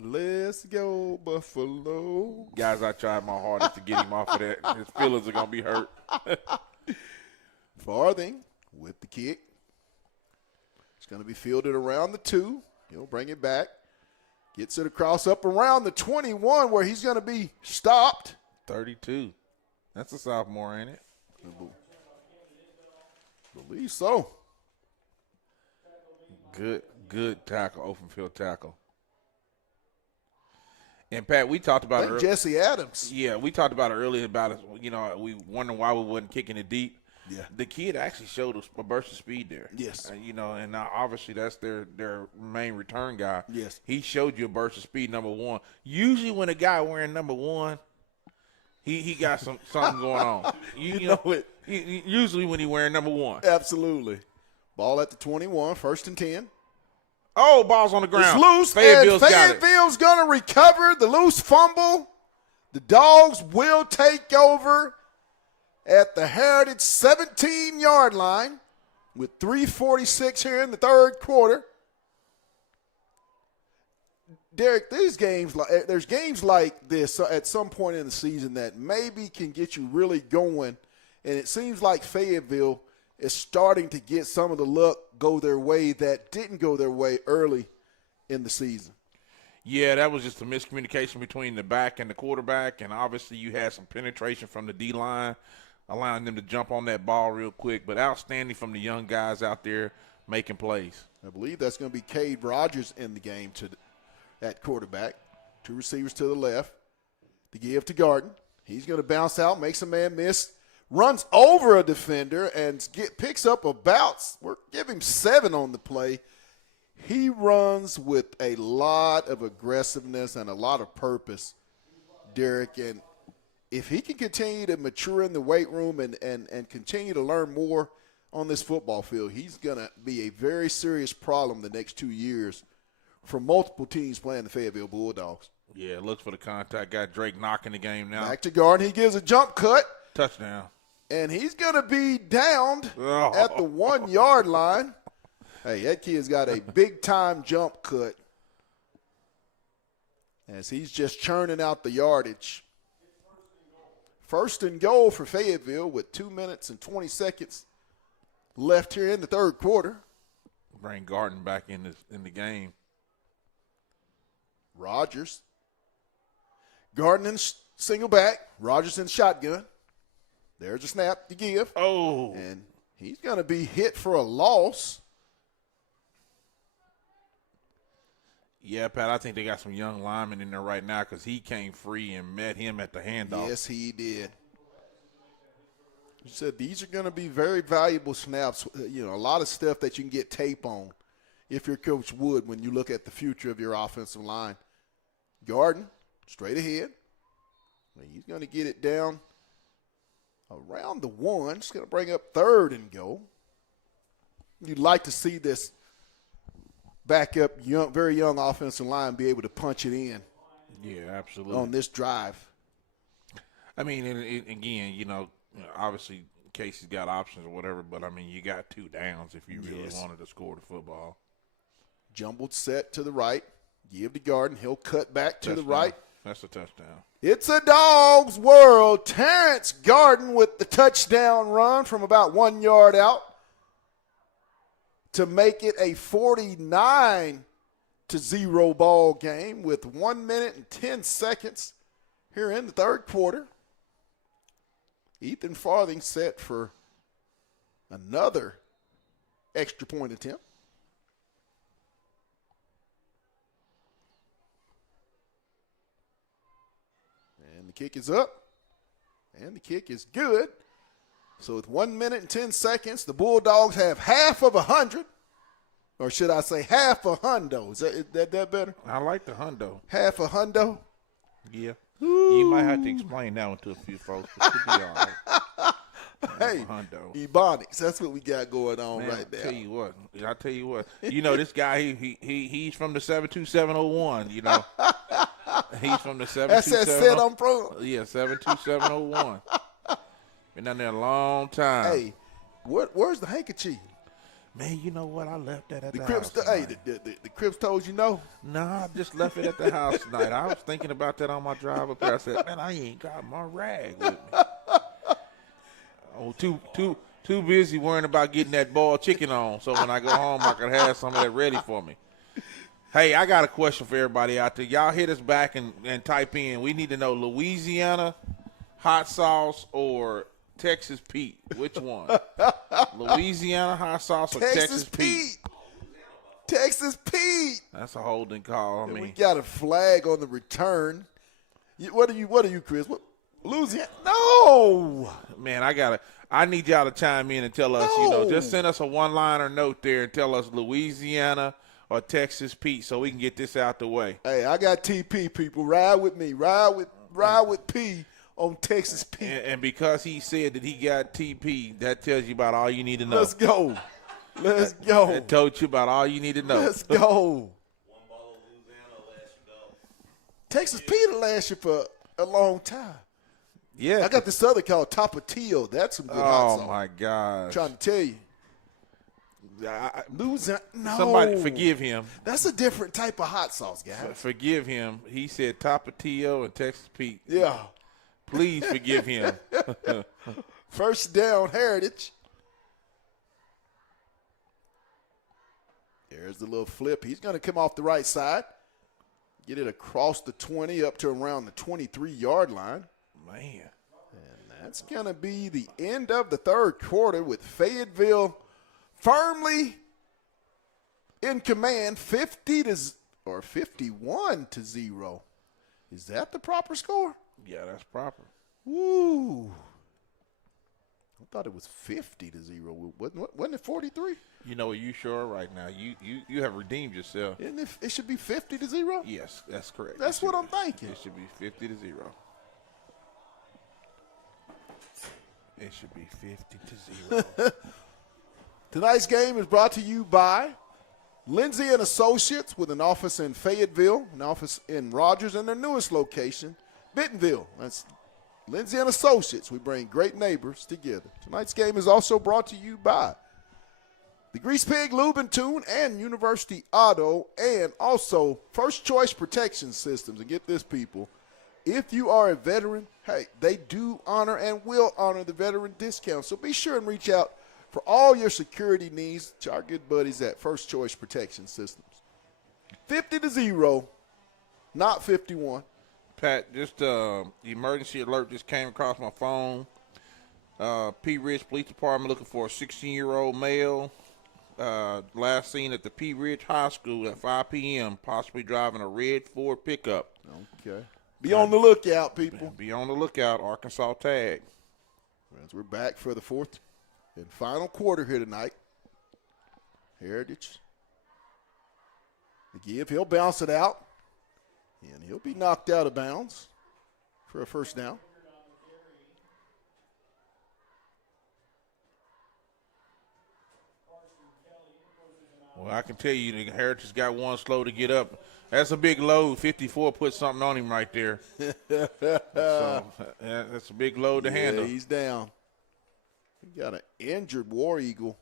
let's go, Buffalo. Guys, I tried my hardest to get him off of that. His feelings are going to be hurt. Farthing with the kick. It's going to be fielded around the 2. He'll bring it back. Gets it across up around the 21 where he's going to be stopped. 32. That's a sophomore, ain't it? Believe so. Good tackle, open field tackle. And, Pat, we talked about it earlier. Jesse Adams. Yeah, we talked about it earlier about it. You know, we wondering why we wasn't kicking it deep. Yeah. The kid actually showed us a burst of speed there. Yes. You know, and now obviously that's their main return guy. Yes. He showed you a burst of speed, number 1. Usually when a guy wearing number 1, he got something going on. You know it. Usually when he's wearing number 1. Absolutely. Ball at the 21, 1st and 10. Oh, ball's on the ground. It's loose, Fayetteville's and got it. Fayetteville's going to recover the loose fumble. The Dogs will take over at the Heritage 17-yard line with 3:46 here in the third quarter. Derek, there's games like this at some point in the season that maybe can get you really going, and it seems like Fayetteville is starting to get some of the luck go their way that didn't go their way early in the season. Yeah, that was just a miscommunication between the back and the quarterback, and obviously you had some penetration from the D-line, allowing them to jump on that ball real quick, but outstanding from the young guys out there making plays. I believe that's going to be tRogers in the game at quarterback. 2 receivers to the left. The give to Garden. He's going to bounce out, makes a man miss, runs over a defender, and picks up a bounce. Give him 7 on the play. He runs with a lot of aggressiveness and a lot of purpose, Derek. And if he can continue to mature in the weight room and continue to learn more on this football field, he's going to be a very serious problem the next 2 years for multiple teams playing the Fayetteville Bulldogs. Yeah, looks for the contact. Got Drake knocking the game now. Back to Garden. He gives a jump cut. Touchdown. And he's going to be downed at the 1-yard line. Hey, that kid's got a big-time jump cut as he's just churning out the yardage. 1st and goal for Fayetteville with 2 minutes and 20 seconds left here in the third quarter. Bring Garden back in the game. Rogers. Garden in single back. Rogers in shotgun. There's a snap to give. Oh. And he's going to be hit for a loss. Yeah, Pat, I think they got some young linemen in there right now because he came free and met him at the handoff. Yes, he did. You said these are going to be very valuable snaps. A lot of stuff that you can get tape on if you're Coach Wood when you look at the future of your offensive line. Garden, straight ahead. He's going to get it down around the 1. It's going to bring up 3rd and goal. You'd like to see this backup, very young offensive line be able to punch it in. Yeah, absolutely. On this drive. I mean, again, obviously Casey's got options or whatever, but, I mean, you got 2 downs if you really wanted to score the football. Jumbled set to the right. Give to Garden. He'll cut back to the right. That's a touchdown. It's a Dog's world. Terrence Garden with the touchdown run from about 1 yard out to make it a 49-0 ball game with 1 minute and 10 seconds here in the third quarter. Ethan Farthing set for another extra point attempt. And the kick is up. And the kick is good. So with 1 minute and 10 seconds, the Bulldogs have half of 100. Or should I say half a hundo? Is that better? I like the hundo. Half a hundo? Yeah. Ooh. You might have to explain that one to a few folks, but it'll be all right. Hey, Ebonics, that's what we got going on right there. I tell you what. This guy, he's from the 72701, He's from the 727. That's that set I'm from. Yeah, 72701. Been down there a long time. Hey, where's the handkerchief? Man, you know what? I left that at the Crips house. The Crips told you no? No, I just left it at the house tonight. I was thinking about that on my drive up there. I said, man, I ain't got my rag with me. Oh, too busy worrying about getting that boiled chicken on, so when I go home, I can have some of that ready for me. Hey, I got a question for everybody out there. Y'all hit us back and type in. We need to know Louisiana hot sauce or Texas Pete. Which one? Louisiana hot sauce or Texas Pete? Texas Pete. That's a holding call. We got a flag on the return. What are you, Chris? What? Louisiana? No. Man, I need y'all to chime in and tell us, just send us a one-liner note there and tell us Louisiana or Texas Pete so we can get this out the way. Hey, I got TP, people. Ride with me. Ride with P on Texas Pete. And because he said that he got TP, that tells you about all you need to know. Let's go. Let's go. That told you about all you need to know. Let's go. Texas Pete will last you for a long time. Yeah. I got this other called Tapatio. That's some good hot sauce. Oh, my gosh. I'm trying to tell you. Louisiana, no. Somebody forgive him. That's a different type of hot sauce, guys. Forgive him. He said Tapatio and Texas Pete. Yeah. Please forgive him. First down, Heritage. There's the little flip. He's going to come off the right side. Get it across the 20 up to around the 23-yard line. Man. And that's going to be the end of the third quarter with Fayetteville firmly in command, 51-0. Is that the proper score? Yeah, that's proper. Woo. I thought it was 50-0. Wasn't it 43? You know, you sure right now. You have redeemed yourself. Isn't it should be 50-0? Yes, that's correct. That's what I'm thinking. It should be 50-0. It should be 50-0. Tonight's game is brought to you by Lindsay and Associates with an office in Fayetteville, an office in Rogers, and their newest location, Bentonville. That's Lindsay and Associates. We bring great neighbors together. Tonight's game is also brought to you by the Grease Pig Lube and Tune and University Auto, and also First Choice Protection Systems. And get this, people, if you are a veteran, hey, they do honor and will honor the veteran discount. So be sure and reach out for all your security needs to our good buddies at First Choice Protection Systems. 50-0, not 51. Pat, just emergency alert just came across my phone. P. Ridge Police Department looking for a 16-year-old male. Last seen at the P. Ridge High School at 5 p.m., possibly driving a red Ford pickup. Okay. Be on the lookout, people. Be on the lookout, Arkansas tag. As we're back for the fourth and final quarter here tonight. Heritage. The give, he'll bounce it out. And he'll be knocked out of bounds for a first down. Well, I can tell you the Heritage got one slow to get up. That's a big load. 54 put something on him right there. So, that's a big load to handle. He's down. We got an injured War Eagle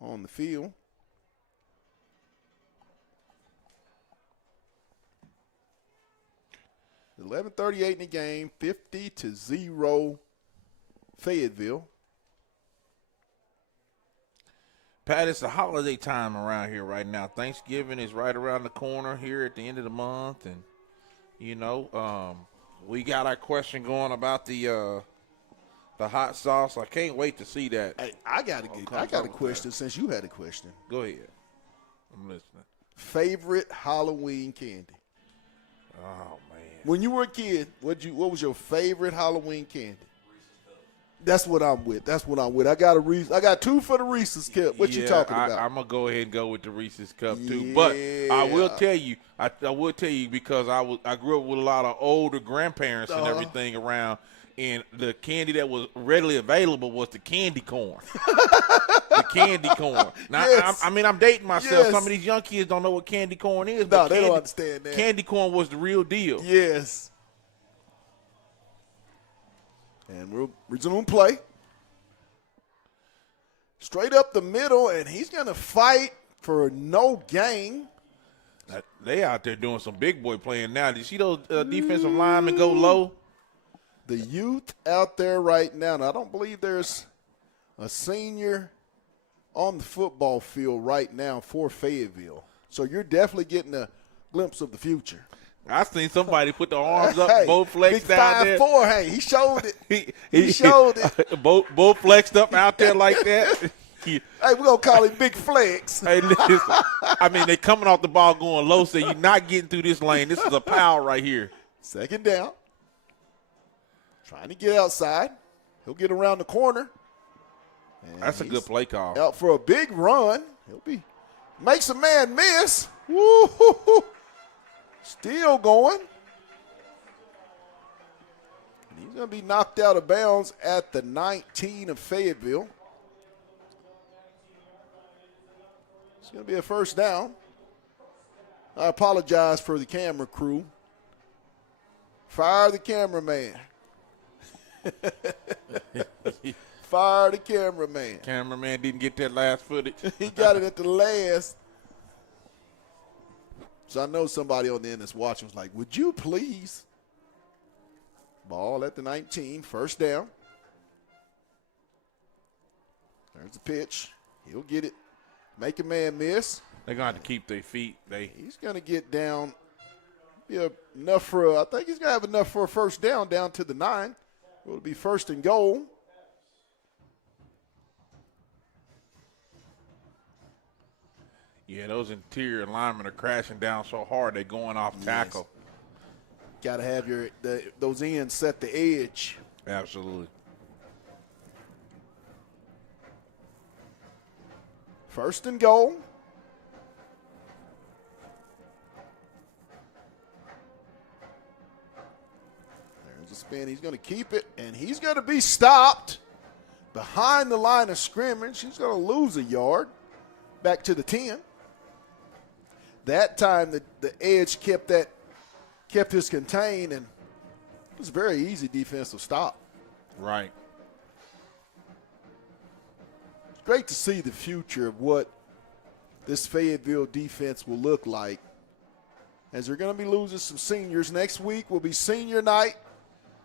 on the field. $11:38 in the game, 50-0 Fayetteville. Pat, it's the holiday time around here right now. Thanksgiving is right around the corner here at the end of the month. And, you know, we got our question going about the hot sauce. I can't wait to see that. Hey, I got a question since you had a question. Go ahead. I'm listening. Favorite Halloween candy? Oh, man. When you were a kid, what was your favorite Halloween candy? That's what I'm with. I got two for the Reese's Cup. What you talking about? I'm gonna go ahead and go with the Reese's Cup too. But I will tell you, because I grew up with a lot of older grandparents and everything around, and the candy that was readily available was the candy corn. The candy corn. Now, yes. I'm dating myself. Yes. Some of these young kids don't know what candy corn is. No, they don't understand that. Candy corn was the real deal. Yes. And we'll resume play. Straight up the middle, and he's going to fight for no gain. They out there doing some big boy playing now. Did you see those defensive linemen go low? The youth out there right now, and I don't believe there's a senior on the football field right now for Fayetteville. So you're definitely getting a glimpse of the future. I seen somebody put the arms up, both flexed down there. 5'4", hey, he showed it. He showed it. Both flexed up out there like that. Hey, we're going to call him Big Flex. Hey, listen, they coming off the ball going low, so you're not getting through this lane. This is a power right here. Second down. Trying to get outside. He'll get around the corner. And that's a good play call. Out for a big run. Makes a man miss. Woo-hoo-hoo. Still going. going to be knocked out of bounds at the 19 of Fayetteville. It's going to be a first down. I apologize for the camera crew. Fire the cameraman. Fire the cameraman. Cameraman didn't get that last footage. He got it at the last. So I know somebody on the end that's watching was like, would you please? Ball at the 19, first down. There's the pitch. He'll get it. Make a man miss. They're going to have to keep their feet. He's going to get down. Enough for, I think he's going to have enough for a first down to the 9. It'll be first and goal. Yeah, those interior linemen are crashing down so hard they're going off tackle. Got to have those ends set the edge. Absolutely. First and goal. There's a spin. He's going to keep it, and he's going to be stopped behind the line of scrimmage. He's going to lose a yard back to the 10. That time the edge kept his contained, and it was a very easy defensive stop. Right. It's great to see the future of what this Fayetteville defense will look like, as they're going to be losing some seniors. Next week will be senior night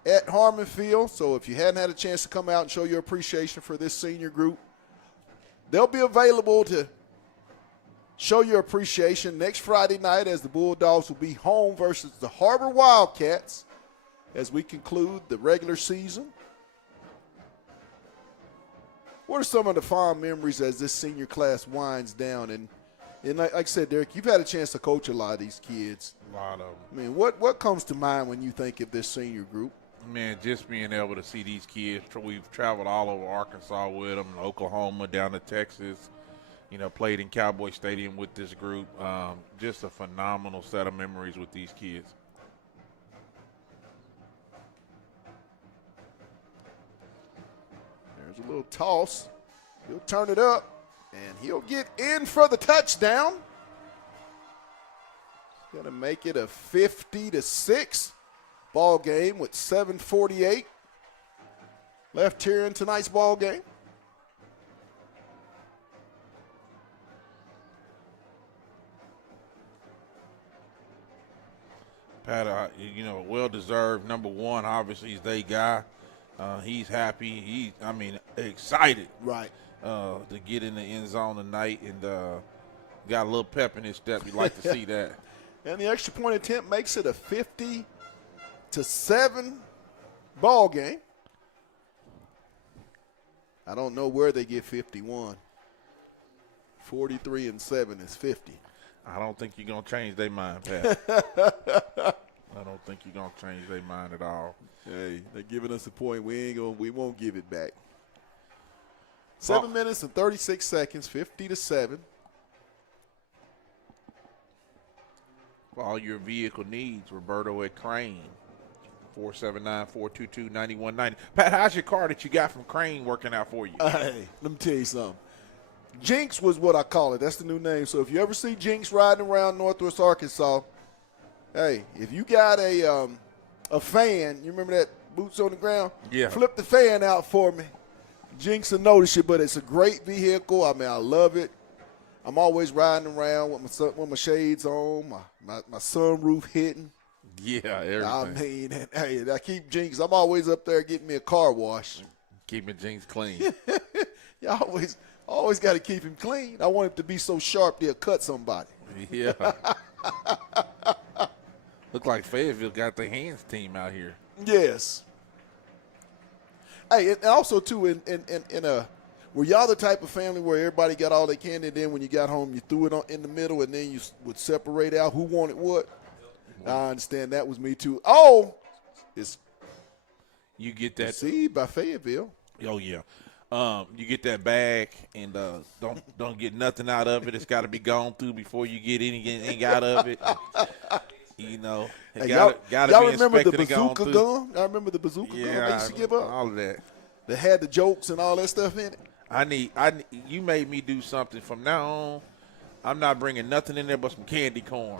at Harmon Field, so if you hadn't had a chance to come out and show your appreciation for this senior group, they'll be available to show your appreciation next Friday night, as the Bulldogs will be home versus the Harbor Wildcats as we conclude the regular season. What are some of the fond memories as this senior class winds down? And like I said, Derek, you've had a chance to coach a lot of these kids. A lot of them. I mean, what comes to mind when you think of this senior group? Man, just being able to see these kids. We've traveled all over Arkansas with them, Oklahoma, down to Texas. Played in Cowboy Stadium with this group. Just a phenomenal set of memories with these kids. There's a little toss. He'll turn it up, and he'll get in for the touchdown. He's going to make it a 50-6 ball game with 7:48 left here in tonight's ball game. Pat, well-deserved number one. Obviously, he's their guy. He's happy. Excited. Right. To get in the end zone tonight, and got a little pep in his step. You'd like to see that. And the extra point attempt makes it a 50-7 ball game. I don't know where they get 51. 43-7 is 50. I don't think you're going to change their mind, Pat. I don't think you're going to change their mind at all. Hey, they're giving us a point. We won't give it back. 7 minutes and 36 seconds, 50-7. For all your vehicle needs, Roberto at Crane, 479-422-9190. Pat, how's your car that you got from Crane working out for you? Hey, let me tell you something. Jinx was what I call it. That's the new name. So if you ever see Jinx riding around Northwest Arkansas, hey, if you got a fan, you remember that boots on the ground? Yeah. Flip the fan out for me. Jinx will notice it, but it's a great vehicle. I mean, I love it. I'm always riding around with my shades on, my sunroof hitting. Yeah, everything. I mean, hey, I keep Jinx. I'm always up there getting me a car wash. Keeping Jinx clean. You always got to keep him clean. I want him to be so sharp they'll cut somebody. Yeah. Look like Fayetteville got the hands team out here. Yes. Hey, and also too, were y'all the type of family where everybody got all their candy, and then when you got home, you threw it in the middle, and then you would separate out who wanted what? I understand that was me too. Oh, you get that seed by Fayetteville. Oh yeah. You get that bag and don't get nothing out of it. It's got to be gone through before you get anything out of it. You know, Hey, gotta y'all be remember the inspected and gone bazooka through. gun? I remember the bazooka gun they used to give up. all of that. That had the jokes and all that stuff in it. You made me do something from now on. I'm not bringing nothing in there but some candy corn.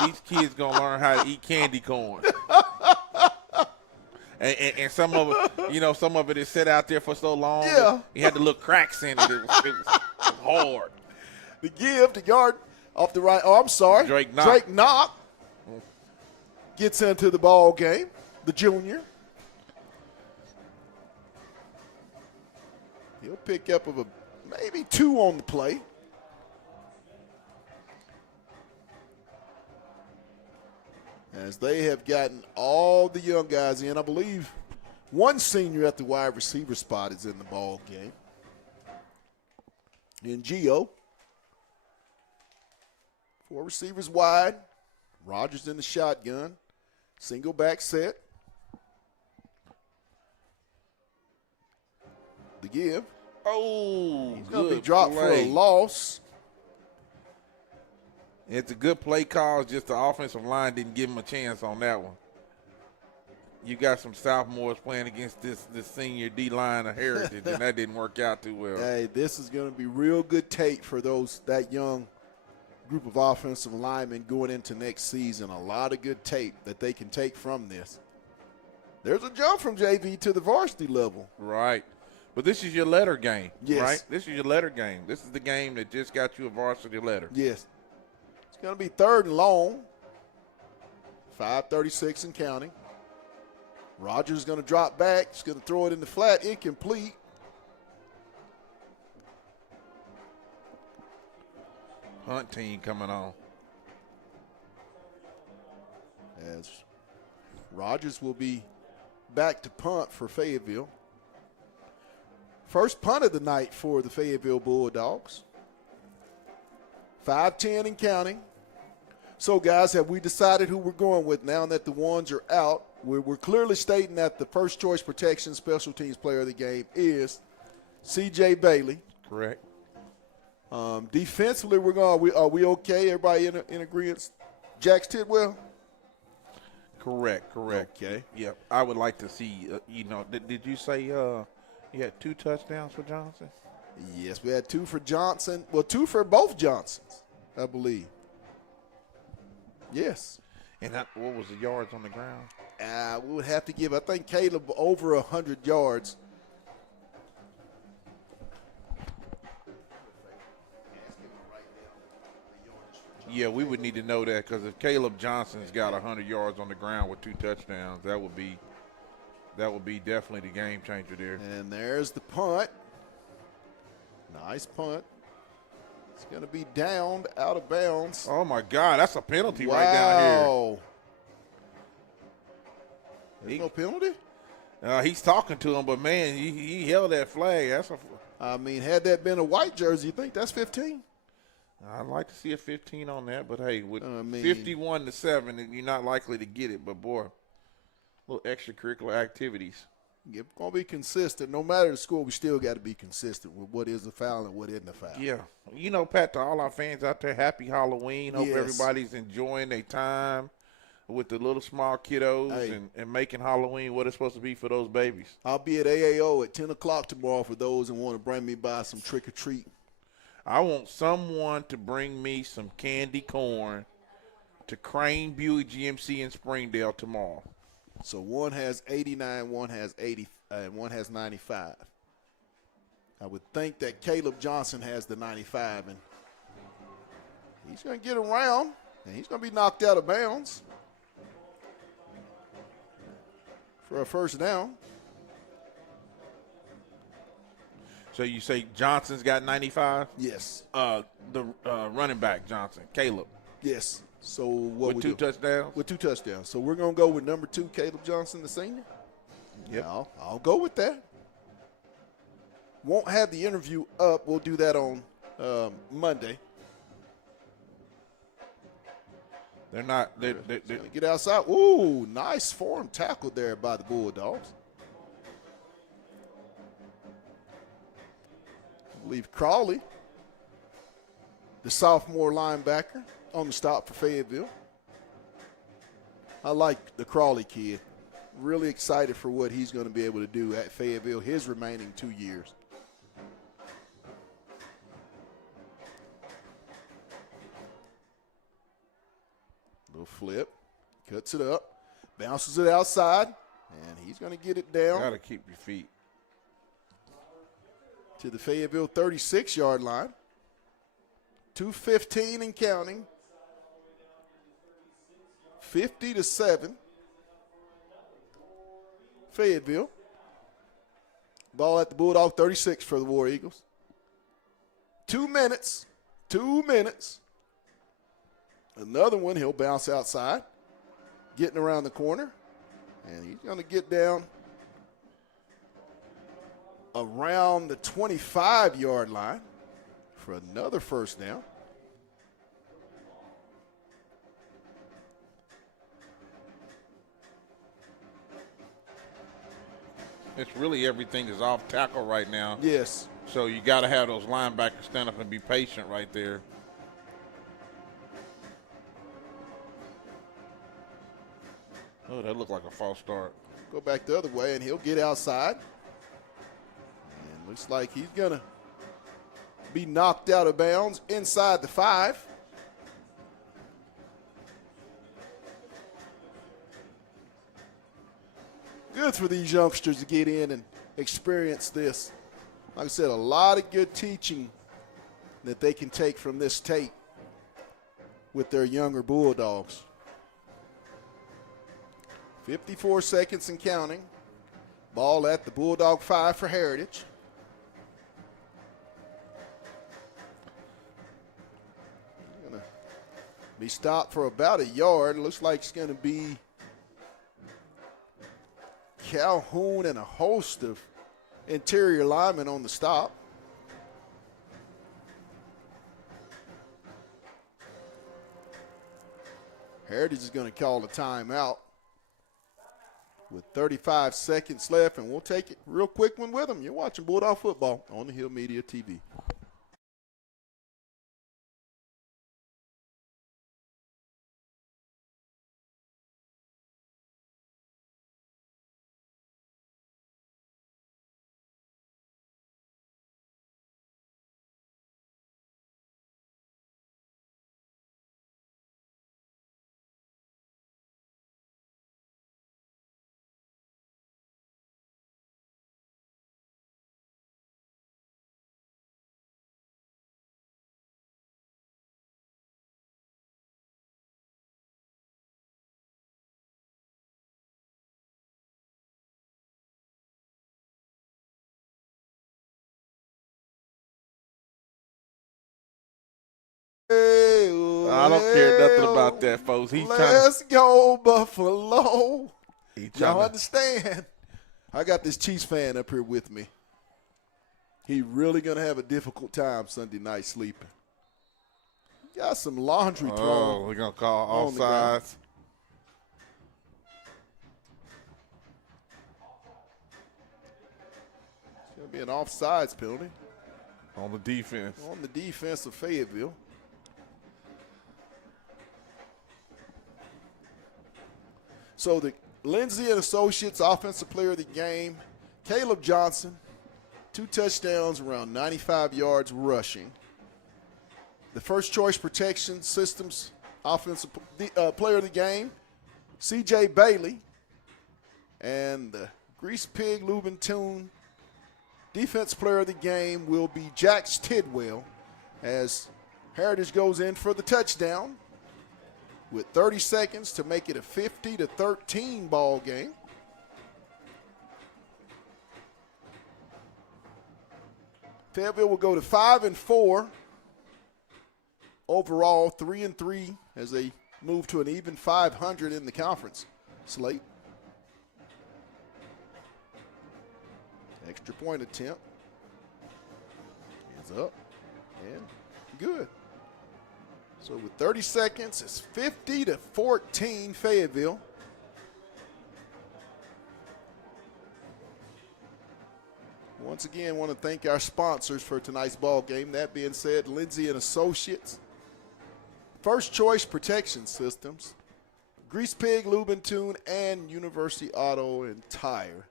these kids gonna learn how to eat candy corn. And some of it, some of it is set out there for so long. Yeah. You had the little cracks in it. It was hard. The give, the yard off the right. Oh, I'm sorry. Drake Knox. Drake Knox gets into the ball game. The junior. He'll pick up of maybe 2 on the play. As they have gotten all the young guys in. I believe one senior at the wide receiver spot is in the ball game. And Gio. 4 receivers wide. Rogers in the shotgun. Single back set. The give. Oh, he's going to be dropped for a loss. It's a good play call. Just the offensive line didn't give him a chance on that one. You got some sophomores playing against this senior D-line of Heritage, and that didn't work out too well. Hey, this is going to be real good tape for that young group of offensive linemen going into next season. A lot of good tape that they can take from this. There's a jump from JV to the varsity level. Right. But this is your letter game, yes. Right? This is your letter game. This is the game that just got you a varsity letter. Yes. It's going to be 3rd and long. 5:36 and counting. Rogers is going to drop back. He's going to throw it in the flat. Incomplete. Hunt team coming on. As Rogers will be back to punt for Fayetteville. First punt of the night for the Fayetteville Bulldogs. 5:10 and counting. So, guys, have we decided who we're going with now that the ones are out? We're clearly stating that the first choice protection special teams player of the game is C.J. Bailey. Correct. Defensively, are we okay? Everybody in agreement? Jax Tidwell? Correct. Okay. Yep. I would like to see, did you say you had 2 touchdowns for Johnson? Yes, we had 2 for Johnson. Well, 2 for both Johnsons, I believe. Yes. And what was the yards on the ground? We would have to give, I think, Caleb over 100 yards. Yeah, we would need to know that because if Caleb Johnson's got 100 yards on the ground with 2 touchdowns, that would be definitely the game changer there. And there's the punt. Nice punt. It's going to be downed out of bounds. Oh, my God. That's a penalty right down here. Wow. There's no penalty? He's talking to him, but, man, he held that flag. Had that been a white jersey, you think that's 15? I'd like to see a 15 on that, but, hey, with 51-7, you're not likely to get it. But, boy, little extracurricular activities. You're going to be consistent. No matter the score, we still got to be consistent with what is a foul and what isn't a foul. Yeah. Pat, to all our fans out there, happy Halloween. Hope Yes. everybody's enjoying their time with the little small kiddos and making Halloween what it's supposed to be for those babies. I'll be at AAO at 10 o'clock tomorrow for those who want to bring me by some trick-or-treat. I want someone to bring me some candy corn to Crane Buick GMC in Springdale tomorrow. So one has 89, one has 80, and one has 95. I would think that Caleb Johnson has the 95, and he's going to get around, and he's going to be knocked out of bounds for a first down. So you say Johnson's got 95? Yes. The running back, Johnson, Caleb. Yes. So what with 2 touchdowns? With 2 touchdowns. So we're going to go with number 2, Caleb Johnson, the senior? Yep. Yeah, I'll go with that. Won't have the interview up. We'll do that on Monday. They're not. They're get outside. Ooh, nice form tackle there by the Bulldogs. I believe Crawley, the sophomore linebacker, on the stop for Fayetteville. I like the Crawley kid. Really excited for what he's going to be able to do at Fayetteville his remaining 2 years. Little flip, cuts it up, bounces it outside, and he's going to get it down. Got to keep your feet. To the Fayetteville 36-yard line. 2:15 and counting. 50-7. Fayetteville. Ball at the Bulldog 36 for the War Eagles. 2 minutes. 2 minutes. Another one, he'll bounce outside. Getting around the corner. And he's going to get down around the 25-yard line for another first down. It's really everything is off tackle right now. Yes. So you got to have those linebackers stand up and be patient right there. Oh, that looked like a false start. Go back the other way, and he'll get outside. And looks like he's going to be knocked out of bounds inside the 5. Good for these youngsters to get in and experience this. Like I said, a lot of good teaching that they can take from this tape with their younger Bulldogs. 54 seconds and counting. Ball at the Bulldog 5 for Heritage. Gonna be stopped for about a yard. Looks like it's going to be Calhoun and a host of interior linemen on the stop. Heritage is going to call a timeout with 35 seconds left, and we'll take it real quick one with them. You're watching Bulldog football on the Hill Media TV. I don't care nothing about that, folks. Let's go, Buffalo. Y'all to understand? I got this Chiefs fan up here with me. He really going to have a difficult time Sunday night sleeping. Got some laundry thrown. Oh, we're going to call offsides. It's going to be an offsides penalty. On the defense. On the defense of Fayetteville. So the Lindsay and Associates Offensive Player of the Game, Caleb Johnson, 2 touchdowns, around 95 yards rushing. The First Choice Protection Systems Offensive Player of the Game, C.J. Bailey. And the Grease Pig Lubentune Defense Player of the Game will be Jax Tidwell as Heritage goes in for the touchdown with 30 seconds to make it a 50-13 ball game. Fayetteville will go to 5-4 overall, 3-3 as they move to an even 500 in the conference slate. Extra point attempt. Hands up. And good. So with 30 seconds, it's 50-14 Fayetteville. Once again, want to thank our sponsors for tonight's ball game. That being said, Lindsay and Associates, First Choice Protection Systems, Grease Pig, Lube and Tune, and University Auto and Tire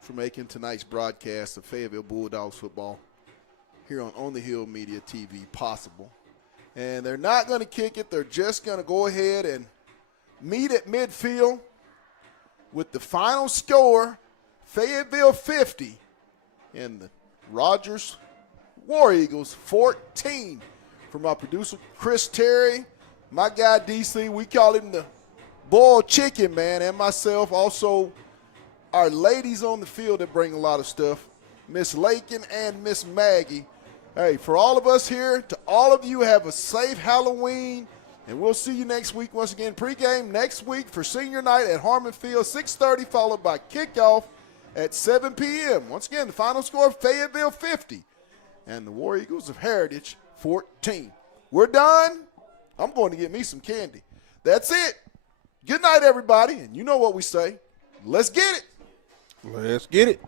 for making tonight's broadcast of Fayetteville Bulldogs football here on the Hill Media TV possible. And they're not going to kick it. They're just going to go ahead and meet at midfield with the final score, Fayetteville 50 and the Rogers War Eagles 14. From our producer, Chris Terry, my guy, DC, we call him the boiled chicken, man, and myself. Also, our ladies on the field that bring a lot of stuff, Miss Lakin and Miss Maggie. Hey, for all of us here, to all of you, have a safe Halloween, and we'll see you next week. Once again, pregame next week for senior night at Harmon Field, 6:30, followed by kickoff at 7 p.m. Once again, the final score, Fayetteville 50 and the War Eagles of Heritage 14. We're done. I'm going to get me some candy. That's it. Good night, everybody. And you know what we say. Let's get it. Let's get it.